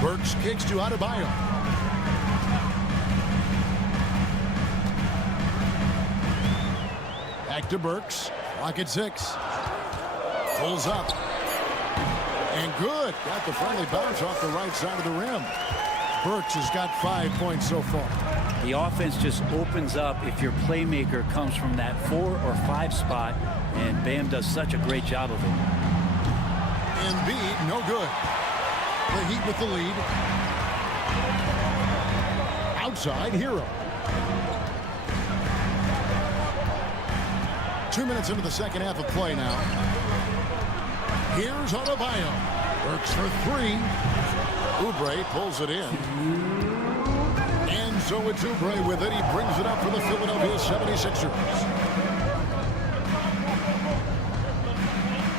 Burks kicks to Adebayo. Back to Burks. Clock at 6. Pulls up. And good. Got the friendly bounce off the right side of the rim. Burks has got 5 points so far. The offense just opens up if your playmaker comes from that 4 or 5 spot, and Bam does such a great job of it. Embiid, no good. The Heat with the lead. Outside, Hero. 2 minutes into the second half of play now. Here's Adebayo. Works for 3. Oubre pulls it in. And so it's Oubre with it. He brings it up for the Philadelphia 76ers.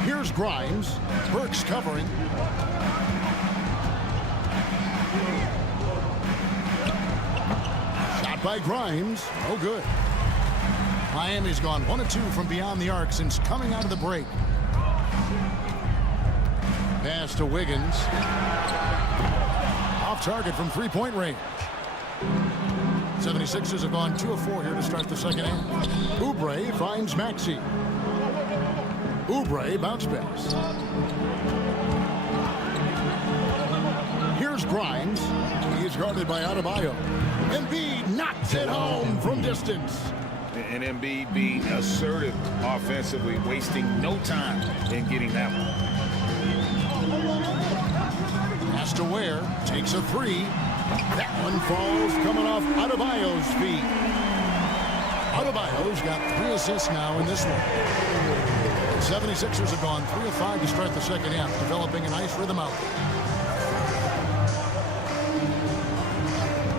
Here's Grimes. Burks covering. Shot by Grimes. No good. Miami's gone 1 of 2 from beyond the arc since coming out of the break. Pass to Wiggins. Off target from three-point range. 76ers have gone 2 of 4 here to start the second half. Oubre finds Maxey. Oubre bounce pass. Here's Grimes. He's guarded by Adebayo. Embiid knocks it home from distance. And Embiid being assertive offensively, wasting no time in getting that one. Has to Ware, takes a 3. That one falls coming off Adebayo's feet. Adebayo's got 3 assists now in this one. The 76ers have gone 3 of 5 to start the second half, developing a nice rhythm out.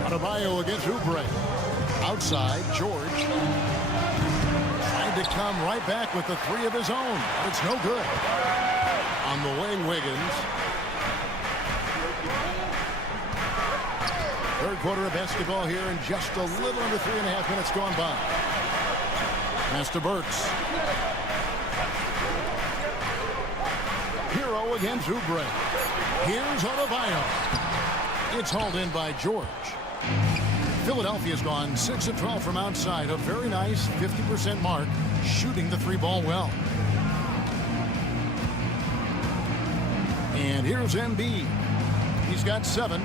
Adebayo against Oubre. Outside, George. Trying to come right back with the 3 of his own. But it's no good. On the wing, Wiggins. Third quarter of basketball here and just a little under 3.5 minutes gone by. Pass to Burks. Hero against Oubre. Here's Adebayo. It's hauled in by George. Philadelphia's gone 6 of 12 from outside. A very nice 50% mark, shooting the 3-ball well. And here's Embiid. He's got 7.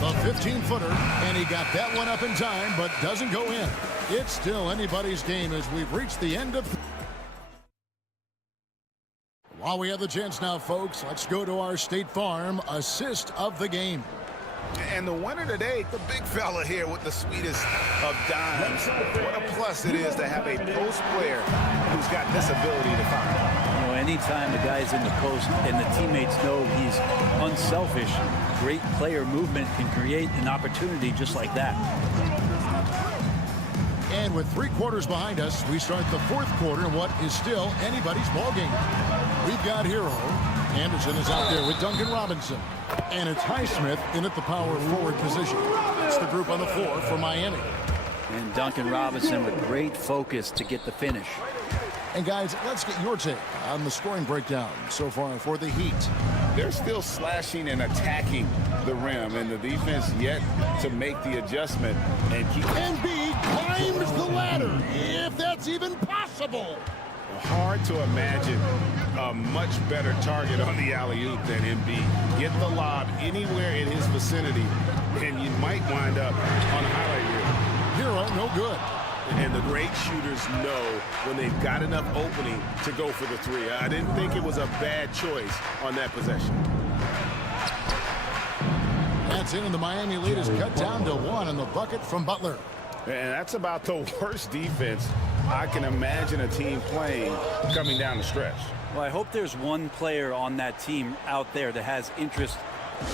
The 15-footer, and he got that one up in time, but doesn't go in. It's still anybody's game as we've reached the end of... While we have the chance now, folks, let's go to our State Farm assist of the game. And the winner today, the big fella here with the sweetest of dimes. What a plus it is to have a post player who's got this ability to find. You know, anytime the guy's in the post and the teammates know he's unselfish, great player movement can create an opportunity just like that. And with 3 quarters behind us, we start the 4th quarter in what is still anybody's ball game. We've got Hero. Anderson is out there with Duncan Robinson. And it's Highsmith in at the power forward position. That's the group on the floor for Miami. And Duncan Robinson with great focus to get the finish. And guys, let's get your take on the scoring breakdown so far for the Heat. They're still slashing and attacking the rim, and the defense yet to make the adjustment and keep... Embiid climbs the ladder, if that's even possible. Hard to imagine a much better target on the alley-oop than Embiid. Get the lob anywhere in his vicinity, and you might wind up on a highlight reel. Hero, no good. And the great shooters know when they've got enough opening to go for the 3. I didn't think it was a bad choice on that possession. That's in, and the Miami lead is cut down to 1 on the bucket from Butler. And that's about the worst defense I can imagine a team playing coming down the stretch. Well, I hope there's one player on that team out there that has interest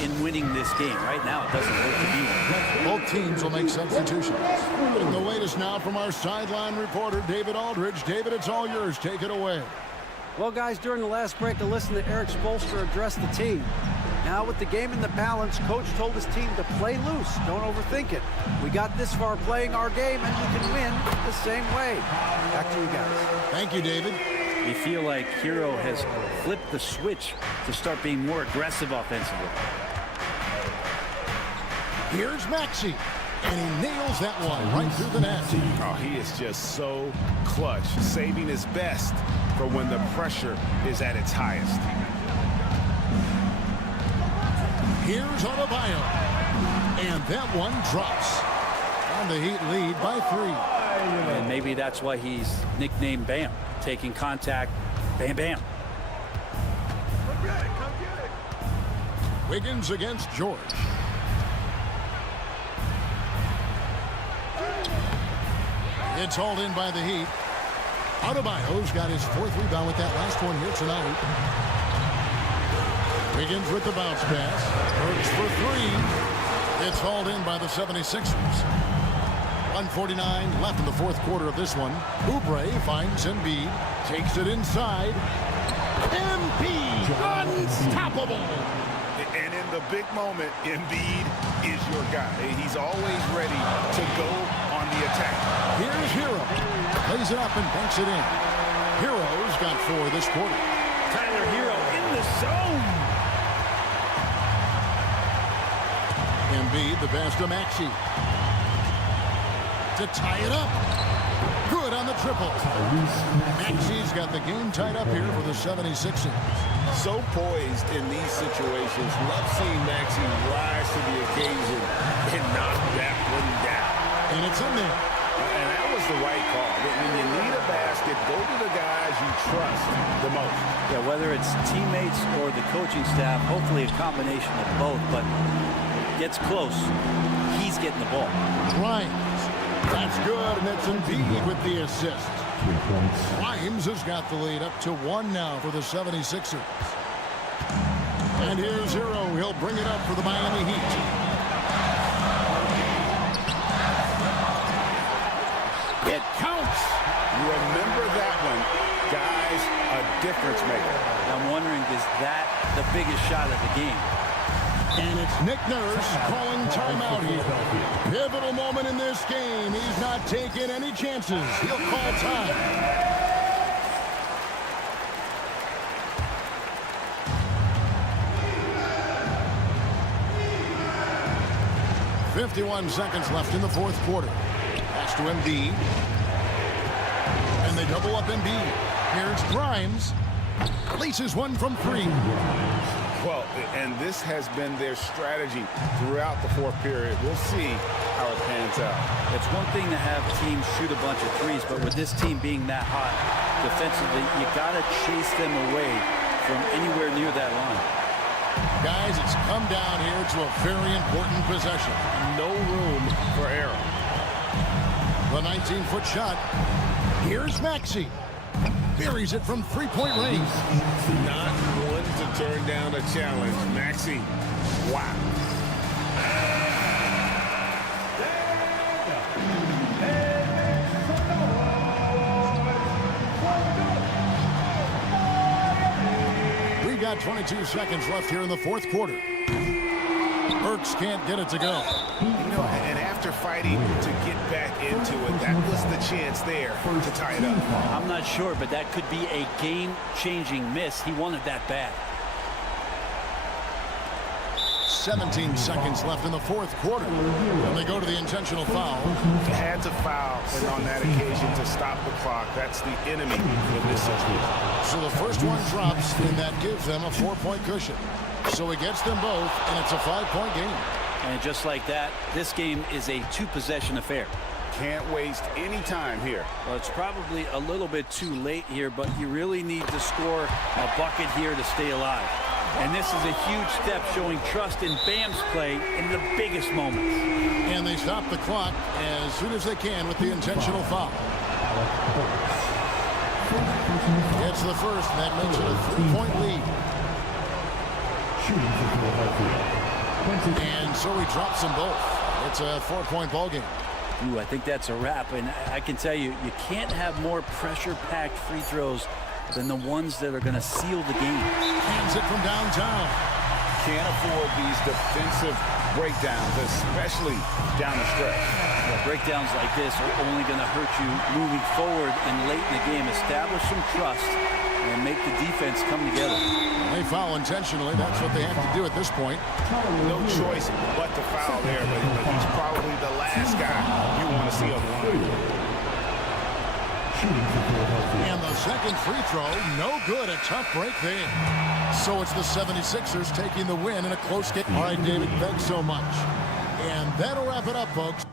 in winning this game. Right now, it doesn't look to be one. Both teams will make substitutions. And the latest now from our sideline reporter, David Aldridge. David, it's all yours. Take it away. Well, guys, during the last break, I listened to Eric Spoelstra address the team. Now, with the game in the balance, Coach told his team to play loose. Don't overthink it. We got this far playing our game, and we can win the same way. Back to you guys. Thank you, David. You feel like Hero has flipped the switch to start being more aggressive offensively. Here's Maxey, and he nails that one right through the net. Oh, he is just so clutch, saving his best for when the pressure is at its highest. Here's Adebayo, and that one drops. And the Heat lead by 3. And maybe that's why he's nicknamed Bam. Taking contact, bam, bam. Wiggins against George. It's hauled in by the Heat. Adebayo's got his 4th rebound with that last one here tonight. Wiggins with the bounce pass. Hurts for 3. It's hauled in by the 76ers. 1:49 left in the 4th quarter of this one. Oubre finds Embiid. Takes it inside. Embiid unstoppable. And in the big moment, Embiid is your guy. He's always ready to go on the attack. Here's Hero. Plays it up and banks it in. Hero's got 4 this quarter. Tyler Hero in the zone. Embiid, the pass to Maxey. To tie it up. Good on the triple. Maxey's got the game tied up here for the 76ers. So poised in these situations. Love seeing Maxey rise to the occasion and knock that one down. And it's in there. And that was the right call. When you need a basket, go to the guys you trust the most. Yeah, whether it's teammates or the coaching staff, hopefully a combination of both, but gets close. He's getting the ball. Grimes. That's good, and it's Embiid with the assist. Grimes has got the lead up to 1 now for the 76ers. And here's Hero. He'll bring it up for the Miami Heat. It counts. Remember that one. Guys, a difference maker. I'm wondering, is that the biggest shot of the game? And it's Nick Nurse calling timeout here. Pivotal moment in this game. He's not taking any chances. He'll call time. .51 seconds left in the 4th quarter. Pass to Embiid. And they double up Embiid. Here's Grimes. Laces one from 3. Well, and this has been their strategy throughout the fourth period. We'll see how it pans out. It's one thing to have teams shoot a bunch of threes, but with this team being that hot defensively, you got to chase them away from anywhere near that line. Guys, it's come down here to a very important possession. No room for error. The 19-foot shot. Here's Maxey. Buries it from three-point range. Not one to turn down a challenge. Maxey, wow. We got 22 seconds left here in the fourth quarter. Burks can't get it to go. You know, and after fighting to get back into it, that was the chance there to tie it up. I'm not sure, but that could be a game-changing miss. He wanted that bad. 17 seconds left in the fourth quarter. And they go to the intentional foul. Had to foul, and on that occasion to stop the clock. That's the enemy in this situation. So the first one drops, and that gives them a 4-point cushion. So it gets them both, and it's a 5-point game. And just like that, this game is a two-possession affair. Can't waste any time here. Well, it's probably a little bit too late here, but you really need to score a bucket here to stay alive. And this is a huge step showing trust in Bam's play in the biggest moments. And they stop the clock as soon as they can with the intentional foul. Gets the first, and that makes it a 3-point lead. And so he drops them both. It's a 4-point ball game. Ooh, I think that's a wrap, and I can tell you, you can't have more pressure-packed free throws than the ones that are going to seal the game. Hands it from downtown. Can't afford these defensive breakdowns, especially down the stretch. Well, breakdowns like this are only going to hurt you moving forward and late in the game. Establish some trust and make the defense come together. They foul intentionally. That's what they have to do at this point. No choice but to foul there, but he's probably the last guy you want to see on the line. And the second free throw, no good. A tough break there. So it's the 76ers taking the win in a close game. All right, David, thanks so much. And that'll wrap it up, folks.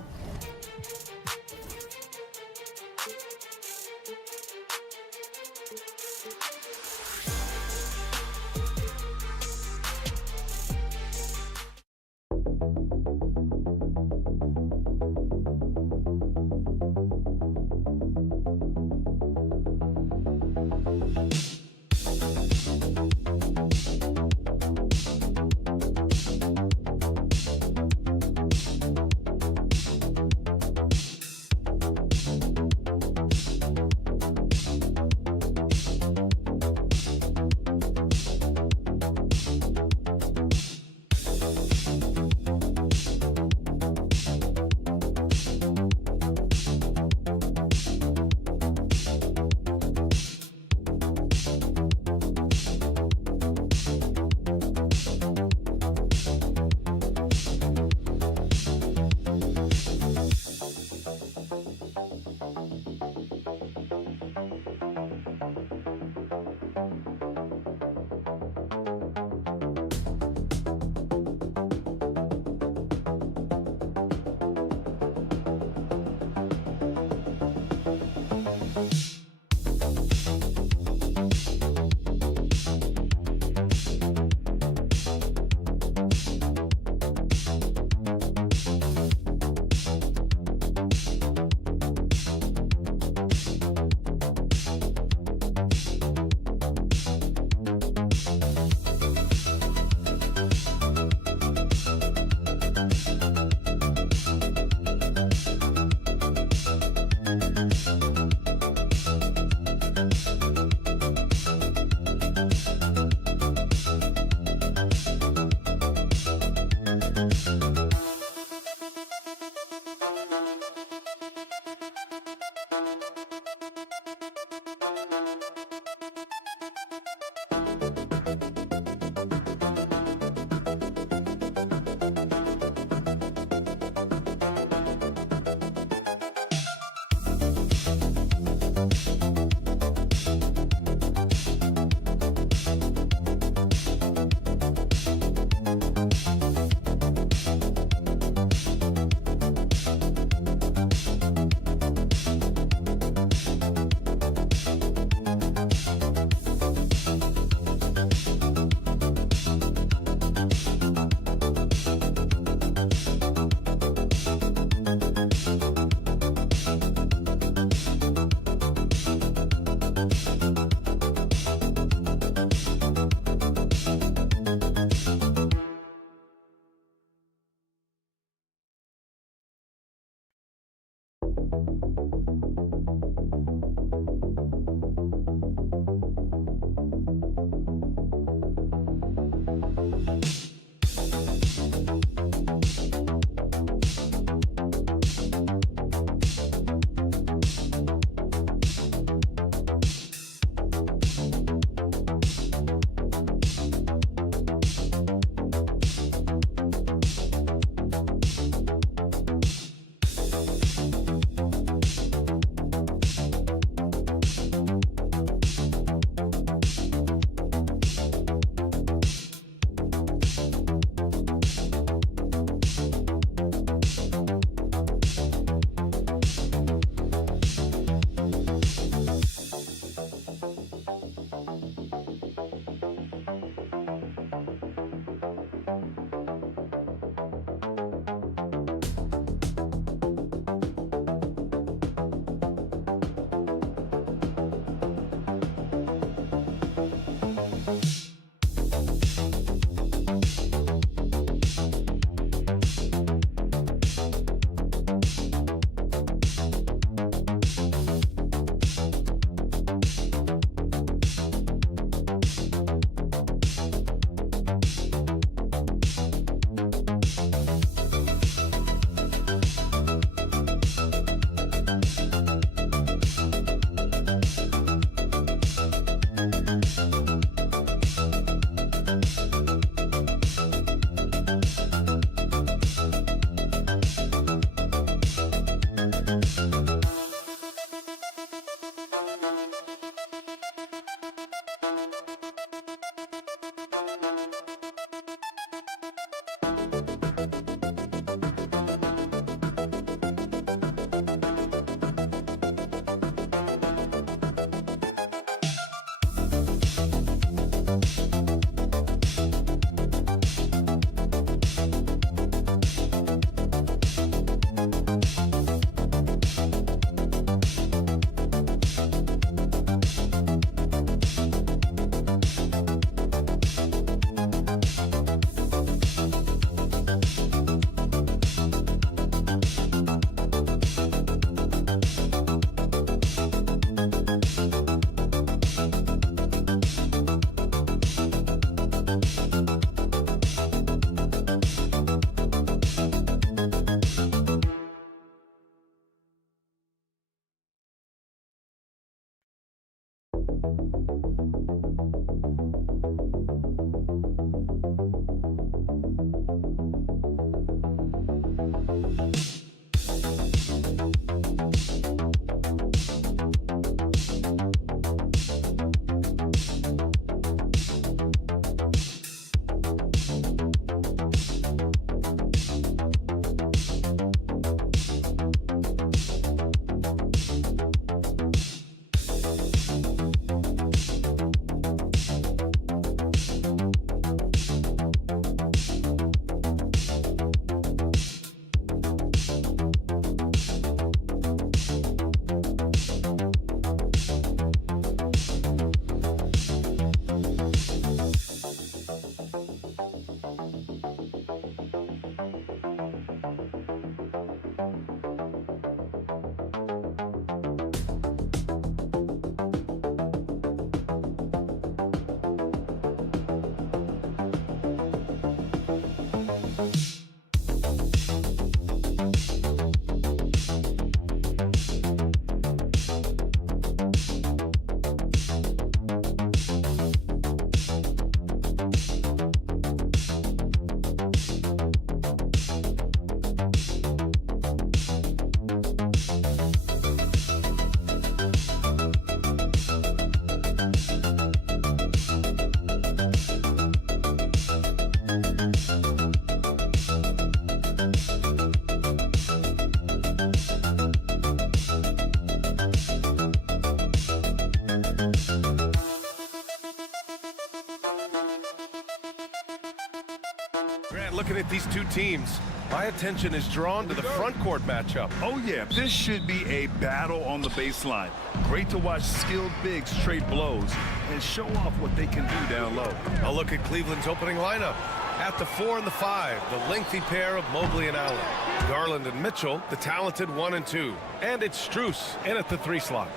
Grant, looking at these two teams, my attention is drawn to the front court matchup. Oh, yeah, this should be a battle on the baseline. Great to watch skilled bigs trade blows and show off what they can do down low. A look at Cleveland's opening lineup. At the 4 and the 5, the lengthy pair of Mobley and Allen. Garland and Mitchell, the talented 1 and 2. And it's Strus in at the 3 slot.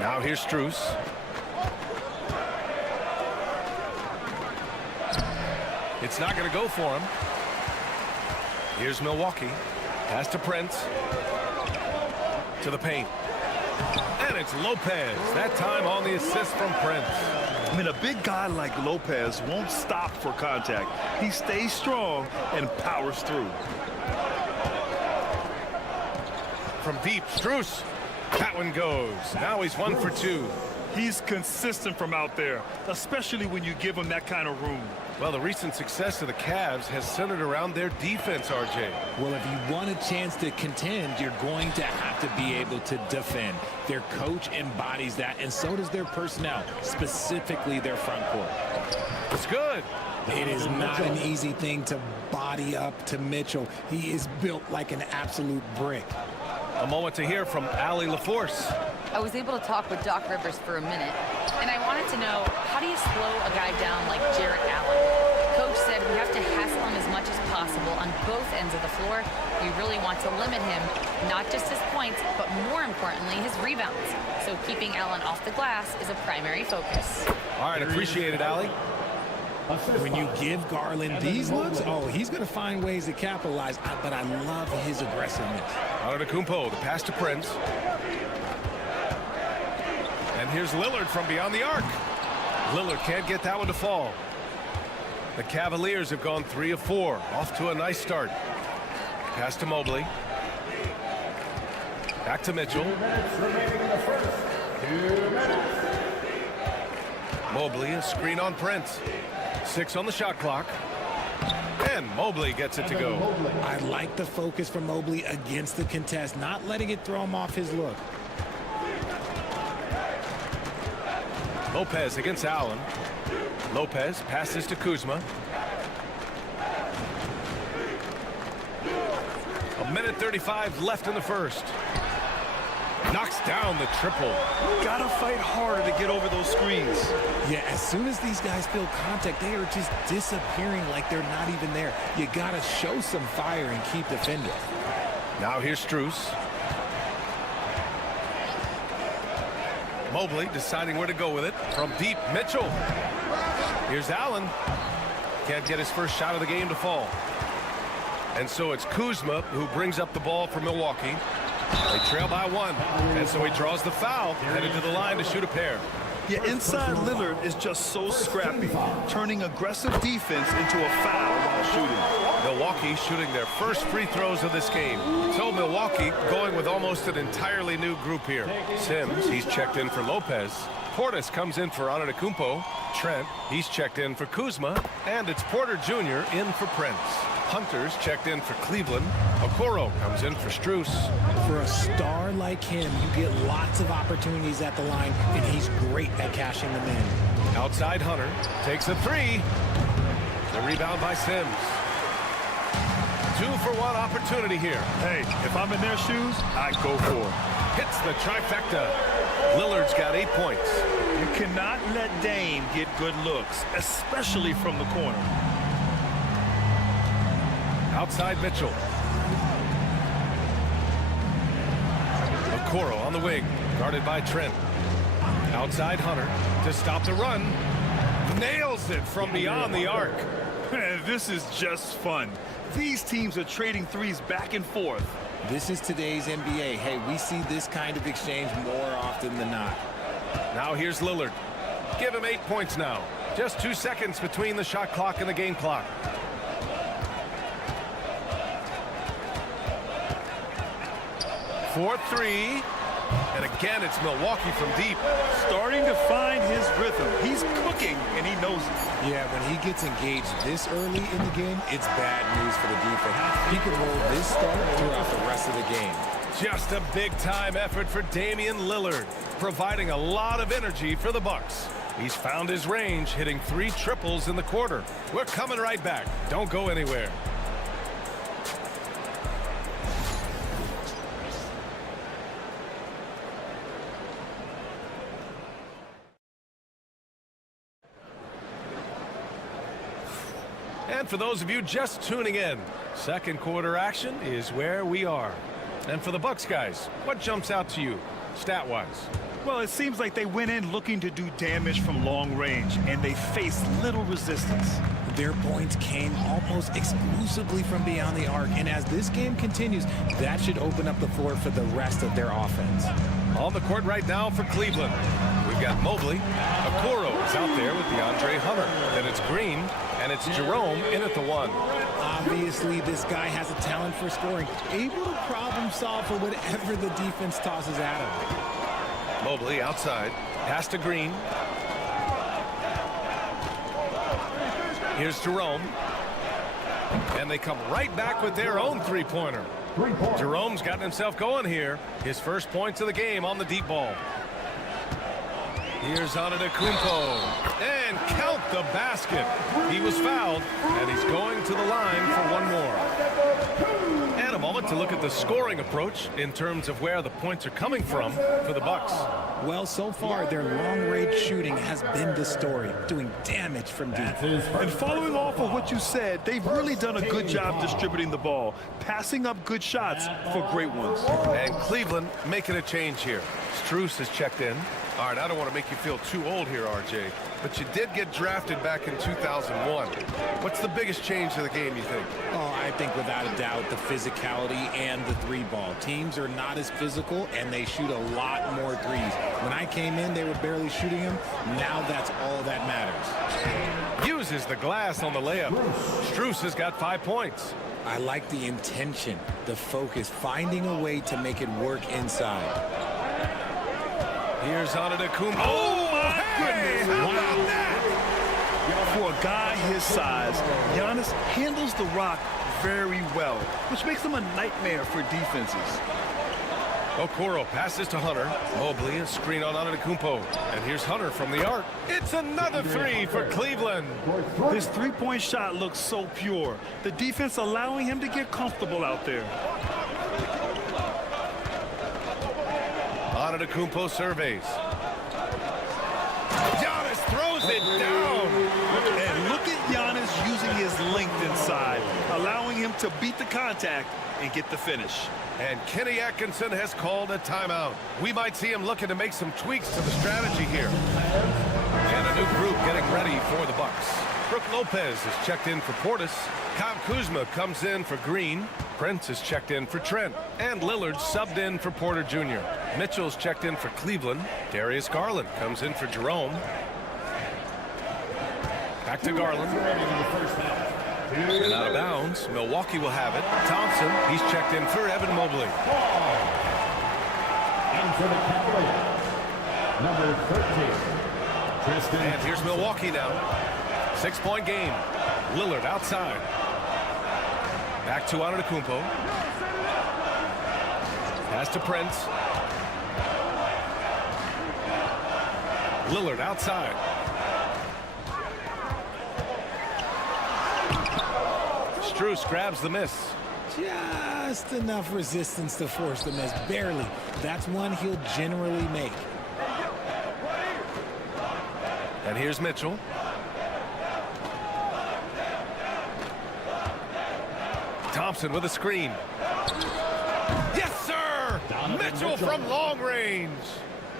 Now here's Strus. It's not going to go for him. Here's Milwaukee. Pass to Prince. To the paint. And it's Lopez. That time on the assist from Prince. I mean, a big guy like Lopez won't stop for contact. He stays strong and powers through. From deep, Strus. That one goes. Now he's 1 for 2. He's consistent from out there, especially when you give him that kind of room. Well, the recent success of the Cavs has centered around their defense, RJ. Well, if you want a chance to contend, you're going to have to be able to defend. Their coach embodies that, and so does their personnel, specifically their front court. It's good. It is not an easy thing to body up to Mitchell. He is built like an absolute brick. A moment to hear from Allie LaForce. I was able to talk with Doc Rivers for a minute, and I wanted to know, how do you slow a guy down like Jarrett Allen? Coach said we have to hassle him as much as possible on both ends of the floor. We really want to limit him, not just his points, but more importantly, his rebounds. So keeping Allen off the glass is a primary focus. All right, appreciate it, Allie. When you give Garland these looks, oh, he's going to find ways to capitalize, but I love his aggressiveness. Antetokounmpo, the pass to Prince. And here's Lillard from beyond the arc. Lillard can't get that one to fall. The Cavaliers have gone 3 of 4, off to a nice start. Pass to Mobley. Back to Mitchell. Mobley, a screen on Prince. 6 on the shot clock. And Mobley gets it to go. I like the focus from Mobley against the contest, not letting it throw him off his look. Lopez against Allen. Lopez passes to Kuzma. A minute 35 left in the first. Knocks down the triple. Gotta fight harder to get over those screens. Yeah, as soon as these guys feel contact, they are just disappearing like they're not even there. You gotta show some fire and keep defending. Now here's Strus. Mobley deciding where to go with it. From deep, Mitchell. Here's Allen. Can't get his first shot of the game to fall. And so it's Kuzma who brings up the ball for Milwaukee. They trail by 1. And so he draws the foul, headed to the line to shoot a pair. Yeah, inside Lillard is just so scrappy, turning aggressive defense into a foul while shooting. Milwaukee shooting their first free throws of this game. So Milwaukee going with almost an entirely new group here. Sims, he's checked in for Lopez. Portis comes in for Antetokounmpo. Trent, he's checked in for Kuzma. And it's Porter Jr. in for Prince. Hunter's checked in for Cleveland. Okoro comes in for Strus. For a star like him, you get lots of opportunities at the line, and he's great at cashing them in. Outside Hunter takes a 3. The rebound by Sims. 2-for-1 opportunity here. Hey, if I'm in their shoes, I go for it. Hits the trifecta. Lillard's got 8 points. You cannot let Dame get good looks, especially from the corner. Outside Mitchell. Okoro on the wing, guarded by Trent. Outside Hunter to stop the run. Nails it from beyond the arc. Man, this is just fun. These teams are trading threes back and forth. This is today's NBA. Hey, we see this kind of exchange more often than not. Now here's Lillard. Give him 8 points now. Just 2 seconds between the shot clock and the game clock. For three. And again, it's Milwaukee from deep. Starting to find his rhythm. He's cooking, and he knows it. Yeah, when he gets engaged this early in the game, it's bad news for the defense. He could roll this start throughout the rest of the game. Just a big-time effort for Damian Lillard, providing a lot of energy for the Bucks. He's found his range, hitting 3 triples in the quarter. We're coming right back. Don't go anywhere. And for those of you just tuning in, second quarter action is where we are. And for the Bucks guys, what jumps out to you, stat-wise? Well, it seems like they went in looking to do damage from long range, and they faced little resistance. Their points came almost exclusively from beyond the arc, and as this game continues, that should open up the floor for the rest of their offense. On the court right now for Cleveland, we've got Mobley. Okoro is out there with DeAndre Hunter. Then it's Green, and it's Jerome in at the 1. Obviously, this guy has a talent for scoring, able to problem solve for whatever the defense tosses at him. Mobley outside, pass to Green. Here's Jerome. And they come right back with their own three-pointer. Jerome's gotten himself going here. His first points of the game on the deep ball. Here's Antetokounmpo. And count the basket. He was fouled, and he's going to the line for one more. And a moment to look at the scoring approach in terms of where the points are coming from for the Bucks. Well, so far, their long-range shooting has been the story, doing damage from deep. And following off of what you said, they've really done a good job distributing the ball, passing up good shots for great ones. And Cleveland making a change here. Strus has checked in. All right, I don't want to make you feel too old here, RJ, but you did get drafted back in 2001. What's the biggest change to the game, you think? Oh, I think without a doubt the physicality and the three ball. Teams are not as physical, and they shoot a lot more threes. When I came in, they were barely shooting them. Now that's all that matters. Uses the glass on the layup. Strus has got 5 points. I like the intention, the focus, finding a way to make it work inside. Here's Antetokounmpo. Oh, my goodness. How about that? For a guy his size, Giannis handles the rock very well, which makes him a nightmare for defenses. Okoro passes to Hunter. Mobley, a screen on Antetokounmpo. And here's Hunter from the arc. It's another 3 for Cleveland. His three-point shot looks so pure. The defense allowing him to get comfortable out there. Antetokounmpo surveys. Giannis throws it down. And look at Giannis using his length inside, allowing him to beat the contact and get the finish. And Kenny Atkinson has called a timeout. We might see him looking to make some tweaks to the strategy here. And a new group getting ready for the Bucks. Brook Lopez is checked in for Portis. Kyle Kuzma comes in for Green. Prince is checked in for Trent. And Lillard subbed in for Porter Jr. Mitchell's checked in for Cleveland. Darius Garland comes in for Jerome. Back to Garland. And out of bounds, Milwaukee will have it. Thompson, he's checked in for Evan Mobley. And for the Cavaliers, number 13, And here's Milwaukee now. 6-point game. Lillard outside. Back to Antetokounmpo. Pass to Prince. Lillard outside. Strus grabs the miss. Just enough resistance to force the miss. Barely. That's one he'll generally make. And here's Mitchell. Thompson with a screen. Yes, sir! Mitchell from long range.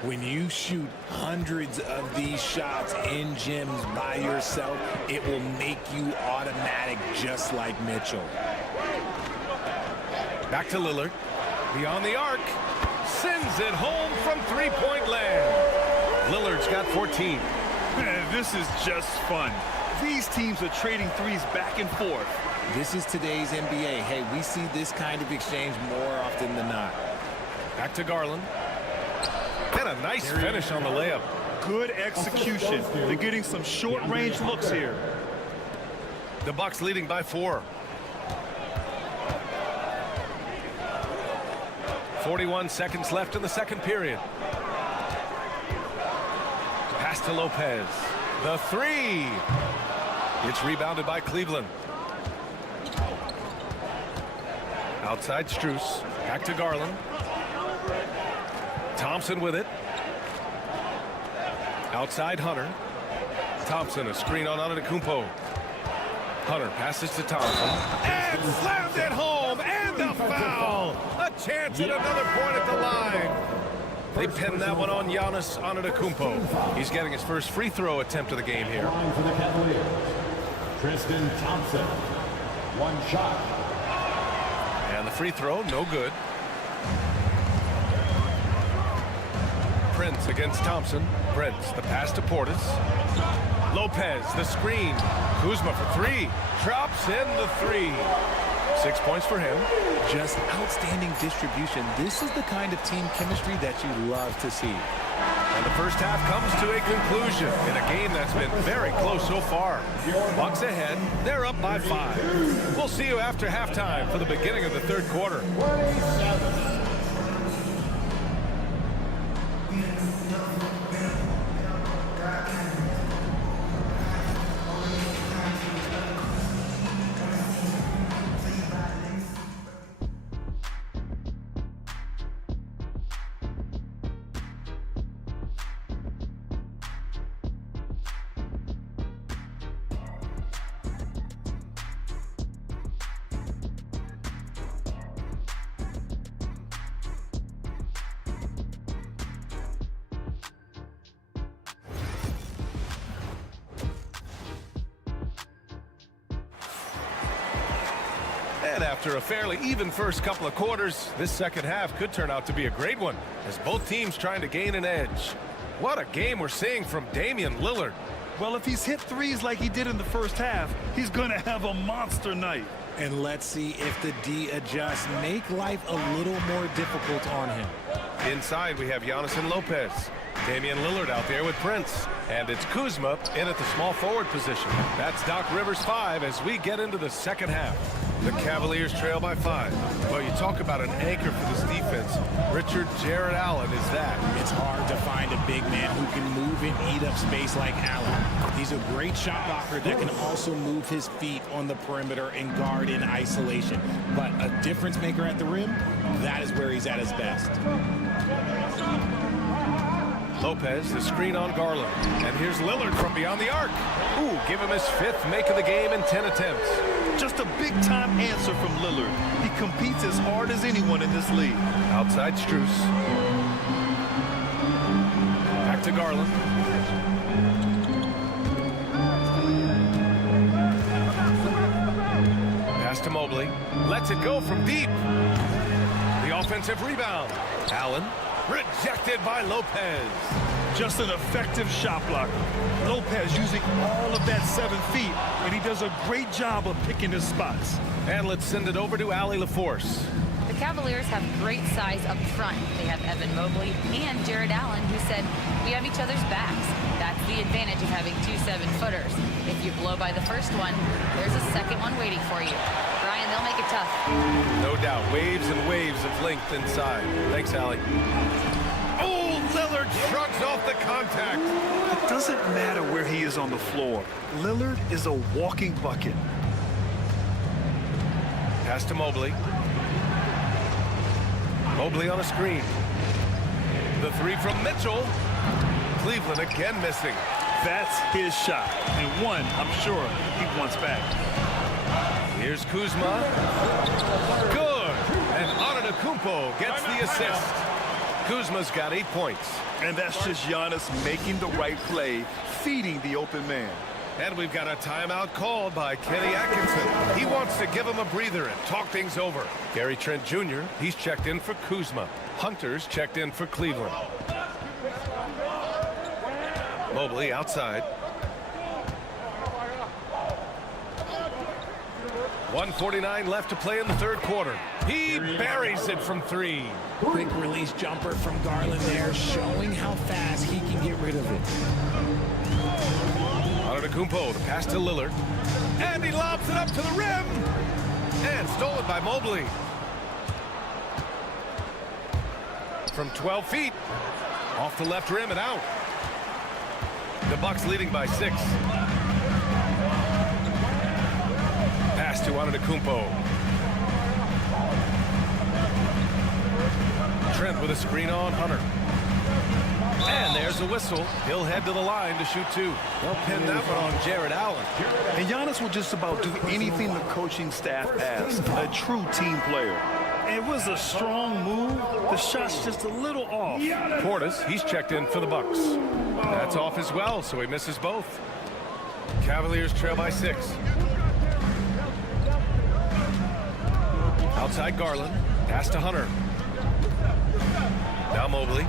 When you shoot hundreds of these shots in gyms by yourself, it will make you automatic just like Mitchell. Back to Lillard. Beyond the arc. Sends it home from three-point land. Lillard's got 14. Man, this is just fun. These teams are trading threes back and forth. This is today's NBA. Hey, we see this kind of exchange more often than not. Back to Garland. And a nice finish on the layup. Good execution. They're getting some short-range looks here. The Bucks leading by 4. 41 seconds left in the second period. Pass to Lopez. The three. It's rebounded by Cleveland. Outside Strus. Back to Garland. Thompson with it. Outside Hunter. Thompson, a screen on Antetokounmpo. Hunter passes to Thompson. And slammed it home. And the foul. A chance at another point at the line. They pinned that one on Giannis Antetokounmpo. He's getting his first free throw attempt of the game here. For the Cavaliers, Tristan Thompson. One shot. And the free throw, no good. Prince against Thompson. Prince, the pass to Portis. Lopez, the screen. Kuzma for 3. Drops in the 3. 6 points for him. Just outstanding distribution. This is the kind of team chemistry that you love to see. And the first half comes to a conclusion in a game that's been very close so far. Bucks ahead. They're up by 5. We'll see you after halftime for the beginning of the third quarter. 27. And after a fairly even first couple of quarters, this second half could turn out to be a great one, as both teams trying to gain an edge. What a game we're seeing from Damian Lillard. Well, if he's hit threes like he did in the first half, he's going to have a monster night. And let's see if the D adjusts, make life a little more difficult on him. Inside, we have Giannis and Lopez. Damian Lillard out there with Prince. And it's Kuzma in at the small forward position. That's Doc Rivers' 5 as we get into the second half. The Cavaliers trail by 5. Well, you talk about an anchor for this defense. Richard Jared Allen is that. It's hard to find a big man who can move and eat up space like Allen. He's a great shot blocker that can also move his feet on the perimeter and guard in isolation. But a difference maker at the rim, that is where he's at his best. Lopez, the screen on Garland. And here's Lillard from beyond the arc. Ooh, give him his 5th make of the game in 10 attempts. Just a big-time answer from Lillard. He competes as hard as anyone in this league. Outside Strus. Back to Garland. Pass to Mobley. Lets it go from deep. The offensive rebound. Allen. Rejected by Lopez. Just an effective shot blocker. Lopez using all of that 7 feet, and he does a great job of picking his spots. And let's send it over to Allie LaForce. The Cavaliers have great size up front. They have Evan Mobley and Jared Allen, who said, we have each other's backs. That's the advantage of having 2 7-footers. If you blow by the first one, there's a second one waiting for you. Brian, they'll make it tough. No doubt. Waves and waves of length inside. Thanks, Allie. Oh, Lillard shrugs off the contact. It doesn't matter where he is on the floor. Lillard is a walking bucket. Pass to Mobley. Mobley on a screen. The 3 from Mitchell. Cleveland again missing. That's his shot, and one I'm sure he wants back. Here's Kuzma. Good. And Antetokounmpo gets the assist. Kuzma's got 8 points. And that's just Giannis making the right play, feeding the open man. And we've got a timeout called by Kenny Atkinson. He wants to give him a breather and talk things over. Gary Trent Jr., he's checked in for Kuzma. Hunter's checked in for Cleveland. Mobley outside. 1:49 left to play in the third quarter. He buries it from three. Quick release jumper from Garland there, showing how fast he can get rid of it. Antetokounmpo, the pass to Lillard. And he lobs it up to the rim. And stolen by Mobley. From 12 feet. Off the left rim and out. The Bucks leading by 6. Pass to Antetokounmpo. Trent with a screen on Hunter. And there's a whistle. He'll head to the line to shoot 2. They'll pin that one on Jared Allen. And Giannis will just about do anything the coaching staff asks. A true team player. It was a strong move. The shot's just a little off. Portis, he's checked in for the Bucks. That's off as well, so he misses both. Cavaliers trail by 6. Outside Garland. Pass to Hunter. Now Mobley.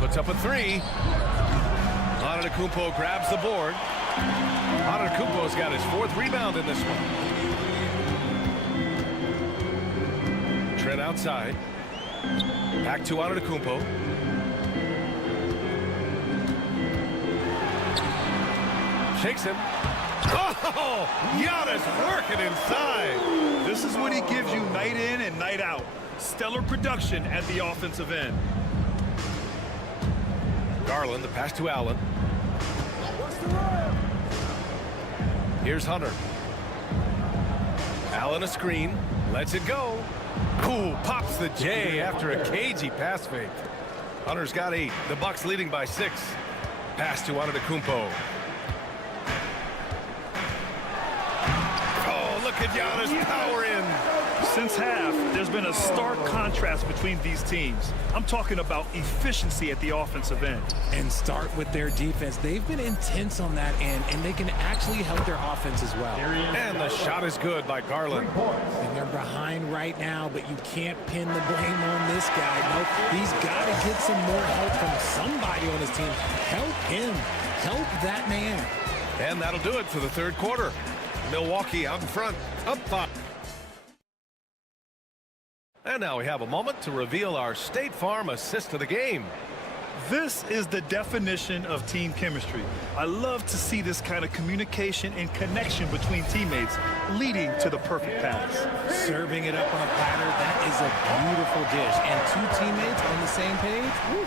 Puts up a 3. Antetokounmpo grabs the board. Antetokounmpo's got his 4th rebound in this one. Trent outside. Back to Antetokounmpo. Shakes him. Oh! Giannis working inside. This is what he gives you night in and night out. Stellar production at the offensive end. Garland, the pass to Allen. Here's Hunter. Allen a screen. Lets it go. Ooh, pops the J after a cagey pass fake. Hunter's got 8. The Bucks leading by 6. Pass to Antetokounmpo. Oh, look at Giannis power in. Since half, there's been a stark contrast between these teams. I'm talking about efficiency at the offensive end. And start with their defense. They've been intense on that end, and they can actually help their offense as well. And the shot is good by Garland. And they're behind right now, but you can't pin the blame on this guy. Nope, he's got to get some more help from somebody on his team. Help him. Help that man. And that'll do it for the third quarter. Milwaukee out in front, up 5. And now we have a moment to reveal our State Farm assist of the game. This is the definition of team chemistry. I love to see this kind of communication and connection between teammates leading to the perfect pass. Serving it up on a platter, that is a beautiful dish. And 2 teammates on the same page. Woo.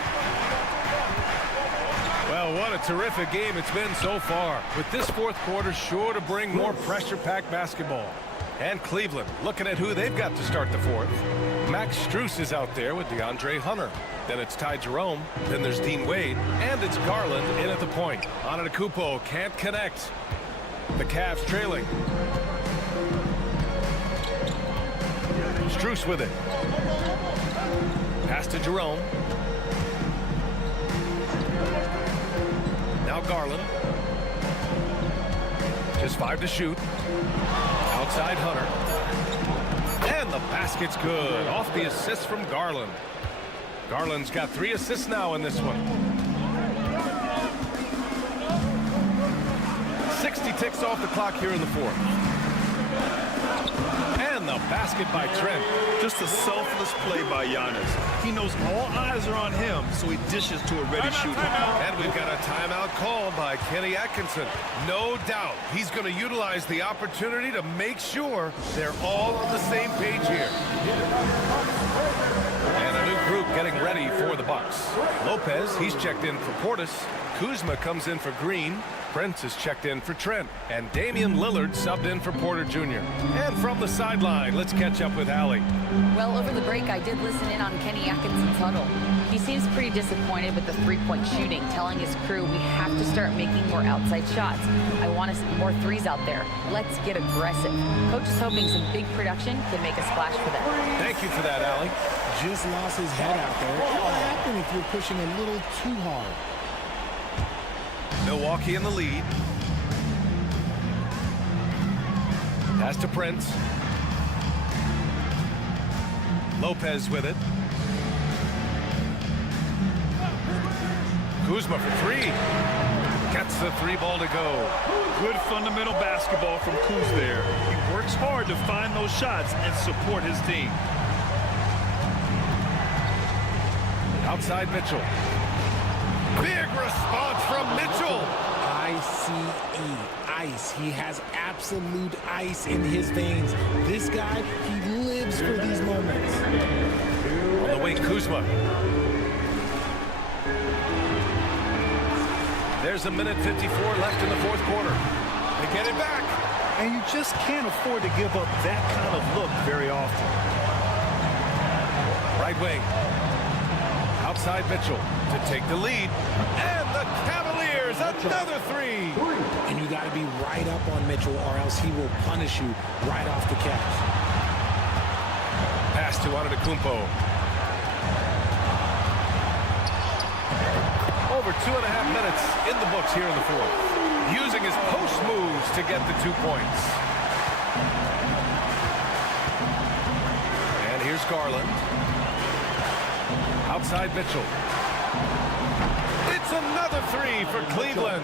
Well, what a terrific game it's been so far. With this fourth quarter sure to bring more pressure-packed basketball. And Cleveland looking at who they've got to start the fourth. Max Strus is out there with DeAndre Hunter. Then it's Ty Jerome. Then there's Dean Wade. And it's Garland in at the point. Antetokounmpo can't connect. The Cavs trailing. Strus with it. Pass to Jerome. Now Garland. Just 5 to shoot. Outside Hunter. And the basket's good. Off the assist from Garland. Garland's got 3 assists now in this one. 60 ticks off the clock here in the fourth. And the basket by Trent. Just a selfless play by Giannis. He knows all eyes are on him, so he dishes to a ready shooter. And we've got a timeout called by Kenny Atkinson. No doubt he's going to utilize the opportunity to make sure they're all on the same page here. And a new group getting ready for the Bucks. Lopez, he's checked in for Portis. Kuzma comes in for Green. Prince is checked in for Trent. And Damian Lillard subbed in for Porter Jr. And from the sideline, let's catch up with Allie. Well, over the break, I did listen in on Kenny Atkinson's huddle. He seems pretty disappointed with the three-point shooting, telling his crew we have to start making more outside shots. I want to see more threes out there. Let's get aggressive. Coach is hoping some big production can make a splash for them. Thank you for that, Allie. Just lost his head out there. What will happen if you're pushing a little too hard? Milwaukee in the lead. Pass to Prince. Lopez with it. Kuzma for three. Gets the three ball to go. Good fundamental basketball from Kuz there. He works hard to find those shots and support his team. Outside Mitchell. Big response from Mitchell. ICE, ice. He has absolute ice in his veins. This guy, he lives for these moments. On the wing, Kuzma. There's a minute 54 left in the fourth quarter. They get it back. And you just can't afford to give up that kind of look very often. Right wing. Outside Mitchell to take the lead. And the Cavaliers, another three. And you got to be right up on Mitchell or else he will punish you right off the catch. Pass to Antetokounmpo. Over 2.5 minutes in the books here in the fourth. Using his post moves to get the 2 points. And here's Garland. Outside Mitchell. It's another three for Cleveland.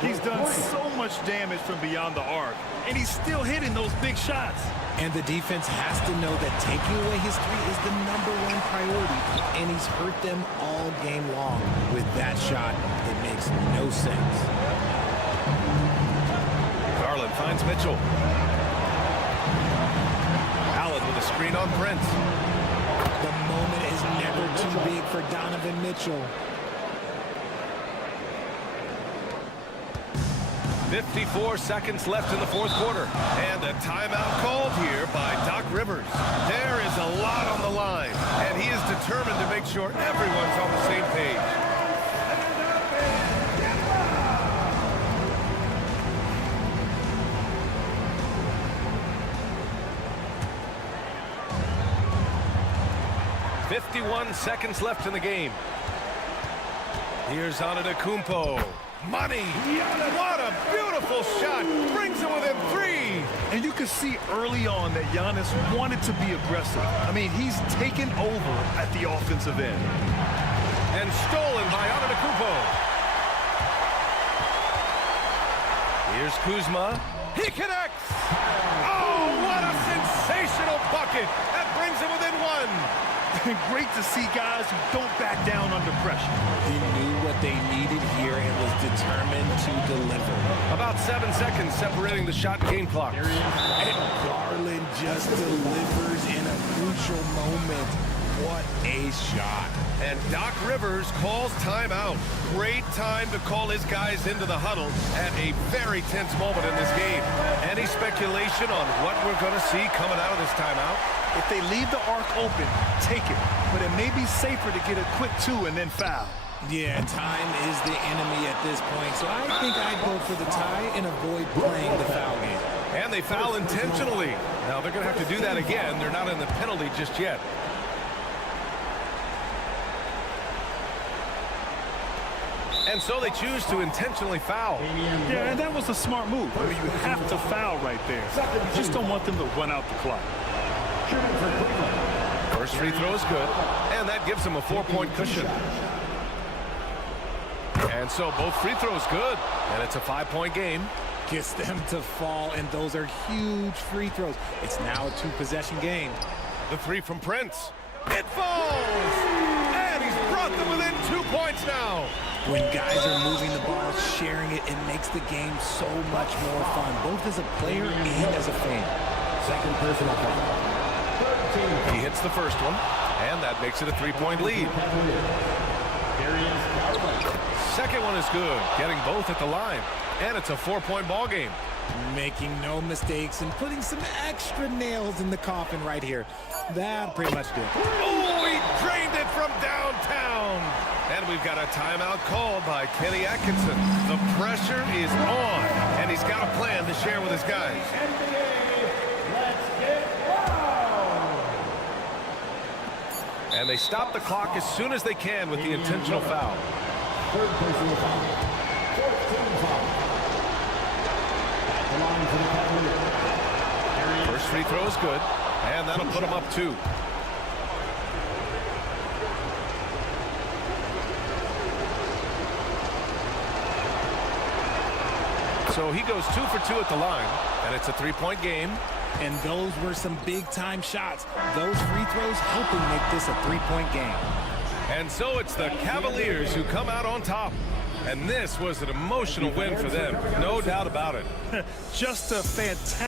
He's done so much damage from beyond the arc, and he's still hitting those big shots. And the defense has to know that taking away his three is the #1 priority, and he's hurt them all game long with that shot. It makes no sense. Garland finds Mitchell. Allen with a screen on Prince. The moment is never too big for Donovan Mitchell. 54 seconds left in the fourth quarter. And a timeout called here by Doc Rivers. There is a lot on the line, and he is determined to make sure everyone's on the same page. .51 seconds left in the game. Here's Antetokounmpo. Money! What a beautiful shot! Brings it within three! And you can see early on that Giannis wanted to be aggressive. I mean, he's taken over at the offensive end. And stolen by Antetokounmpo. Here's Kuzma. He connects! Oh, what a sensational bucket! That brings it within one! Great to see guys who don't back down under pressure. He knew what they needed here and was determined to deliver. About 7 seconds separating the shot and game clock. And Garland just delivers in a crucial moment. What a shot. And Doc Rivers calls timeout. Great time to call his guys into the huddle at a very tense moment in this game. Any speculation on what we're going to see coming out of this timeout? If they leave the arc open, take it. But it may be safer to get a quick 2 and then foul. Yeah, time is the enemy at this point. So I think I'd go for the tie and avoid playing the foul game. And they foul intentionally. Now they're going to have to do that again. They're not in the penalty just yet. And so they choose to intentionally foul. Yeah, and that was a smart move. I mean, you have to foul right there. You just don't want them to run out the clock. First free throw is good, and that gives him a 4-point cushion. And so both free throws good, and it's a 5-point game. Gets them to fall, and those are huge free throws. It's now a 2-possession game. The three from Prince. It falls! And he's brought them within 2 points now. When guys are moving the ball, sharing it, it makes the game so much more fun, both as a player and as a fan. Second personal foul. He hits the first one, and that makes it a 3-point lead. Second one is good, getting both at the line, and it's a 4-point ball game. Making no mistakes and putting some extra nails in the coffin right here. That pretty much did. Oh, he drained it from downtown. And we've got a timeout called by Kenny Atkinson. The pressure is on, and he's got a plan to share with his guys. And they stop the clock as soon as they can with the intentional foul. Third personal foul. First free throw is good, and that'll put him up 2. So he goes 2 for 2 at the line, and it's a 3-point game. And those were some big-time shots. Those free throws helping make this a 3-point game. And so it's the Cavaliers who come out on top. And this was an emotional win for them, no doubt about it. Just a fantastic.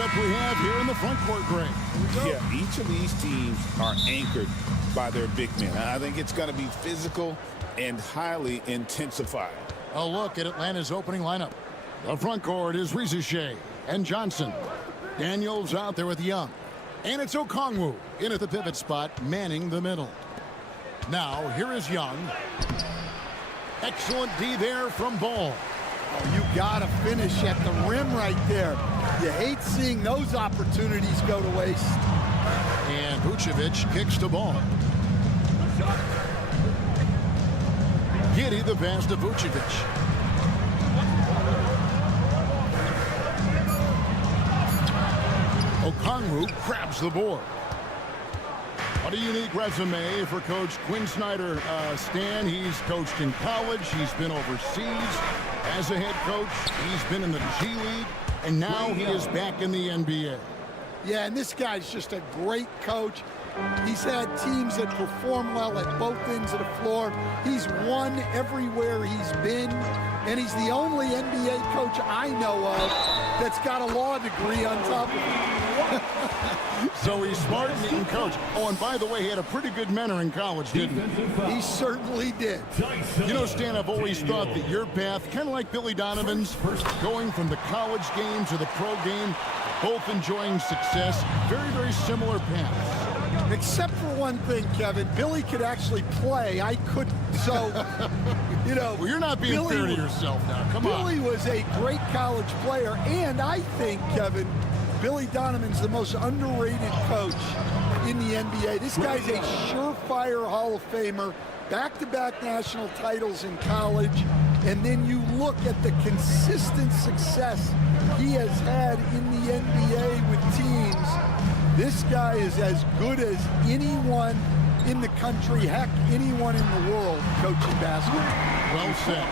matchup we have here in the front court, Greg. Yeah, each of these teams are anchored by their big men. I think it's going to be physical and highly intensified. A look at Atlanta's opening lineup. The front court is Rizachet and Johnson. Daniels out there with Young. And it's Okongwu in at the pivot spot, manning the middle. Now, here is Young. Excellent D there from Ball. Oh, you got to finish at the rim right there. You hate seeing those opportunities go to waste. And Vucevic kicks the ball. Giddey the pass to Vucevic. Okongwu grabs the board. What a unique resume for Coach Quinn Snyder. Stan, he's coached in college. He's been overseas as a head coach. He's been in the G League. And now he is back in the NBA. Yeah, and this guy's just a great coach. He's had teams that perform well at both ends of the floor. He's won everywhere he's been. And he's the only NBA coach I know of that's got a law degree on top of him. So he's smart and he can coach. Oh, and by the way, he had a pretty good mentor in college, didn't he? He certainly did. You know, Stan, I've always thought that your path, kind of like Billy Donovan's, going from the college game to the pro game, both enjoying success, very, very similar paths. Except for one thing, Kevin. Billy could actually play. I couldn't. So, you know. Well, you're not being fair to yourself now. Come on. Billy was a great college player. And I think, Kevin, Billy Donovan's the most underrated coach in the NBA. This guy's a surefire Hall of Famer. Back-to-back national titles in college. And then you look at the consistent success he has had in the NBA with teams. This guy is as good as anyone in the country, heck, anyone in the world coaching basketball. Well said.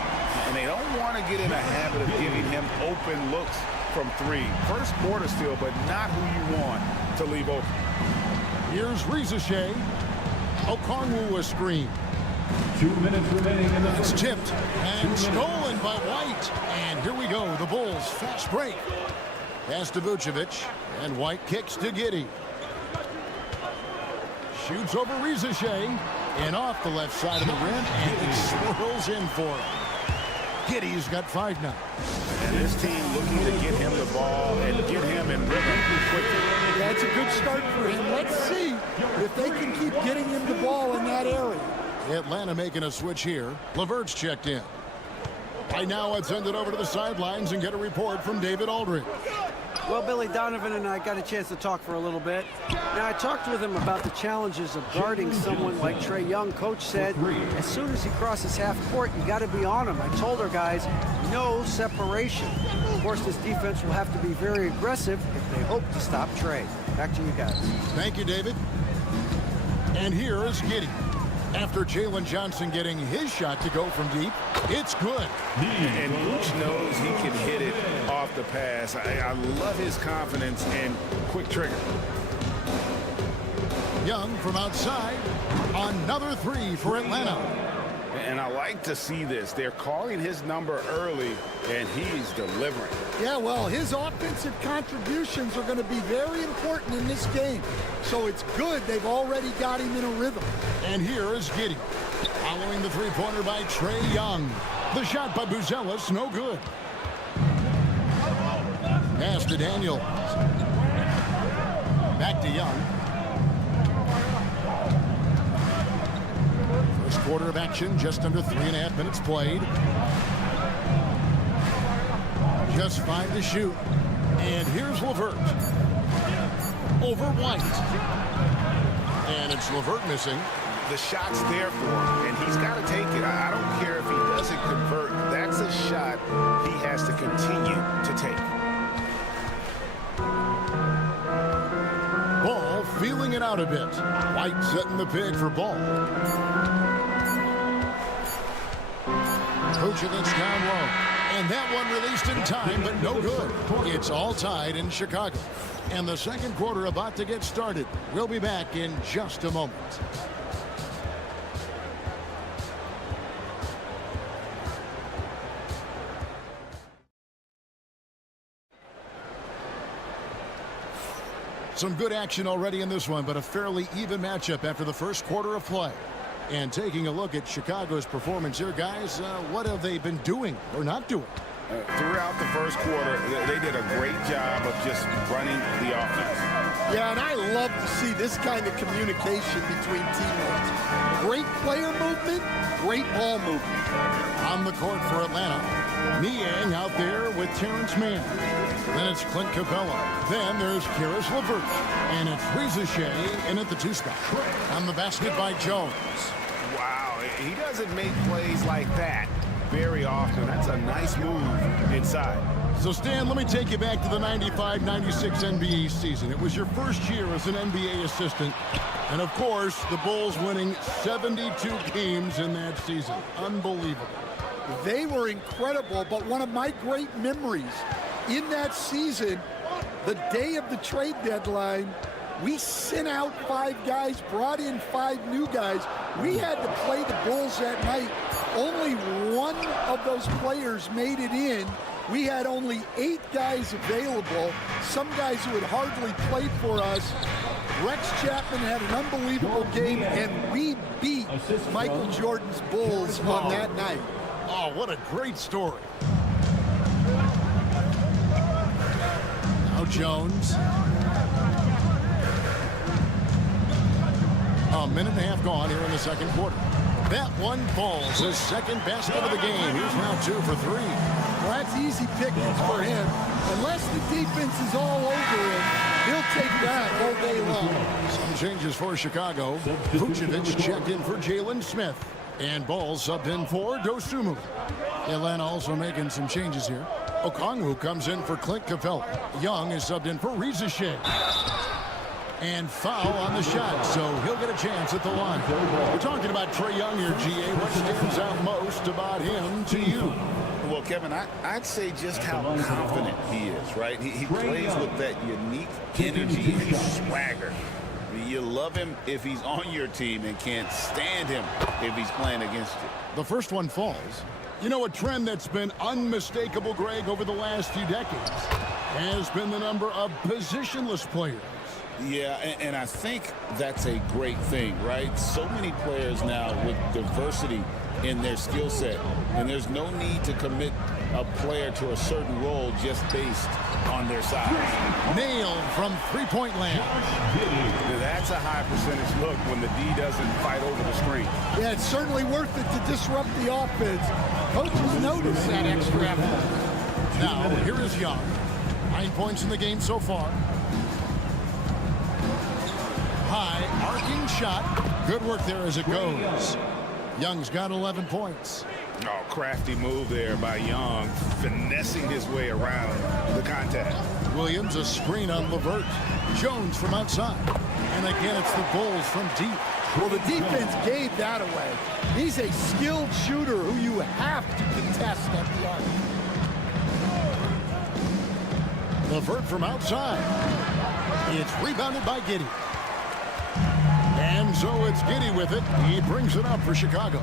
And they don't want to get in a habit of giving him open looks from three. First quarter still, but not who you want to leave open. Here's Rizachet. Okongwu a screen. 2 minutes remaining in the It's first. tipped and stolen by White. And here we go. The Bulls fast break. Pass to Vucevic. And White kicks to Giddey. Shoots over Rizachet. And off the left side of the rim. And it swirls in for him. Giddey's got 5 now. And this team looking to get him the ball and get him in rhythm quickly. Yeah, it's a good start for him. Let's see if they can keep getting him the ball in that area. Atlanta making a switch here. LeVert's checked in. Right now, let's send it over to the sidelines and get a report from David Aldridge. Well, Billy Donovan and I got a chance to talk for a little bit. Now, I talked with him about the challenges of guarding someone like Trae Young. Coach said, as soon as he crosses half court, you got to be on him. I told our guys, no separation. Of course, this defense will have to be very aggressive if they hope to stop Trae. Back to you guys. Thank you, David. And here is Giddey. After Jalen Johnson getting his shot to go from deep, it's good. And Vooch knows he can hit it off the pass. I love his confidence and quick trigger. Young from outside. Another 3 for Atlanta. And I like to see this. They're calling his number early, and he's delivering. Yeah, well, his offensive contributions are going to be very important in this game. So it's good they've already got him in a rhythm. And here is Giddey. Following the three-pointer by Trae Young. The shot by Buzelis, no good. Pass to Daniels. Back to Young. First quarter of action, just under 3.5 minutes played. Just 5 to shoot. And here's LeVert. Over White. And it's LeVert missing. The shot's there for him, and he's got to take it. I don't care if he doesn't convert. That's a shot he has to continue to take. Ball feeling it out a bit. White setting the pig for Ball. Vucevic down low. And that one released in time, but no good. It's all tied in Chicago. And the second quarter about to get started. We'll be back in just a moment. Some good action already in this one, but a fairly even matchup after the first quarter of play. And taking a look at Chicago's performance here, guys, what have they been doing or not doing? Throughout the first quarter, they did a great job of just running the offense. Yeah, and I love to see this kind of communication between teammates. Great player movement, great ball movement. On the court for Atlanta, Niang out there with Terrence Mann. Then it's Clint Capella. Then there's Karis LeVert. And it's Rizachet in at the 2 spot. On the basket by Jones. Wow, he doesn't make plays like that very often. That's a nice move inside. So, Stan, let me take you back to the 95-96 NBA season. It was your first year as an NBA assistant. And, of course, the Bulls winning 72 games in that season. Unbelievable. They were incredible, but one of my great memories in that season, the day of the trade deadline, we sent out 5 guys, brought in 5 new guys. We had to play the Bulls that night. Only one of those players made it in. We had only 8 guys available, some guys who had hardly played for us. Rex Chapman had an unbelievable game, and we beat Michael Jordan's Bulls on that night. Oh, what a great story. Now Jones. A minute and a half gone here in the second quarter. That one falls. His second basket of the game. He's now 2 for 3. Well, that's easy pickings for him. Unless the defense is all over him, he'll take that all day long. Some changes for Chicago. Vucevic checked in for Jalen Smith. And Ball subbed in for Dosunmu. Atlanta also making some changes here. Okongwu comes in for Clint Capella. Young is subbed in for Rizachet. And foul on the shot, so he'll get a chance at the line. We're talking about Trae Young here, GA. What stands out most about him to you? Well, Kevin, I'd say just how confident he is, right? He plays with that unique energy and swagger. You love him if he's on your team and can't stand him if he's playing against you. The first one falls. You know, a trend that's been unmistakable, Greg, over the last few decades has been the number of positionless players. Yeah, and I think that's a great thing, right? So many players now with diversity in their skill set, and there's no need to commit a player to a certain role just based on their size. Nailed from three-point land. That's a high percentage look when the D doesn't fight over the screen. Yeah, it's certainly worth it to disrupt the offense. Coaches notice that extra effort. Now, here is Young. 9 points in the game so far. High arcing shot. Good work there as it goes. Young's got 11 points. Oh, crafty move there by Young, finessing his way around the contact. Williams, a screen on LeVert. Jones from outside. And again, it's the Bulls from deep. Well, the defense gave that away. He's a skilled shooter who you have to contest at the arc. LeVert from outside. It's rebounded by Giddey. And so it's Giddey with it. He brings it up for Chicago.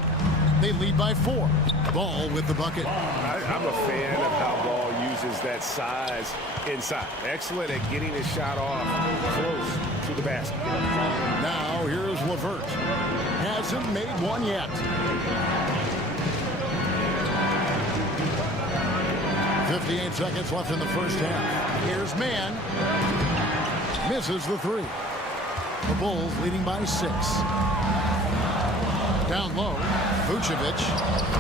They lead by 4. Ball with the bucket. I'm a fan of how Ball uses that size inside. Excellent at getting his shot off close to the basket. Now here's LeVert. Hasn't made one yet. 58 seconds left in the first half. Here's Mann. Misses the 3. The Bulls leading by 6. Down low, Vucevic.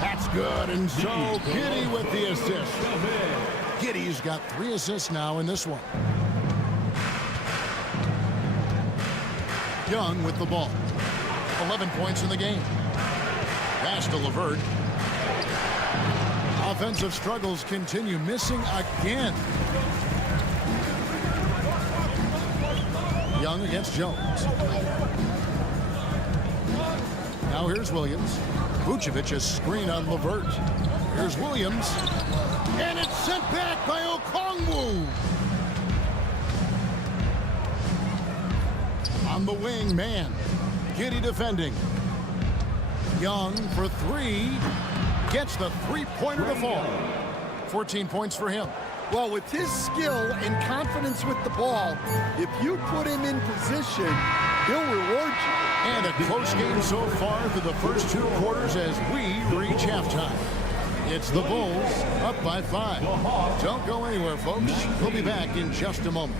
That's good, and so Giddey with the assist. Giddey's got 3 assists now in this one. Young with the ball. 11 points in the game. Pass to LeVert. Offensive struggles continue, missing again. Young against Jones. Now here's Williams. Vucevic a screen on LeVert. Here's Williams. And it's sent back by Okongwu. On the wing, man. Giddey defending. Young for 3. Gets the three-pointer to fall. 14 points for him. Well, with his skill and confidence with the ball, if you put him in position, he'll reward you. And a close game so far through the first 2 quarters as we reach halftime. It's the Bulls up by 5. Don't go anywhere, folks. We'll be back in just a moment.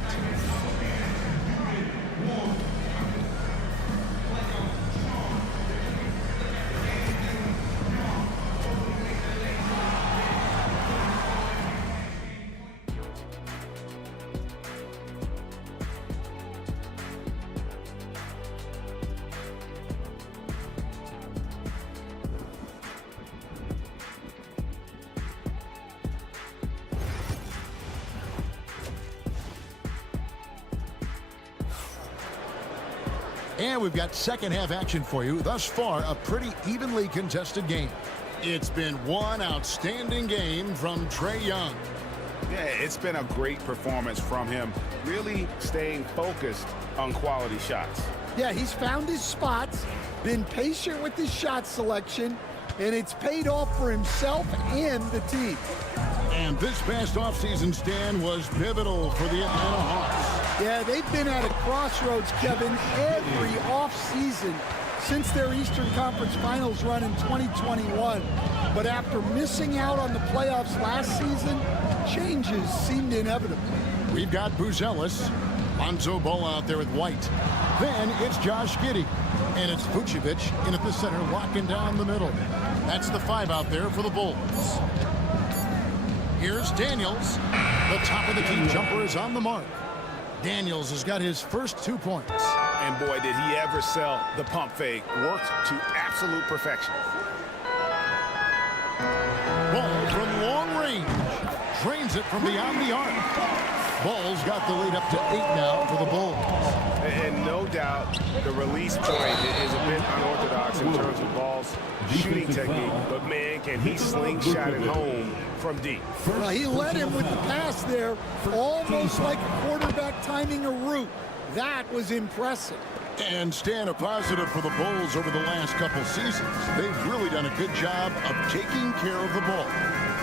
And we've got second half action for you. Thus far, a pretty evenly contested game. It's been one outstanding game from Trae Young. Yeah, it's been a great performance from him, really staying focused on quality shots. Yeah, he's found his spots, been patient with his shot selection, and it's paid off for himself and the team. And this past offseason, Stan, was pivotal for the Atlanta Hawks. Yeah, they've been at a crossroads, Kevin, every offseason since their Eastern Conference Finals run in 2021. But after missing out on the playoffs last season, changes seemed inevitable. We've got Buzelis, Lonzo Ball out there with White. Then it's Josh Giddey, and it's Vucevic in at the center, locking down the middle. That's the 5 out there for the Bulls. Here's Daniels. The top of the key jumper is on the mark. Daniels has got his first 2 points. And boy, did he ever sell the pump fake. Worked to absolute perfection. Ball from long range. Drains it from beyond the arc. Ball's got the lead up to 8 now for the Bulls. And no doubt the release point is a bit unorthodox in terms of Ball's shooting technique. But man, can he slingshot it home from deep. Well, he led him with the pass there, almost like a quarterback timing a route. That was impressive. And Stan, a positive for the Bulls over the last couple seasons. They've really done a good job of taking care of the ball.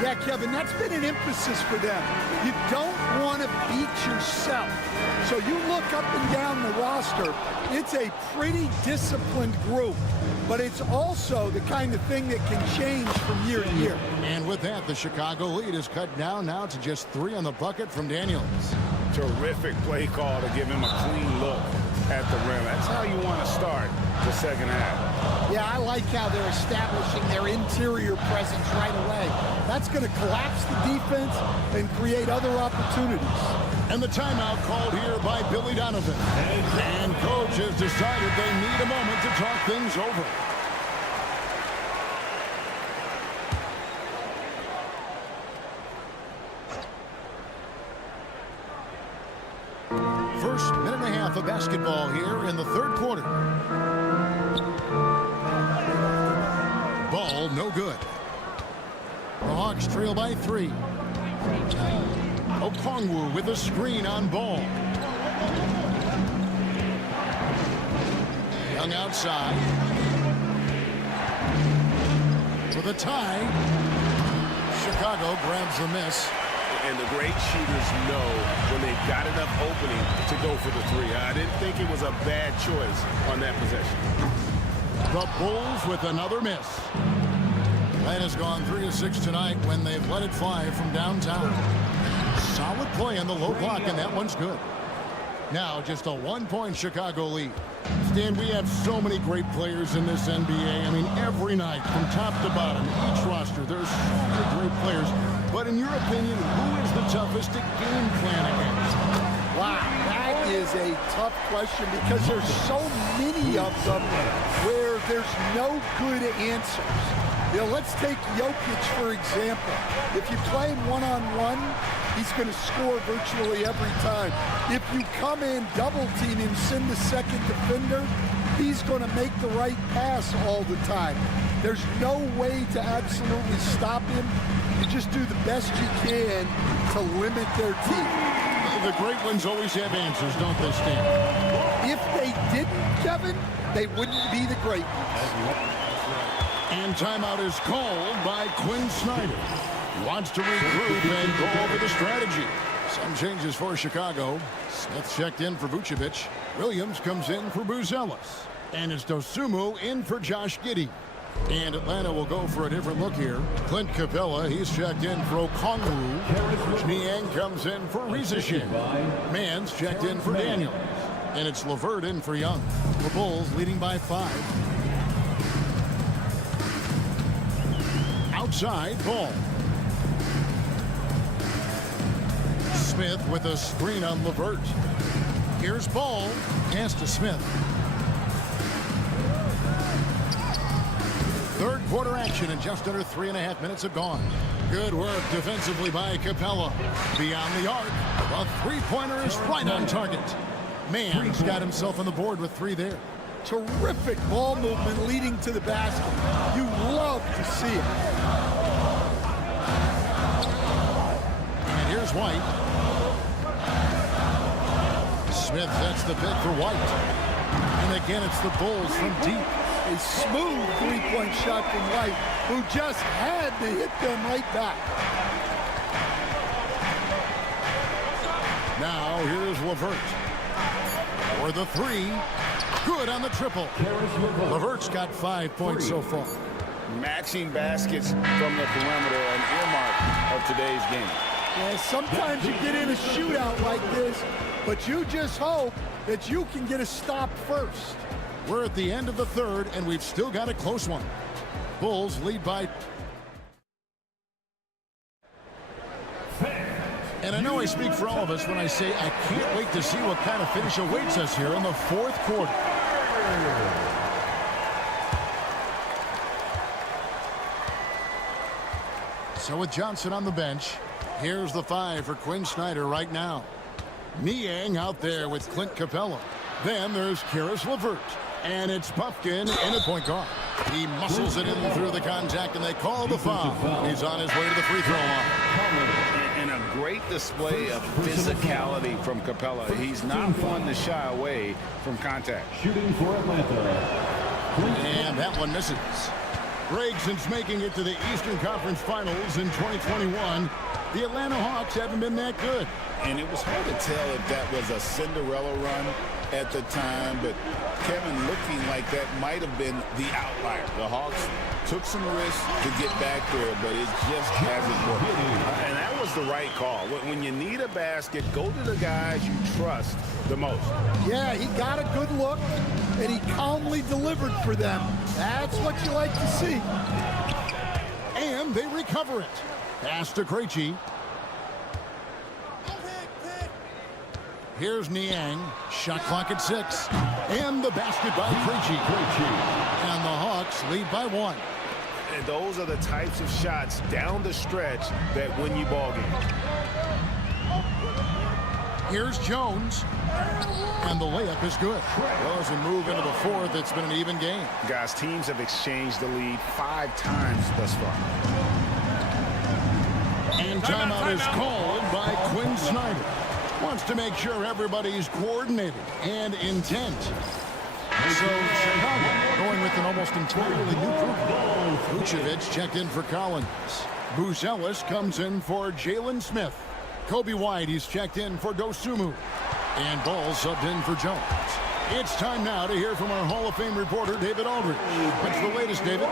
Yeah, Kevin, that's been an emphasis for them. You don't want to beat yourself. So you look up and down the roster, it's a pretty disciplined group. But it's also the kind of thing that can change from year to year. And with that, the Chicago lead is cut down now to just 3 on the bucket from Daniels. Terrific play call to give him a clean look at the rim. That's how you want to start the second half. Yeah, I like how they're establishing their interior presence right away. That's going to collapse the defense and create other opportunities. And the timeout called here by Billy Donovan. And coach has decided they need a moment to talk things over. First minute and a half of basketball here in the third quarter. Ball no good. The Hawks trail by 3. Okongwu with a screen on Ball. Young outside. For the tie. Chicago grabs the miss. And the great shooters know when they've got enough opening to go for the 3. I didn't think it was a bad choice on that possession. The Bulls with another miss. That has gone 3 of 6 tonight when they've let it fly from downtown. Solid play on the low block, and that one's good. Now just a 1-point Chicago lead. Stan, we have so many great players in this NBA. I mean, every night from top to bottom, each roster, there's so many great players. But in your opinion, who is the toughest to game plan against? Wow, that is a tough question because there's so many of them where there's no good answers. You know, let's take Jokic, for example. If you play him one-on-one, he's going to score virtually every time. If you come in, double-team him, send the second defender, he's going to make the right pass all the time. There's no way to absolutely stop him. You just do the best you can to limit their team. The great ones always have answers, don't they, Stan? If they didn't, Kevin, they wouldn't be the great ones. And timeout is called by Quinn Snyder. Wants to regroup and go over the strategy. Some changes for Chicago. Smith checked in for Vucevic. Williams comes in for Buzelis. And it's Dosunmu in for Josh Giddey. And Atlanta will go for a different look here. Clint Capella, he's checked in for Okongwu. Niang comes in for Rizashin. Mans checked in for Daniels. And it's LeVert in for Young. The Bulls leading by 5. Outside, Ball. Smith with a screen on LeVert. Here's Ball. Pass to Smith. Third quarter action and just under 3.5 minutes have gone. Good work defensively by Capella. Beyond the arc. A three-pointer is right on target. Mann's got himself on the board with 3 there. Terrific ball movement leading to the basket. You love to see it. And here's White. Smith sets the pick for White. And again, it's the Bulls from deep. A smooth three-point shot from White, who just had to hit them right back. Now here's LeVert. For the 3. Good on the triple. LeVert's got 5 points so far. Matching baskets from the perimeter, an earmark of today's game. Yeah, sometimes you get in a shootout like this, but you just hope that you can get a stop first. We're at the end of the third, and we've still got a close one. Bulls lead by... And I know I speak for all of us when I say I can't wait to see what kind of finish awaits us here in the fourth quarter. So with Johnson on the bench, here's the 5 for Quinn Snyder right now. Niang out there with Clint Capella. Then there's Karis LeVert. And it's Puffkin in at point guard. He muscles it in through the contact, and they call the foul. He's on his way to the free throw line. And a great display of physicality from Capella. He's not one to shy away from contact. Shooting for Atlanta. And that one misses. Greg, since making it to the Eastern Conference Finals in 2021, the Atlanta Hawks haven't been that good. And it was hard to tell if that was a Cinderella run at the time, but Kevin, looking like that might have been the outlier. The Hawks took some risks to get back there, but it just hasn't worked. And that was the right call. When you need a basket, go to the guys you trust the most. Yeah, he got a good look, and he calmly delivered for them. That's what you like to see. And they recover it. Pass to Krejci. Here's Niang. Shot clock at 6. And the basket by Krejci. And the Hawks lead by 1. And those are the types of shots down the stretch that win you ball games. Here's Jones. And the layup is good. Well, as we move into the fourth, it's been an even game. Guys, teams have exchanged the lead 5 times thus far. And timeout is called by Quinn Snyder. Wants to make sure everybody's coordinated and intent. So Chicago going with an almost entirely new group. Vucevic checked in for Collins. Buzelis comes in for Jalen Smith. Kobe White, he's checked in for Dosunmu. And Ball subbed in for Jones. It's time now to hear from our Hall of Fame reporter, David Aldridge. What's the latest, David?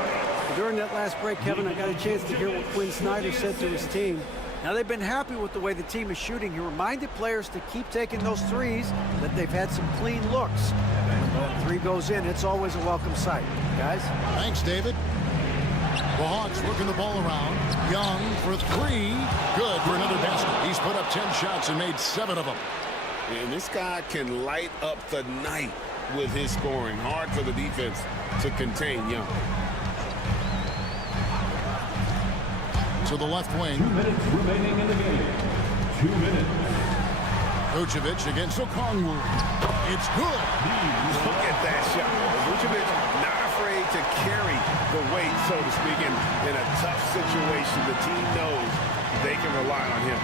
During that last break, Kevin, I got a chance to hear what Quinn Snyder said to his team. Now, they've been happy with the way the team is shooting. He reminded players to keep taking those threes, that they've had some clean looks. When the 3 goes in, it's always a welcome sight. Guys? Thanks, David. The Hawks working the ball around. Young for 3. Good for another basket. He's put up 10 shots and made 7 of them. And this guy can light up the night with his scoring. Hard for the defense to contain Young. To the left wing. 2 minutes remaining in the game. 2 minutes. Vucevic against Okongwu. It's good. Look at that shot. Vucevic not afraid to carry the weight, so to speak, in a tough situation. The team knows they can rely on him.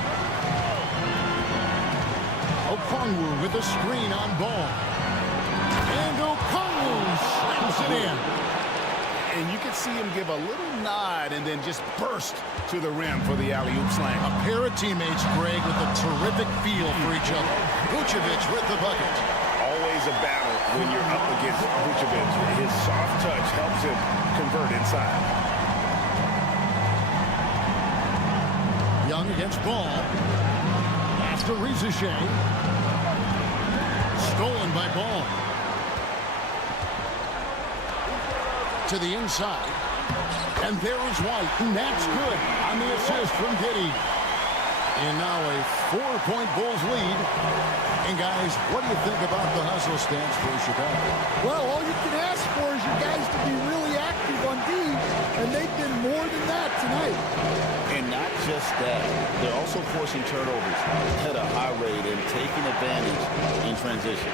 Okongwu with a screen on Ball. And Okongwu slams it in. And you can see him give a little nod and then just burst to the rim for the alley-oop slam. A pair of teammates, Greg, with a terrific feel for each other. Vucevic with the bucket. Always a battle when you're up against Vucevic. His soft touch helps him convert inside. Young against Ball. After Rizichet. Stolen by Ball. To the inside. And there is White. And that's good on the assist from Giddey. And now a 4-point Bulls lead. And guys, what do you think about the hustle stance for Chicago? Well, all you can ask for is your guys to be really active on D, and they've been more than that tonight. And not just that, they're also forcing turnovers at a high rate and taking advantage in transition.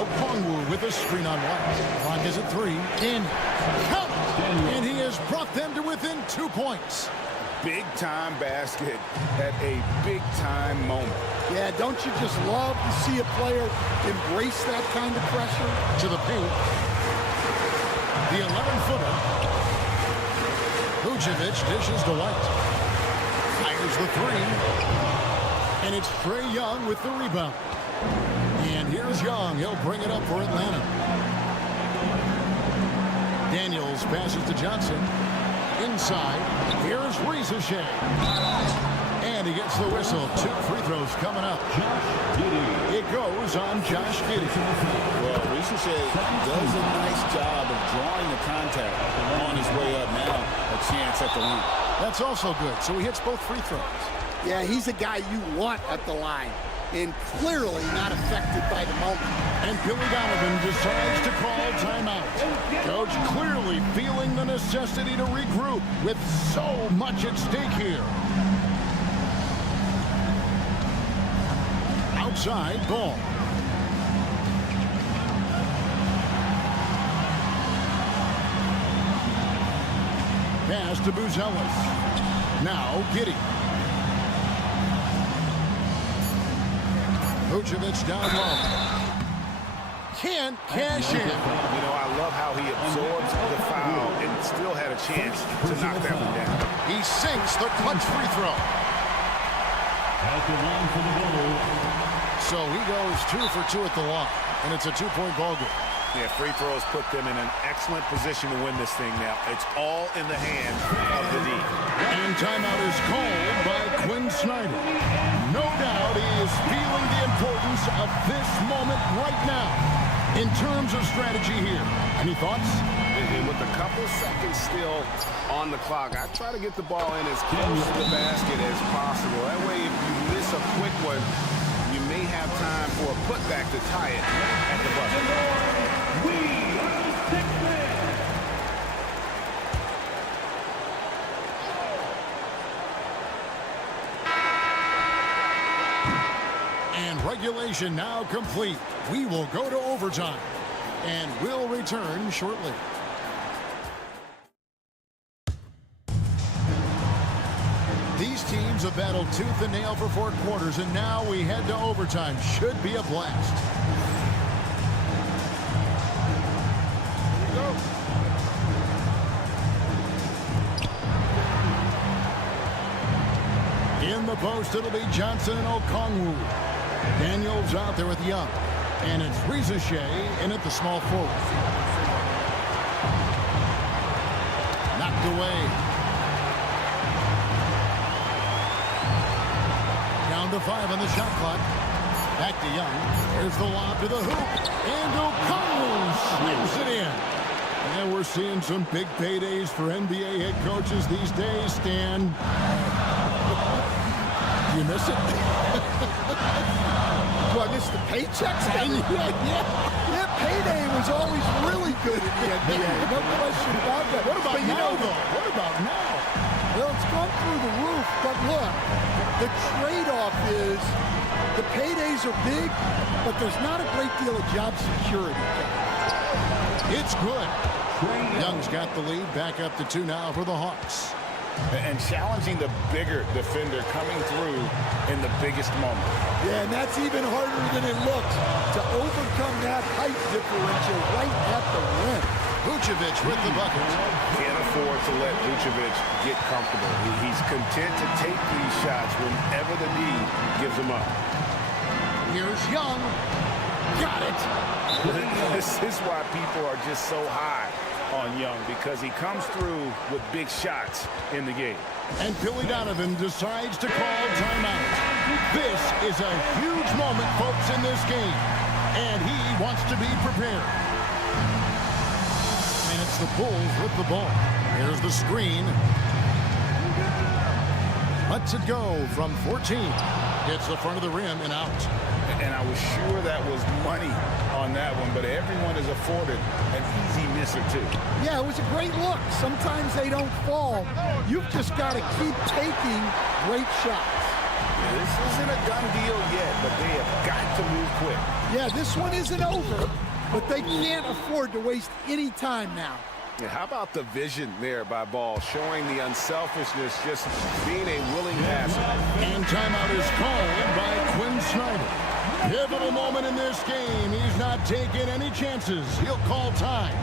Okongwu with a screen on White. Clock is at 3. In. Count! And he has brought them to within 2 points. Big-time basket at a big-time moment. Yeah, don't you just love to see a player embrace that kind of pressure? To the paint. The 11-footer. Vucevic dishes to White. Fires the 3. And it's Trae Young with the rebound. And here's Young. He'll bring it up for Atlanta. Daniels passes to Johnson. Inside. Here's Rizichet. And he gets the whistle. 2 free throws coming up. It goes on Josh Giddey. Well, Rizichet does a nice job of drawing the contact on his way up. Now a chance at the line. That's also good. So he hits both free throws. Yeah, he's a guy you want at the line. And clearly not affected by the moment. And Billy Donovan decides to call timeout. Coach clearly feeling the necessity to regroup with so much at stake here. Outside, Ball. Pass to Buzelis. Now Giddey. Vucevic down low. Can't cash in. You know, I love how he absorbs the foul and still had a chance to knock that one down. He sinks the clutch free throw. At the line for the Bulls. So he goes 2 for 2 at the line, and it's a 2-point ball game. Yeah, free throws put them in an excellent position to win this thing now. It's all in the hand of the D. And timeout is called by Quinn Snyder. No doubt he is feeling the importance of this moment right now in terms of strategy here. Any thoughts? And with a couple seconds still on the clock, I try to get the ball in as close to the basket as possible. That way, if you miss a quick one, you may have time for a putback to tie it at the buzzer. And regulation now complete. We will go to overtime, and we'll return shortly. These teams have battled tooth and nail for 4 quarters, and now we head to overtime. Should be a blast. In the post, it'll be Johnson and Okongwu. Daniels out there with Young. And it's Rizichet in at the small forward. Knocked away. Down to 5 on the shot clock. Back to Young. Here's the lob to the hoop. And Okongwu slams it in. And we're seeing some big paydays for NBA head coaches these days, Stan. You miss it? Do I miss the paychecks? Yeah, payday was always really good in the NBA. No question about that. What about now, though? What about now? Well, it's gone through the roof, but look, the trade-off is the paydays are big, but there's not a great deal of job security. It's good. Young's got the lead, back up to 2 now for the Hawks. And challenging the bigger defender coming through in the biggest moment. Yeah, and that's even harder than it looks to overcome that height differential right at the rim. Vucevic with the bucket. Can't afford to let Vucevic get comfortable. He's content to take these shots whenever the need gives him up. Here's Young. Got it. This is why people are just so high on Young, because he comes through with big shots in the game. And Billy Donovan decides to call timeout. This is a huge moment, folks, in this game. And he wants to be prepared. And it's the Bulls with the ball. Here's the screen. Lets it go from 14. Hits the front of the rim and out. And I was sure that was money on that one, but everyone is afforded an easy misser too. Yeah, it was a great look. Sometimes they don't fall. You've just got to keep taking great shots. This isn't a done deal yet, but they have got to move quick. Yeah, this one isn't over, but they can't afford to waste any time now. Yeah, how about the vision there by Ball, showing the unselfishness, just being a willing passer. And timeout is called by Quinn Snyder. Pivotal moment in this game. He's not taking any chances. He'll call time.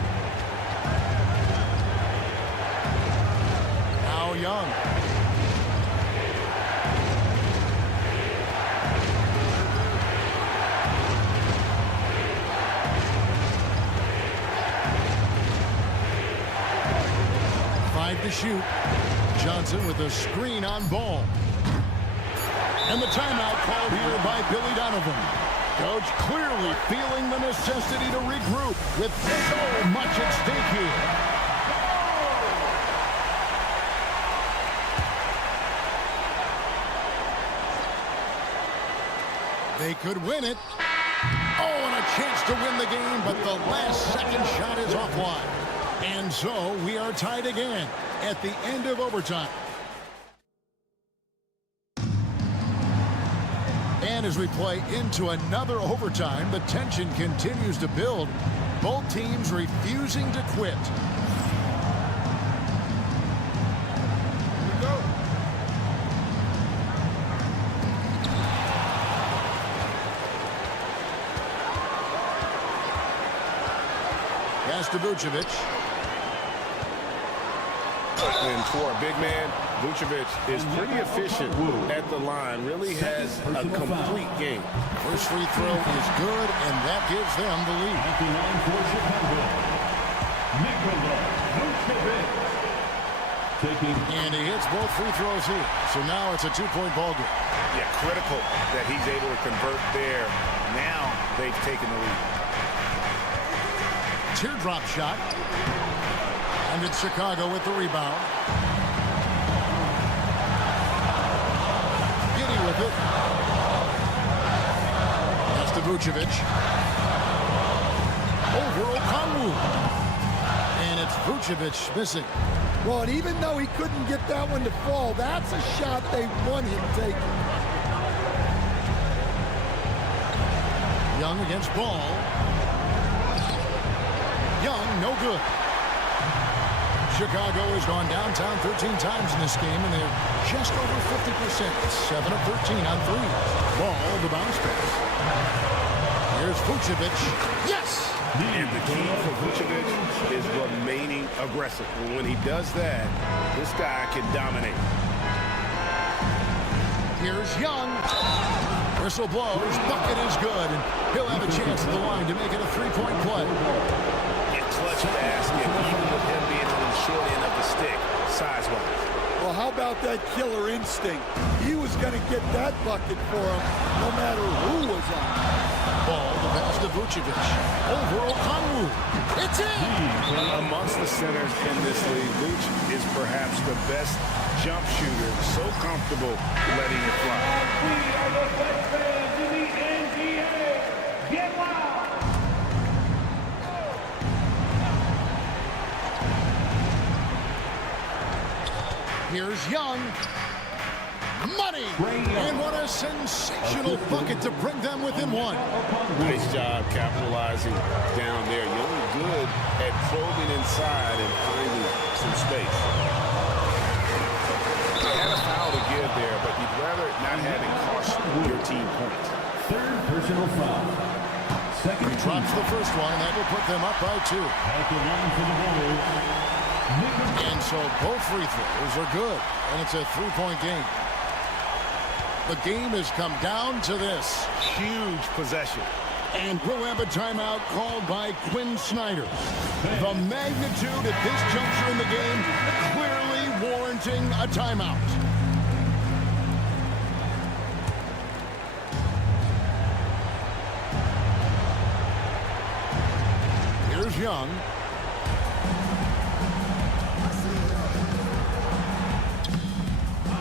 Now Young. To shoot. Johnson with a screen on Ball. And the timeout called here by Billy Donovan. Coach clearly feeling the necessity to regroup with so much at stake here. They could win it. Oh, and a chance to win the game, but the last second shot is offline. And so we are tied again at the end of overtime. And as we play into another overtime, the tension continues to build. Both teams refusing to quit. Here we go. Pass to Vucevic. And for a big man, Vucevic is pretty efficient at the line. Really has a complete game. First free throw is good, and that gives them the lead. At the line for Chicago, Nikola Vucevic. And he hits both free throws here. So now it's a two-point ball game. Yeah, critical that he's able to convert there. Now they've taken the lead. Teardrop shot. And it's Chicago with the rebound. Giddy with it. That's to Vucevic. Over Okongwu. And it's Vucevic missing. Well, and even though he couldn't get that one to fall, that's a shot they want him taking. Young against Ball. Young, no good. Chicago has gone downtown 13 times in this game, and they're just over 50%. 7 of 13 on threes. Ball, the bounce pass. Here's Vucevic. Yes! And the key for Vucevic is remaining aggressive. And when he does that, this guy can dominate. Here's Young. Whistle blows. Bucket is good, and he'll have a chance at the line to make it a three-point play. Clutch basket, even with him being on the short end of the stick, size-wise. Well, how about that killer instinct? He was going to get that bucket for him, no matter who was on. Ball, the pass to Vucevic. Over Okongwu. It's in! Amongst the centers in this league, Vuce is perhaps the best jump shooter, so comfortable letting it fly. We are the best fans in the NBA. Get loud! Here's Young. Money! And what a sensational bucket to bring them within one. Nice job capitalizing down there. Young good at probing inside and finding some space. You had a foul to give there, but you'd rather not have it cost your team points. Third personal foul. He drops the first one, and that will put them up by 2. At the line for the ball, And so both free throws are good, and it's a 3-point game. The game has come down to this. Huge possession. And we'll have a timeout called by Quinn Snyder. The magnitude at this juncture in the game clearly warranting a timeout. Here's Young.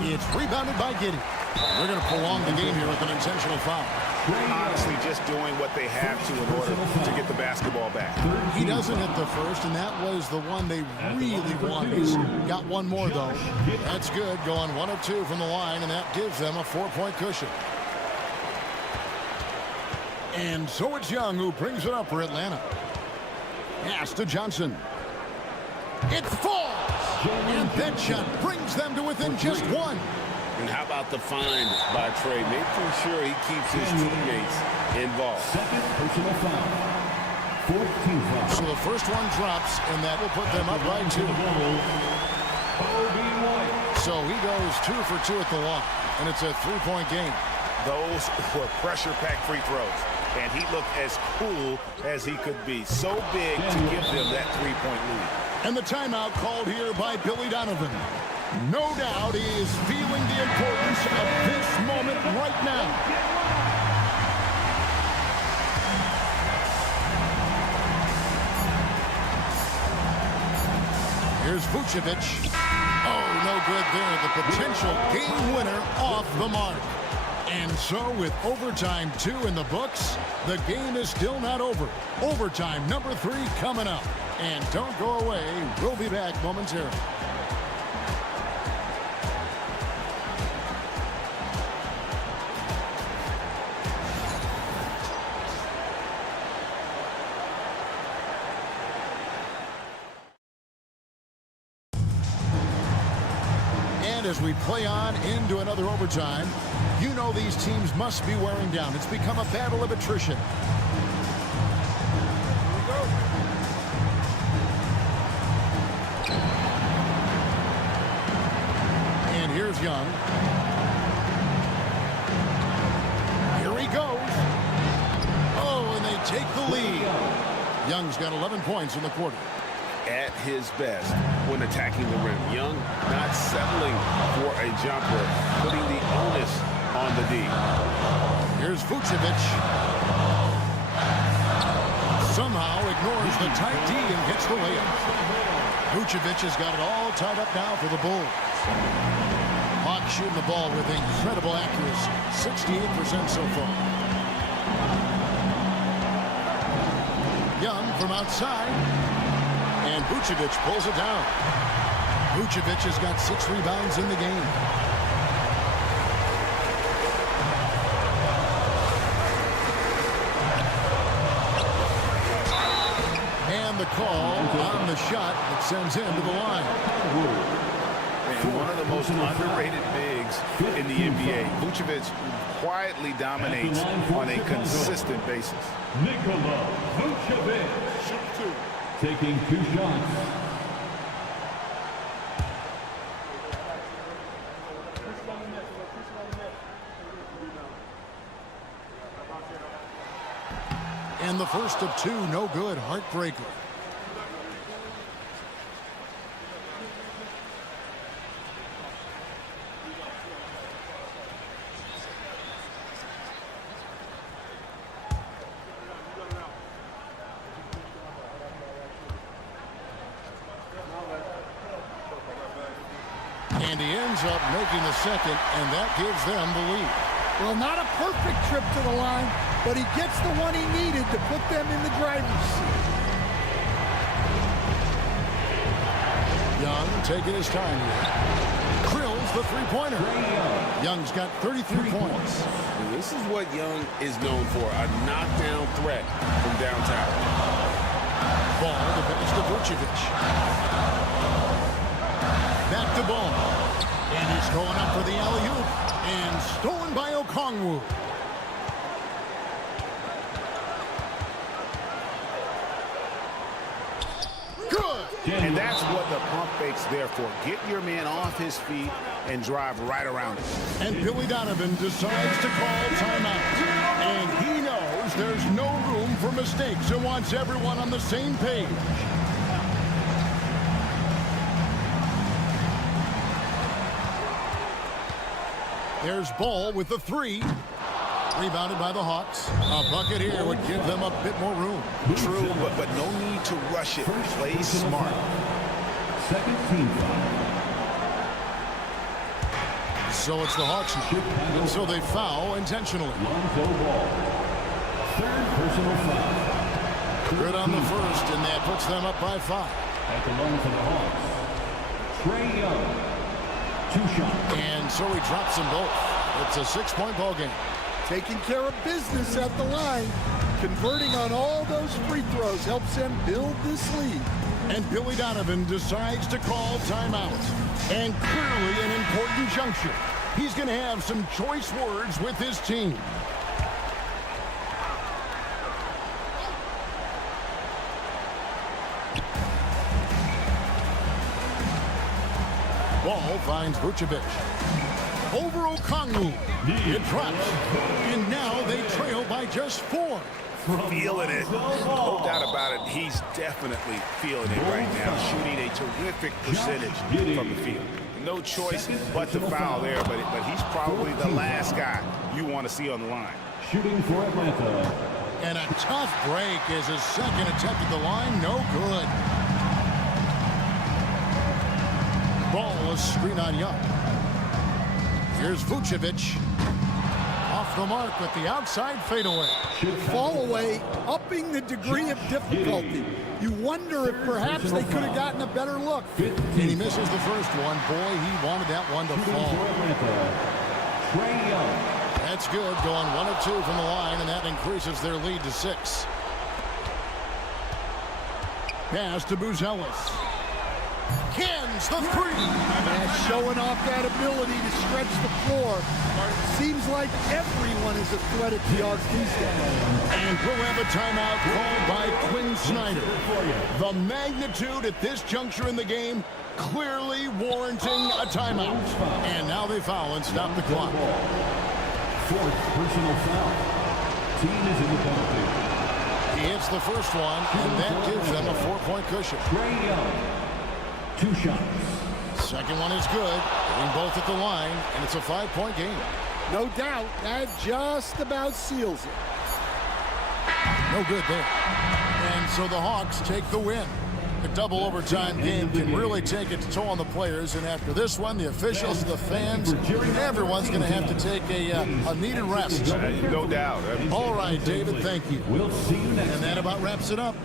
It's rebounded by Giddey. They're going to prolong the game here with an intentional foul. Honestly, just doing what they have to in order to get the basketball back. He doesn't hit the first, and that was the one they really wanted. Got one more, though. That's good, going 1 of 2 from the line, and that gives them a 4-point cushion. And so it's Young who brings it up for Atlanta. Pass to Johnson. It falls! And that shot brings them to within just 1. And how about the find by Trey, making sure he keeps his teammates involved. second personal foul. 14 foul. So the first one drops, and that will put them up by 2. So he goes 2 for 2 at the line, and it's a 3-point game. Those were pressure-packed free throws, and he looked as cool as he could be. So big to give them that 3-point lead. And the timeout called here by Billy Donovan. No doubt he is feeling the importance of this moment right now. Here's Vucevic. Oh, no good there. The potential game winner off the mark. And so with overtime 2 in the books, the game is still not over. Overtime number 3 coming up. And don't go away. We'll be back momentarily. As we play on into another overtime, you know these teams must be wearing down. It's become a battle of attrition. And here's Young. Here he goes. Oh, and they take the lead. Young's got 11 points in the quarter. At his best when attacking the rim. Young not settling for a jumper, putting the onus on the D. Here's Vucevic. Somehow ignores the tight D and hits the layup. Vucevic has got it all tied up now for the Bulls. Hawks shooting the ball with incredible accuracy. 68% so far. Young from outside. And Vucevic pulls it down. Vucevic has got 6 rebounds in the game. And the call on the shot that sends him to the line. And one of the most underrated bigs in the NBA. Vucevic quietly dominates on a consistent basis. Nikola Vucevic. Taking 2 shots. And the first of 2, no good. Heartbreaker. And he ends up making the second, and that gives them the lead. Well, not a perfect trip to the line, but he gets the one he needed to put them in the driver's seat. Young taking his time here. Drills the three-pointer. Young's got 33 points. And this is what Young is known for, a knockdown threat from downtown. Ball to pass to Vucevic. Back to Ball. And he's going up for the alley-oop. And stolen by Okongwu. And that's what the pump fake's there for. Get your man off his feet and drive right around him. And Billy Donovan decides to call timeout. And he knows there's no room for mistakes and wants everyone on the same page. There's Ball with the three. Rebounded by the Hawks. A bucket here would give them a bit more room. True, but no need to rush it. Play smart. Second team foul. So it's the Hawks now. And so they foul intentionally. Lonzo Ball. Third personal foul. Good on the first, and that puts them up by 5. At the line for the Hawks, Trae Young. 2 shots. And so he drops them both. It's a 6-point ball game. Taking care of business at the line. Converting on all those free throws helps them build this lead. And Billy Donovan decides to call timeout. And clearly an important juncture. He's going to have some choice words with his team. Ball finds Vucevic. Over Okongwu. It drops. And now they trail by just 4. Feeling it. No doubt about it. He's definitely feeling it right now. Shooting a terrific percentage from the field. No choice but to foul there, but he's probably the last guy you want to see on the line. Shooting for Atlanta. And a tough break is his second attempt at the line. No good. Ball is screen on Young. Here's Vucevic. Off the mark with the outside fadeaway. Fall away, upping the degree of difficulty. You wonder if perhaps they could have gotten a better look. And he misses the first one. Boy, he wanted that one to fall. Trae Young. That's good. Going 1 of 2 from the line, and that increases their lead to 6. Pass to Buzelis. Cans the 3. And showing off that ability to stretch the floor. Seems like everyone is a threat at the arc these days. And we'll have a timeout called by Quinn Snyder. The magnitude at this juncture in the game clearly warranting a timeout. And now they foul and stop the clock. 4th personal foul. Team is in the penalty. He hits the first one, and that gives them a 4-point cushion. Trae Young. 2 shots. Second one is good. Getting both at the line, and it's a 5-point game. No doubt, that just about seals it. No good there. And so the Hawks take the win. The double overtime game can really take its toll on the players, and after this one, the officials, the fans, everyone's going to have to take a needed rest. No doubt. All right, David, thank you. We'll see you next. And that about wraps it up.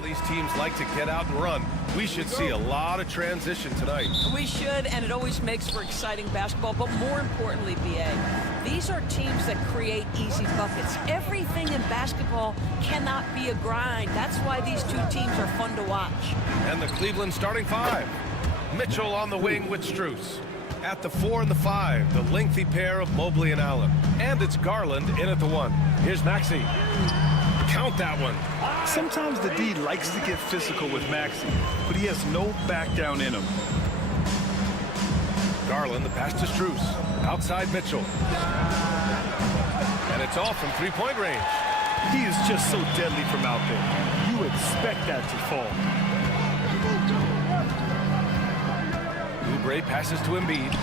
These teams like to get out and run. We should see a lot of transition tonight. We should, and it always makes for exciting basketball. But more importantly, BA, these are teams that create easy buckets. Everything in basketball cannot be a grind. That's why these two teams are fun to watch. And the Cleveland starting 5. Mitchell on the wing with Strus. At the 4 and the 5, the lengthy pair of Mobley and Allen. And it's Garland in at the 1. Here's Maxey. Count that one. Sometimes the D likes to get physical with Maxey, but he has no back down in him. Garland, the pass to Strus. Outside Mitchell. And it's off from three-point range. He is just so deadly from out there. You expect that to fall. Oubre passes to Embiid.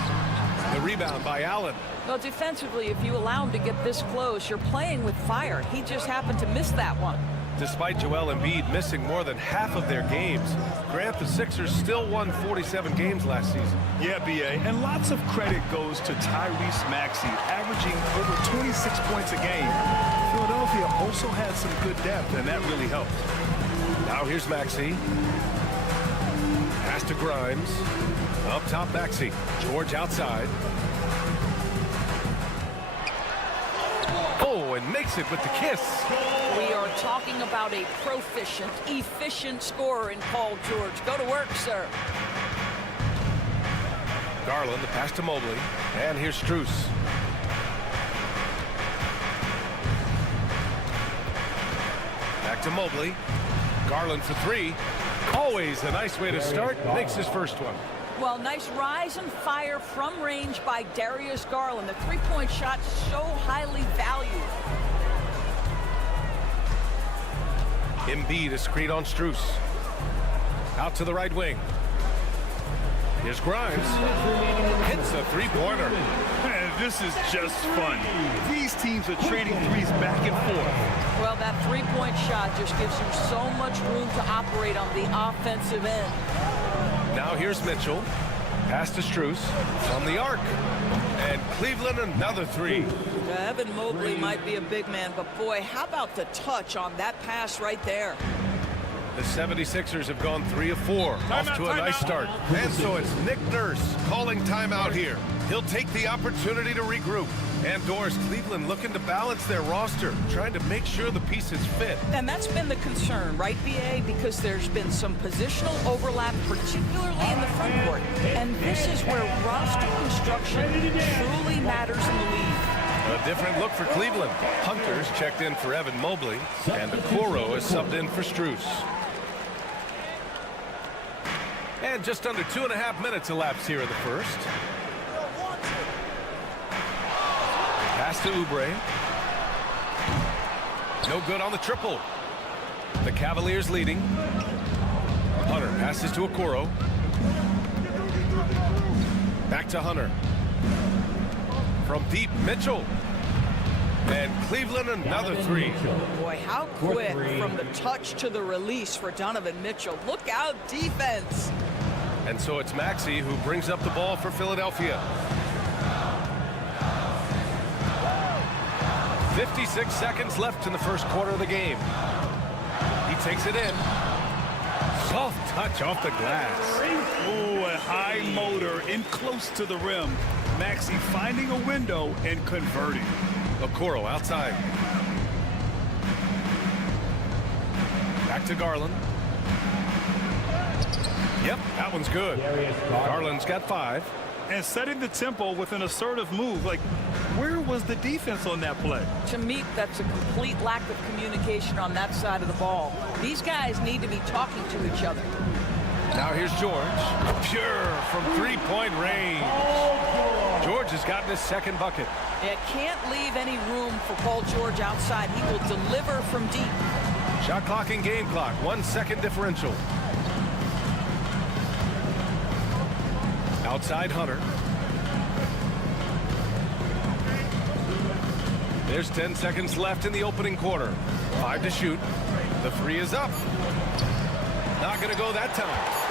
The rebound by Allen. Well, defensively, if you allow him to get this close, you're playing with fire. He just happened to miss that one. Despite Joel Embiid missing more than half of their games, Grant, the Sixers still won 47 games last season. Yeah, B.A., and lots of credit goes to Tyrese Maxey, averaging over 26 points a game. Philadelphia also had some good depth, and that really helped. Now here's Maxey. Pass to Grimes. Up top, Maxey. George outside. Oh, and makes it with the kiss. We are talking about a proficient, efficient scorer in Paul George. Go to work, sir. Garland, the pass to Mobley. And here's Strus. Back to Mobley. Garland for 3. Always a nice way to start. Makes his first one. Well, nice rise and fire from range by Darius Garland. The three-point shot so highly valued. Embiid, a screen on Strus. Out to the right wing. Here's Grimes. Hits a three-pointer. Man, this is just fun. These teams are trading threes back and forth. Well, that three-point shot just gives you so much room to operate on the offensive end. Now here's Mitchell. Pass to Strus from the arc. And Cleveland another 3. Evan Mobley might be a big man, but boy, how about the touch on that pass right there? The 76ers have gone 3 of 4. Off to a nice start. And so it's Nick Nurse calling timeout here. He'll take the opportunity to regroup. And Doris, Cleveland looking to balance their roster, trying to make sure the pieces fit. And that's been the concern, right, BA? Because there's been some positional overlap, particularly in the front court. And this is where roster construction truly matters in the league. A different look for Cleveland. Hunter's checked in for Evan Mobley, and Okoro is subbed in for Strus. And just under 2.5 minutes elapsed here in the first. Pass to Oubre. No good on the triple. The Cavaliers leading. Hunter passes to Okoro. Back to Hunter. From deep, Mitchell. And Cleveland another 3. Boy, how quick from the touch to the release for Donovan Mitchell. Look out, defense. And so it's Maxey who brings up the ball for Philadelphia. 56 seconds left in the first quarter of the game. He takes it in. Soft touch off the glass. Ooh, a high motor in close to the rim. Maxey finding a window and converting. Okoro outside. Back to Garland. Yep, that one's good. Garland's got 5. And setting the tempo with an assertive move. Like, where was the defense on that play? To me, that's a complete lack of communication on that side of the ball. These guys need to be talking to each other. Now here's George. Pure from three-point range. George has gotten his second bucket. Yeah, can't leave any room for Paul George outside. He will deliver from deep. Shot clock and game clock. 1 second differential. Outside Hunter. There's 10 seconds left in the opening quarter. 5 to shoot. The 3 is up. Not going to go that time.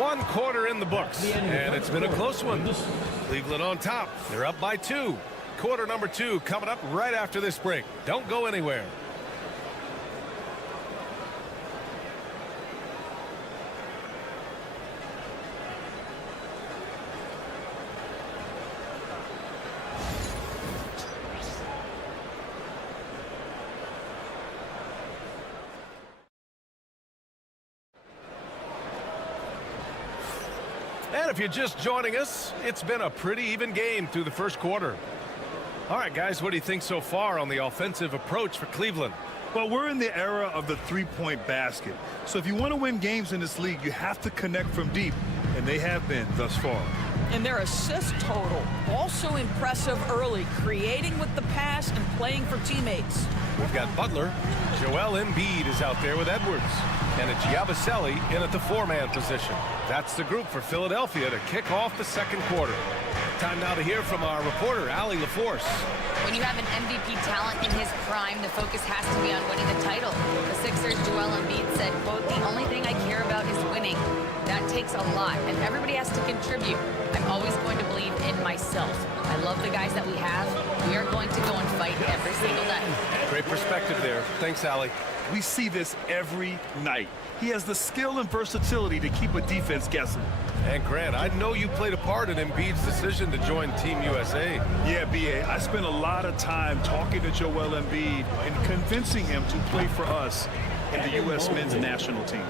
1 quarter in the books, and it's been a close one. Cleveland on top. They're up by 2. Quarter number 2 coming up right after this break. Don't go anywhere. And if you're just joining us, it's been a pretty even game through the first quarter. All right, guys, what do you think so far on the offensive approach for Cleveland? Well, we're in the era of the three-point basket. So if you want to win games in this league, you have to connect from deep, and they have been thus far. And their assist total, also impressive early, creating with the pass and playing for teammates. We've got Butler. Joel Embiid is out there with Edwards. And it's Yabusele in at the four-man position. That's the group for Philadelphia to kick off the second quarter. Time now to hear from our reporter, Allie LaForce. When you have an MVP talent in his prime, the focus has to be on winning the title. The Sixers' Joel Embiid said, quote, "The only thing I care about is winning. That takes a lot, and everybody has to contribute. I'm always going to believe in myself. I love the guys that we have. We are going to go and fight every single night." Great perspective there. Thanks, Allie. We see this every night. He has the skill and versatility to keep a defense guessing. And Grant, I know you played a part in Embiid's decision to join Team USA. Yeah, B.A., I spent a lot of time talking to Joel Embiid and convincing him to play for us in the U.S. men's national team.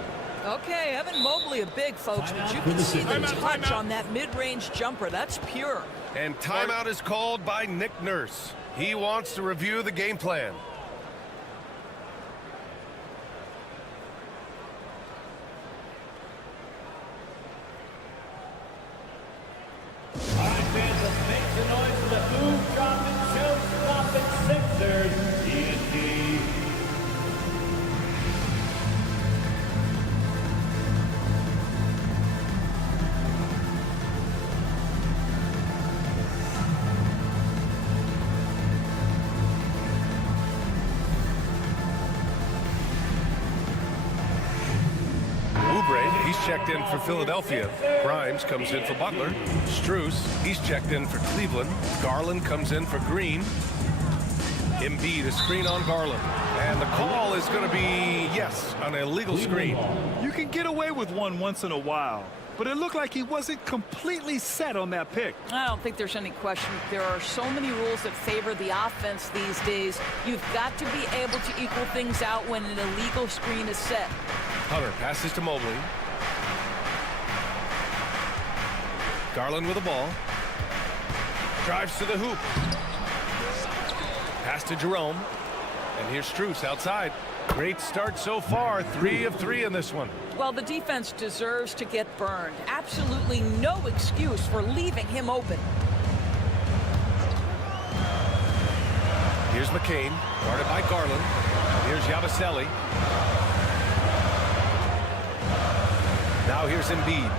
Okay, Evan Mobley a big, folks, but you can see the touch on that mid-range jumper. That's pure. And timeout is called by Nick Nurse. He wants to review the game plan. Make the noise for the move, drop, and show-stopping Sixers. TNT. He's checked in for Philadelphia. Grimes comes in for Butler. Strus, he's checked in for Cleveland. Garland comes in for Green. Embiid, a screen on Garland. And the call is going to be, yes, an illegal screen. You can get away with one once in a while, but it looked like he wasn't completely set on that pick. I don't think there's any question. There are so many rules that favor the offense these days. You've got to be able to equal things out when an illegal screen is set. Hunter passes to Mobley. Garland with the ball. Drives to the hoop. Pass to Jerome. And here's Strus outside. Great start so far. 3 of 3 in this one. Well, the defense deserves to get burned. Absolutely no excuse for leaving him open. Here's McCain, guarded by Garland. Here's Yabusele. Now here's Embiid.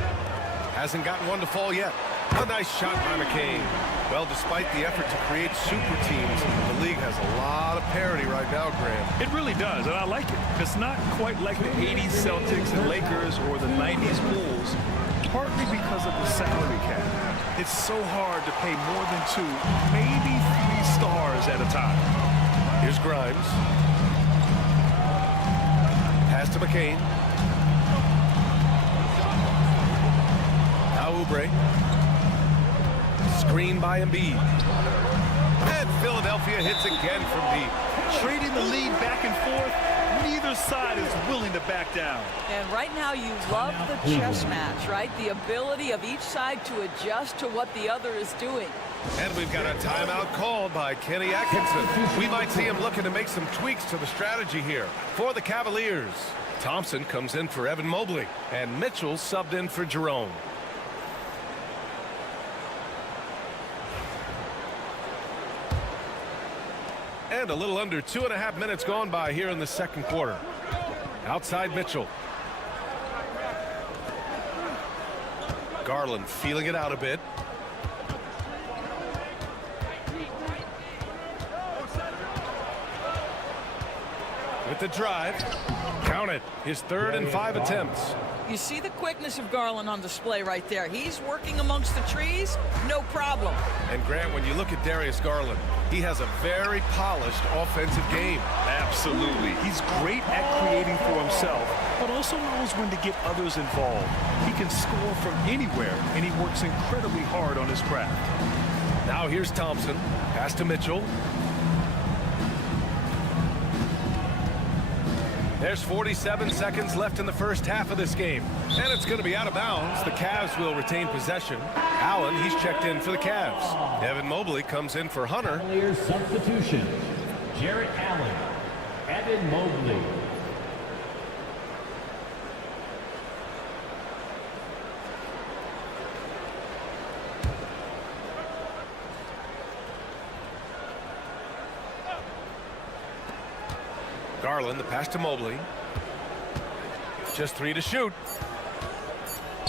Hasn't gotten one to fall yet. A nice shot by McCain. Well, despite the effort to create super teams, the league has a lot of parity right now, Graham. It really does, and I like it. It's not quite like the 80s Celtics and Lakers or the 90s Bulls, partly because of the salary cap. It's so hard to pay more than 2, maybe 3 stars at a time. Here's Grimes. Pass to McCain. Now Oubre. Screen by Embiid. And Philadelphia hits again from deep. Trading the lead back and forth, neither side is willing to back down. And right now you love the chess match, right? The ability of each side to adjust to what the other is doing. And we've got a timeout called by Kenny Atkinson. We might see him looking to make some tweaks to the strategy here for the Cavaliers. Thompson comes in for Evan Mobley, and Mitchell subbed in for Jerome. And a little under 2.5 minutes gone by here in the second quarter. Outside Mitchell. Garland feeling it out a bit. With the drive. Count it. His 3rd and 5 attempts. You see the quickness of Garland on display right there. He's working amongst the trees, no problem. And Grant, when you look at Darius Garland, he has a very polished offensive game. Absolutely. He's great at creating for himself, but also knows when to get others involved. He can score from anywhere, and he works incredibly hard on his craft. Now here's Thompson. Pass to Mitchell. There's 47 seconds left in the first half of this game. And it's going to be out of bounds. The Cavs will retain possession. Allen, he's checked in for the Cavs. Evan Mobley comes in for Hunter. Cavaliers substitution. Jarrett Allen. Evan Mobley. Garland, the pass to Mobley. Just 3 to shoot.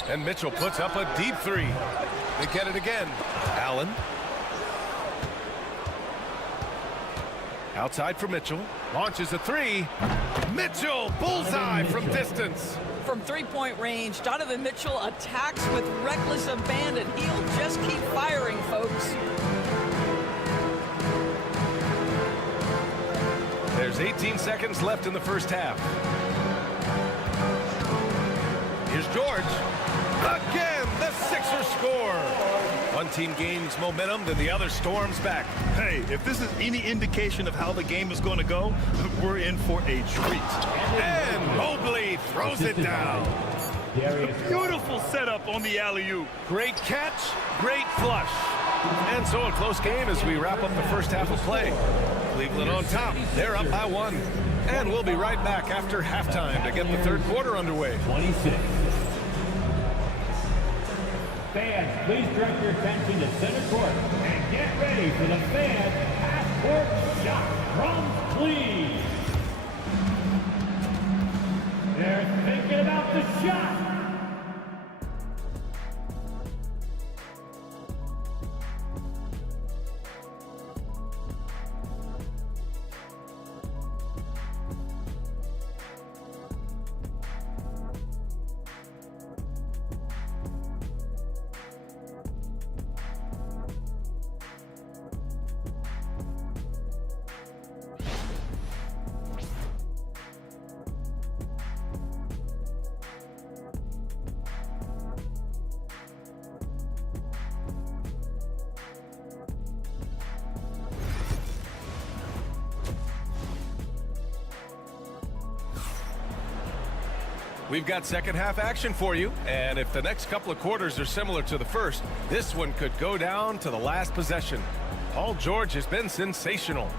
And Mitchell puts up a deep 3. They get it again. Allen. Outside for Mitchell. Launches a 3. Mitchell, bullseye from distance. From three-point range, Donovan Mitchell attacks with reckless abandon. He'll just keep firing, folks. There's 18 seconds left in the first half. Here's George. Again, the Sixers score. One team gains momentum, then the other storms back. Hey, if this is any indication of how the game is going to go, we're in for a treat. And Mobley throws it down. Beautiful setup on the alley-oop. Great catch, great flush. And so a close game as we wrap up the first half of play. Cleveland on top. They're up by 1. And we'll be right back after halftime to get the third quarter underway. 26. Fans, please direct your attention to center court and get ready for the fan half-court shot from Cleveland. They're thinking about the shot. We've got second half action for you, and if the next couple of quarters are similar to the first, this one could go down to the last possession. Paul George has been sensational.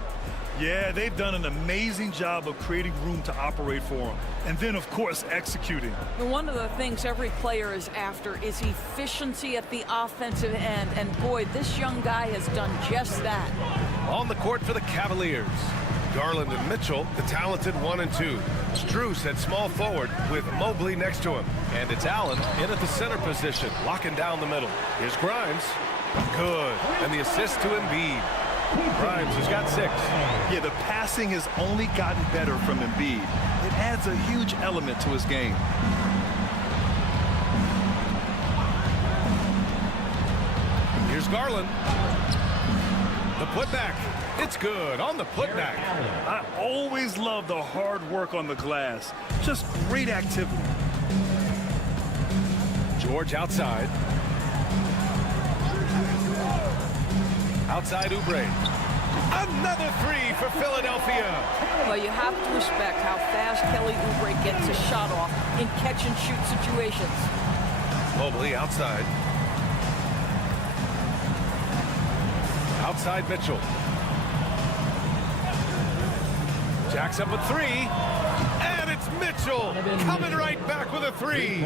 Yeah, they've done an amazing job of creating room to operate for him. And then, of course, executing. One of the things every player is after is efficiency at the offensive end. And boy, this young guy has done just that. On the court for the Cavaliers, Garland and Mitchell, the talented 1 and 2. Strus at small forward with Mobley next to him. And it's Allen in at the center position, locking down the middle. Here's Grimes. Good. And the assist to Embiid. Grimes has got 6. Yeah, the passing has only gotten better from Embiid. It adds a huge element to his game. Here's Garland. The putback. It's good on the putback. I always love the hard work on the glass. Just great activity. George outside. Outside Oubre. Another 3 for Philadelphia. Well, you have to respect how fast Kelly Oubre gets a shot off in catch-and-shoot situations. Mobley outside. Outside Mitchell. Jacks up a 3. And it's Mitchell coming right back with a 3.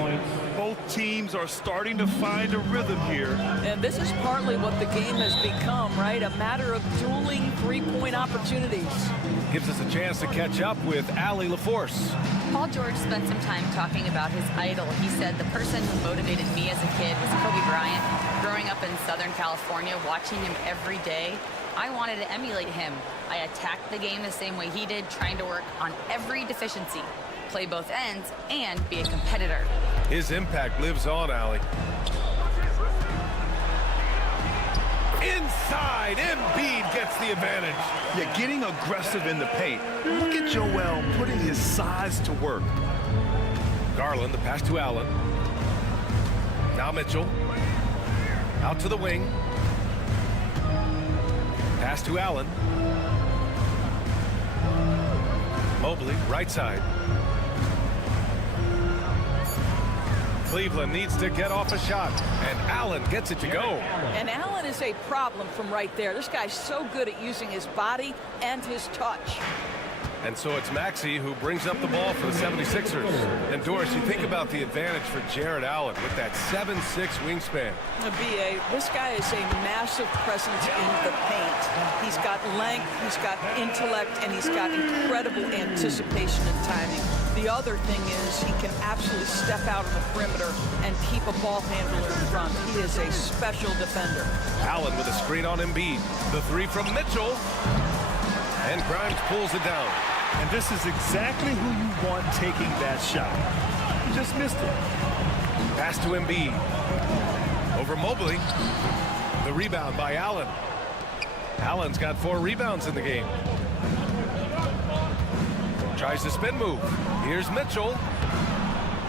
Both teams are starting to find a rhythm here. And this is partly what the game has become, right? A matter of dueling three-point opportunities. Gives us a chance to catch up with Allie LaForce. Paul George spent some time talking about his idol. He said, the person who motivated me as a kid was Kobe Bryant. Growing up in Southern California, watching him every day, I wanted to emulate him. I attacked the game the same way he did, trying to work on every deficiency, play both ends, and be a competitor. His impact lives on, Allie. Inside, Embiid gets the advantage. Yeah, getting aggressive in the paint. Look at Joel putting his size to work. Garland, the pass to Allen. Now Mitchell. Out to the wing. Pass to Allen. Mobley, right side. Cleveland needs to get off a shot, and Allen gets it to go. And Allen is a problem from right there. This guy's so good at using his body and his touch. And so it's Maxey who brings up the ball for the 76ers. And Doris, you think about the advantage for Jared Allen with that 7'6" wingspan. B.A., this guy is a massive presence in the paint. He's got length, he's got intellect, and he's got incredible anticipation and timing. The other thing is he can absolutely step out on the perimeter and keep a ball handler in front. He is a special defender. Allen with a screen on Embiid. The three from Mitchell. And Grimes pulls it down. And this is exactly who you want taking that shot. He just missed it. Pass to Embiid. Over Mobley. The rebound by Allen. Allen's got 4 rebounds in the game. Tries the spin move. Here's Mitchell.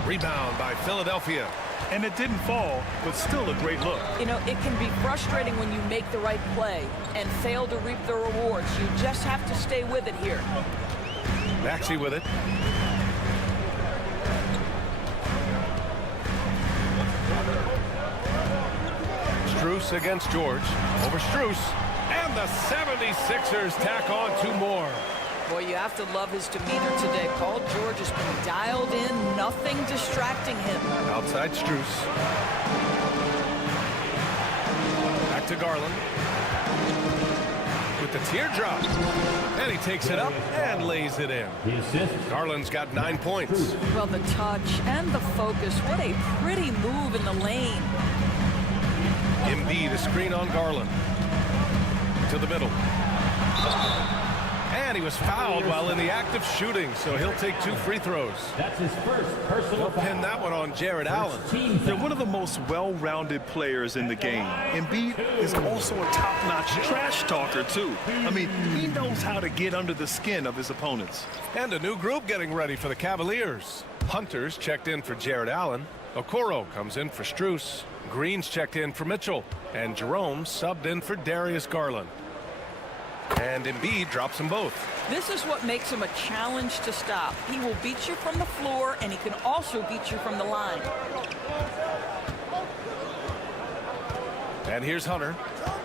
Rebound by Philadelphia. And it didn't fall, but still a great look. You know, it can be frustrating when you make the right play and fail to reap the rewards. You just have to stay with it here. Maxey with it. Strus against George. Over Strus. And the 76ers tack on 2 more. Boy, you have to love his demeanor today. Paul George has been dialed in, nothing distracting him. Outside Strus. Back to Garland. With the teardrop. And he takes it up and lays it in. Garland's got 9 points. Well, the touch and the focus. What a pretty move in the lane. Embiid, a screen on Garland. To the middle. And he was fouled while in the act of shooting, so he'll take 2 free throws. That's his first personal foul. Pin that one on Jared Allen. They're one of the most well-rounded players in the game. Embiid is also a top-notch trash talker, too. I mean, he knows how to get under the skin of his opponents. And a new group getting ready for the Cavaliers. Hunters checked in for Jared Allen. Okoro comes in for Strus. Green's checked in for Mitchell. And Jerome subbed in for Darius Garland. And Embiid drops them both. This is what makes him a challenge to stop. He will beat you from the floor, and he can also beat you from the line. And here's Hunter.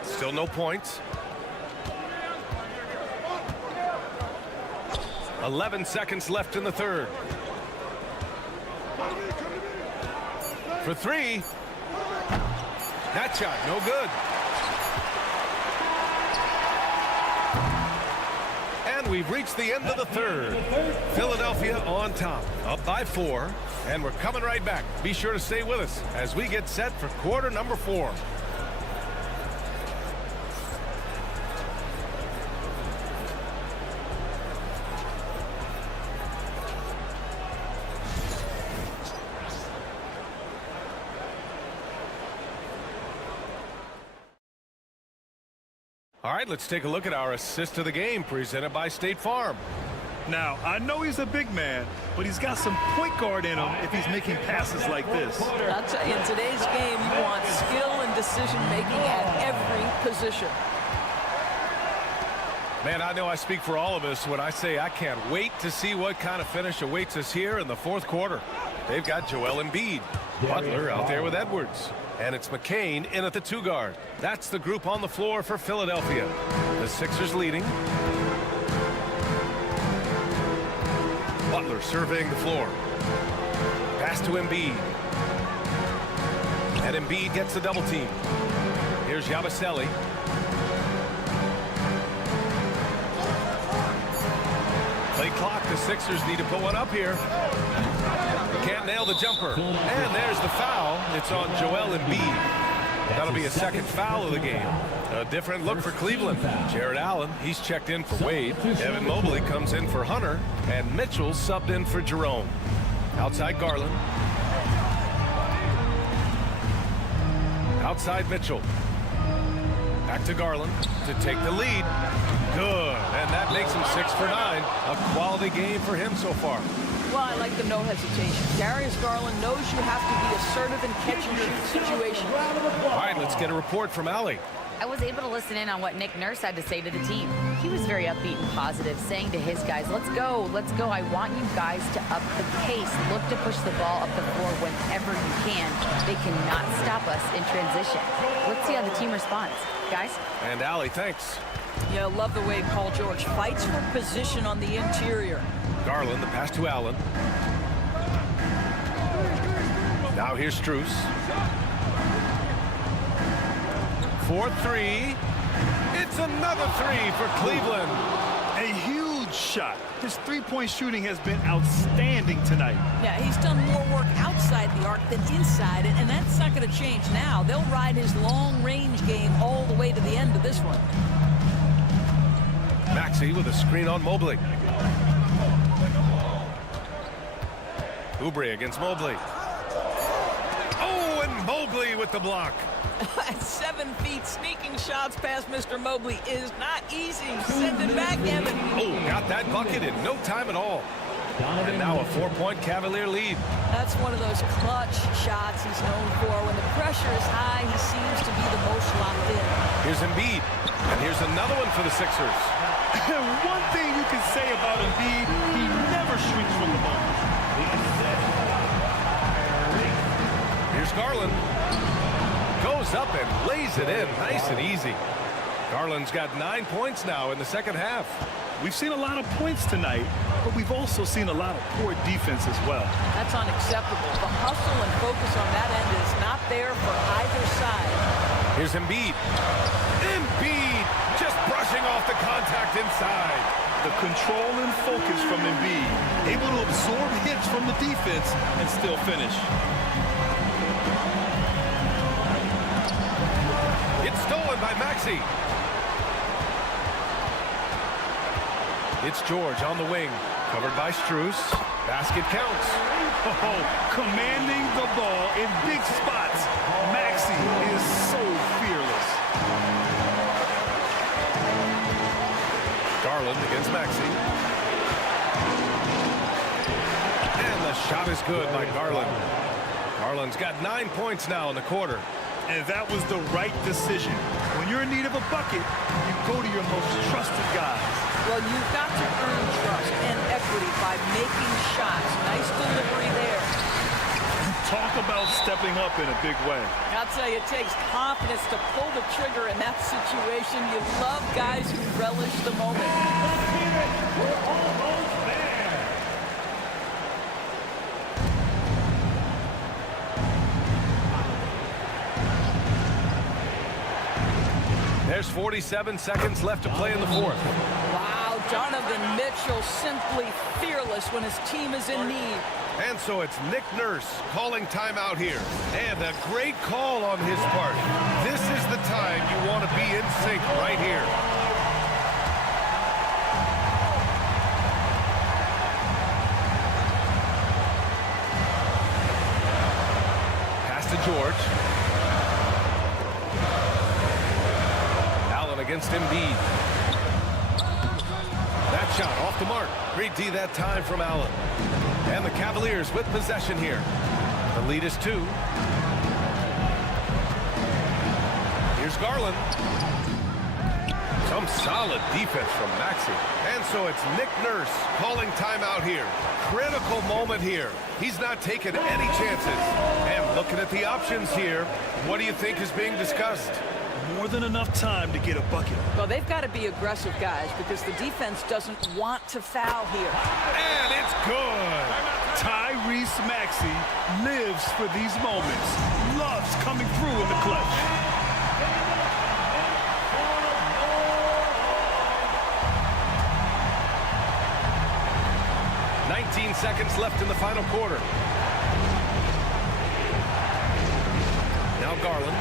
Still no points. 11 seconds left in the third. For 3. That shot, no good. And we've reached the end of the third. Philadelphia on top, up by 4. And we're coming right back. Be sure to stay with us as we get set for quarter number 4. All right, let's take a look at our assist of the game presented by State Farm. Now, I know he's a big man, but he's got some point guard in him if he's making passes like this. I'll tell you, in today's game, you want skill and decision-making at every position. Man, I know I speak for all of us when I say I can't wait to see what kind of finish awaits us here in the fourth quarter. They've got Joel Embiid. Butler out there with Edwards. And it's McCain in at the 2 guard. That's the group on the floor for Philadelphia. The Sixers leading. Butler surveying the floor. Pass to Embiid. And Embiid gets the double team. Here's Yabusele. Play clock. The Sixers need to put one up here. Can't nail the jumper. And there's the foul. It's on Joel Embiid. That'll be a second foul of the game. A different look for Cleveland. Jared Allen, he's checked in for Wade. Evan Mobley comes in for Hunter. And Mitchell subbed in for Jerome. Outside Garland. Outside Mitchell. Back to Garland to take the lead. Good. And that makes him 6 for 9. A quality game for him so far. Well, I like the no hesitation. Darius Garland knows you have to be assertive in catch-and-shoot situations. All right, let's get a report from Allie. I was able to listen in on what Nick Nurse had to say to the team. he was very upbeat and positive, saying to his guys, let's go. I want you guys to up the pace. Look to push the ball up the floor whenever you can. They cannot stop us in transition. Let's see how the team responds. Guys? And Allie, thanks. Yeah, love the way Paul George fights for position on the interior. Garland, the pass to Allen. Now here's Strus. 4-3. It's another three for Cleveland. A huge shot. His three-point shooting has been outstanding tonight. Yeah, he's done more work outside the arc than inside, and that's not going to change now. They'll ride his long-range game all the way to the end of this one. Maxey with a screen on Mobley. Oubre against Mobley. Oh, and Mobley with the block. At 7 feet, sneaking shots past Mr. Mobley is not easy. Send it back, Evan. Oh, got that bucket in no time at all. And now a 4-point Cavalier lead. That's one of those clutch shots he's known for. When the pressure is high, he seems to be the most locked in. Here's Embiid. And here's another one for the Sixers. One thing you can say about Embiid, he never shrinks from the moment. Here's Garland. Goes up and lays it in nice and easy. Garland's got 9 points now in the second half. We've seen a lot of points tonight, but we've also seen a lot of poor defense as well. That's unacceptable. The hustle and focus on that end is not there for either side. Here's Embiid. Embiid just brushing off the contact inside. The control and focus from Embiid, able to absorb hits from the defense and still finish. It's stolen by Maxey. It's George on the wing, covered by Strus. Basket counts. Oh, commanding the ball in big spots. Maxey is so fearless. Garland against Maxey. And the shot is good by Garland. Garland's got 9 points now in the quarter. And that was the right decision. When you're in need of a bucket, you go to your most trusted guys. Well, you've got to earn trust and equity by making shots. Nice delivery there. Talk about stepping up in a big way. I'll tell you, it takes confidence to pull the trigger in that situation. You love guys who relish the moment. We're almost there. There's 47 seconds left to play in the fourth. Wow, Donovan Mitchell simply fearless when his team is in need. And so it's Nick Nurse calling timeout here. And a great call on his part. This is the time you want to be in sync right here. Pass to George. Allen against Embiid. That shot off the mark. Great D that time from Allen. And the Cavaliers with possession here. The lead is 2. Here's Garland. Some solid defense from Maxey. And so it's Nick Nurse calling timeout here. Critical moment here. He's not taking any chances. And looking at the options here, what do you think is being discussed? More than enough time to get a bucket. Well, they've got to be aggressive, guys, because the defense doesn't want to foul here. And it's good. Tyrese Maxey lives for these moments. Loves coming through in the clutch. Seconds left in the final quarter. Now Garland.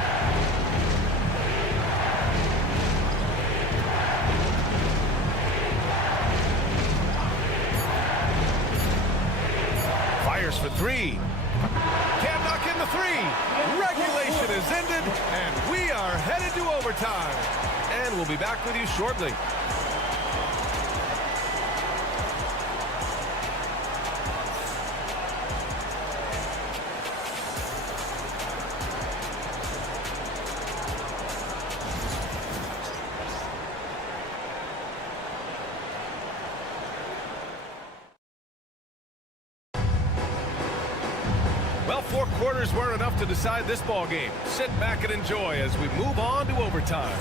Fires for 3. Can't knock in the 3. Regulation is ended, and we are headed to overtime. And we'll be back with you shortly. Well, 4 quarters weren't enough to decide this ball game. Sit back and enjoy as we move on to overtime.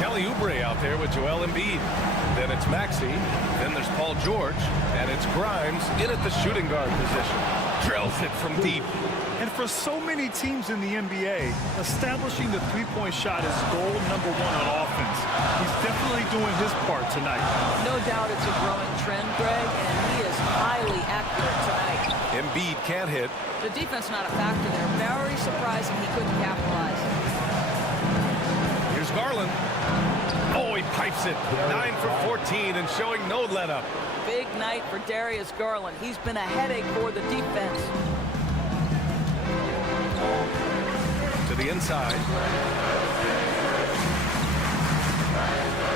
Kelly Oubre out there with Joel Embiid. Then it's Maxey. Then there's Paul George. And it's Grimes in at the shooting guard position. Drills it from deep. And for so many teams in the NBA, establishing the three-point shot is goal number 1 on offense. He's definitely doing his part tonight. No doubt it's a growing trend, Greg, and he is highly accurate tonight. Embiid can't hit. The defense not a factor there. Very surprising he couldn't capitalize. Here's Garland. Oh, he pipes it. 9 for 14 and showing no let-up. Big night for Darius Garland. He's been a headache for the defense. To the inside.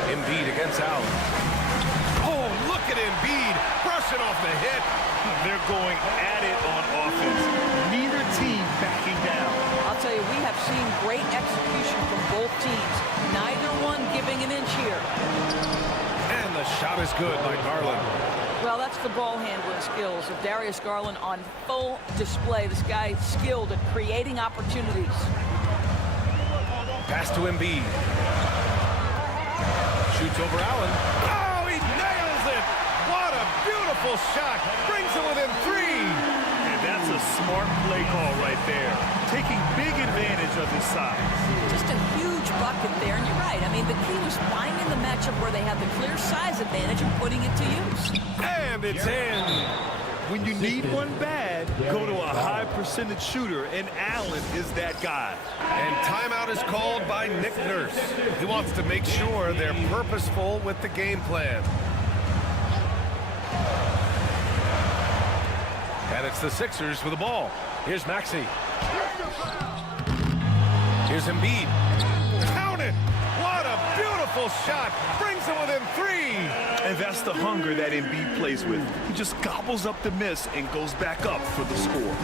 Embiid against Allen. Oh, look at Embiid brushing off the hit. They're going at it on offense. Neither team backing down. I'll tell you, we have seen great execution from both teams. Neither one giving an inch here. And the shot is good by Garland. Well, that's the ball handling skills of Darius Garland on full display. This guy is skilled at creating opportunities. Pass to Embiid. Shoots over Allen. Oh, he nails it! What a beautiful shot! Brings it within 3. And that's a smart play call right there. Taking big advantage of his size. Just a huge bucket there, and you're right. I mean, the key was finding the matchup where they had the clear size advantage and putting it to use. And it's in. When you need one bad, go to a high percentage shooter, and Allen is that guy. And timeout is called by Nick Nurse. He wants to make sure they're purposeful with the game plan. And it's the Sixers with the ball. Here's Maxey. Here's Embiid. Count it! What a beautiful shot! Brings it within 3. And that's the hunger that Embiid plays with. He just gobbles up the miss and goes back up for the score.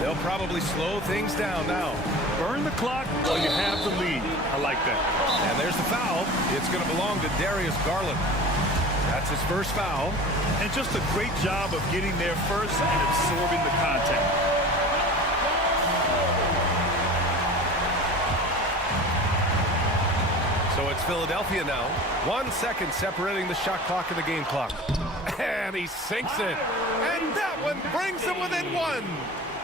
They'll probably slow things down now. Burn the clock while you have the lead. I like that. And there's the foul. It's going to belong to Darius Garland. That's his first foul. And just a great job of getting there first and absorbing the contact. So it's Philadelphia now. 1 second separating the shot clock and the game clock. And he sinks it. And that one brings him within 1.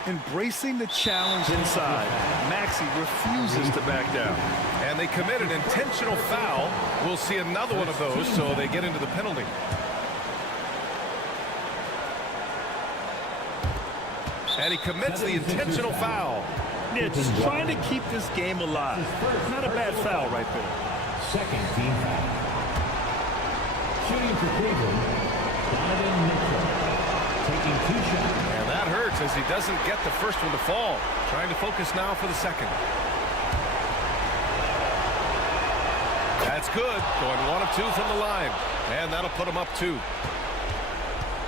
Embracing the challenge inside. Maxey refuses to back down. And they commit an intentional foul. We'll see another one of those, so they get into the penalty. And he commits the intentional foul. Yeah, just trying to keep this game alive. Not a bad foul right there. Second team foul. Shooting for Cleveland, Donovan Mitchell. Taking 2 shots. And that hurts as he doesn't get the first one to fall. Trying to focus now for the second. That's good. Going 1 of 2 from the line. And that'll put him up 2.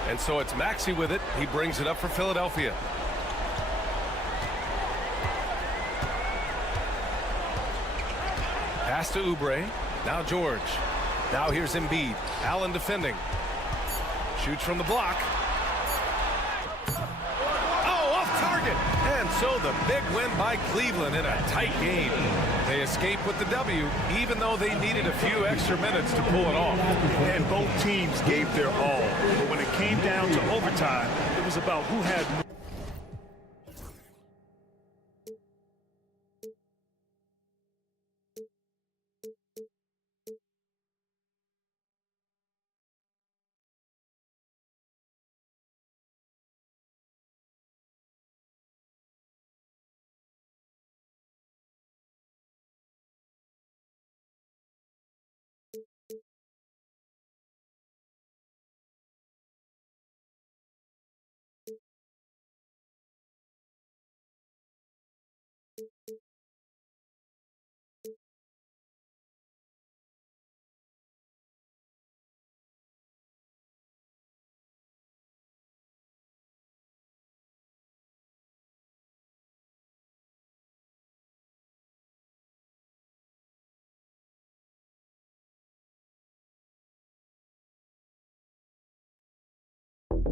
And so it's Maxey with it. He brings it up for Philadelphia. Pass to Oubre. Now George. Now here's Embiid. Allen defending. Shoots from the block. Oh, off target. And so the big win by Cleveland in a tight game. They escape with the W, even though they needed a few extra minutes to pull it off. And both teams gave their all. But when it came down to overtime, it was about who had more.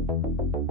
Bye.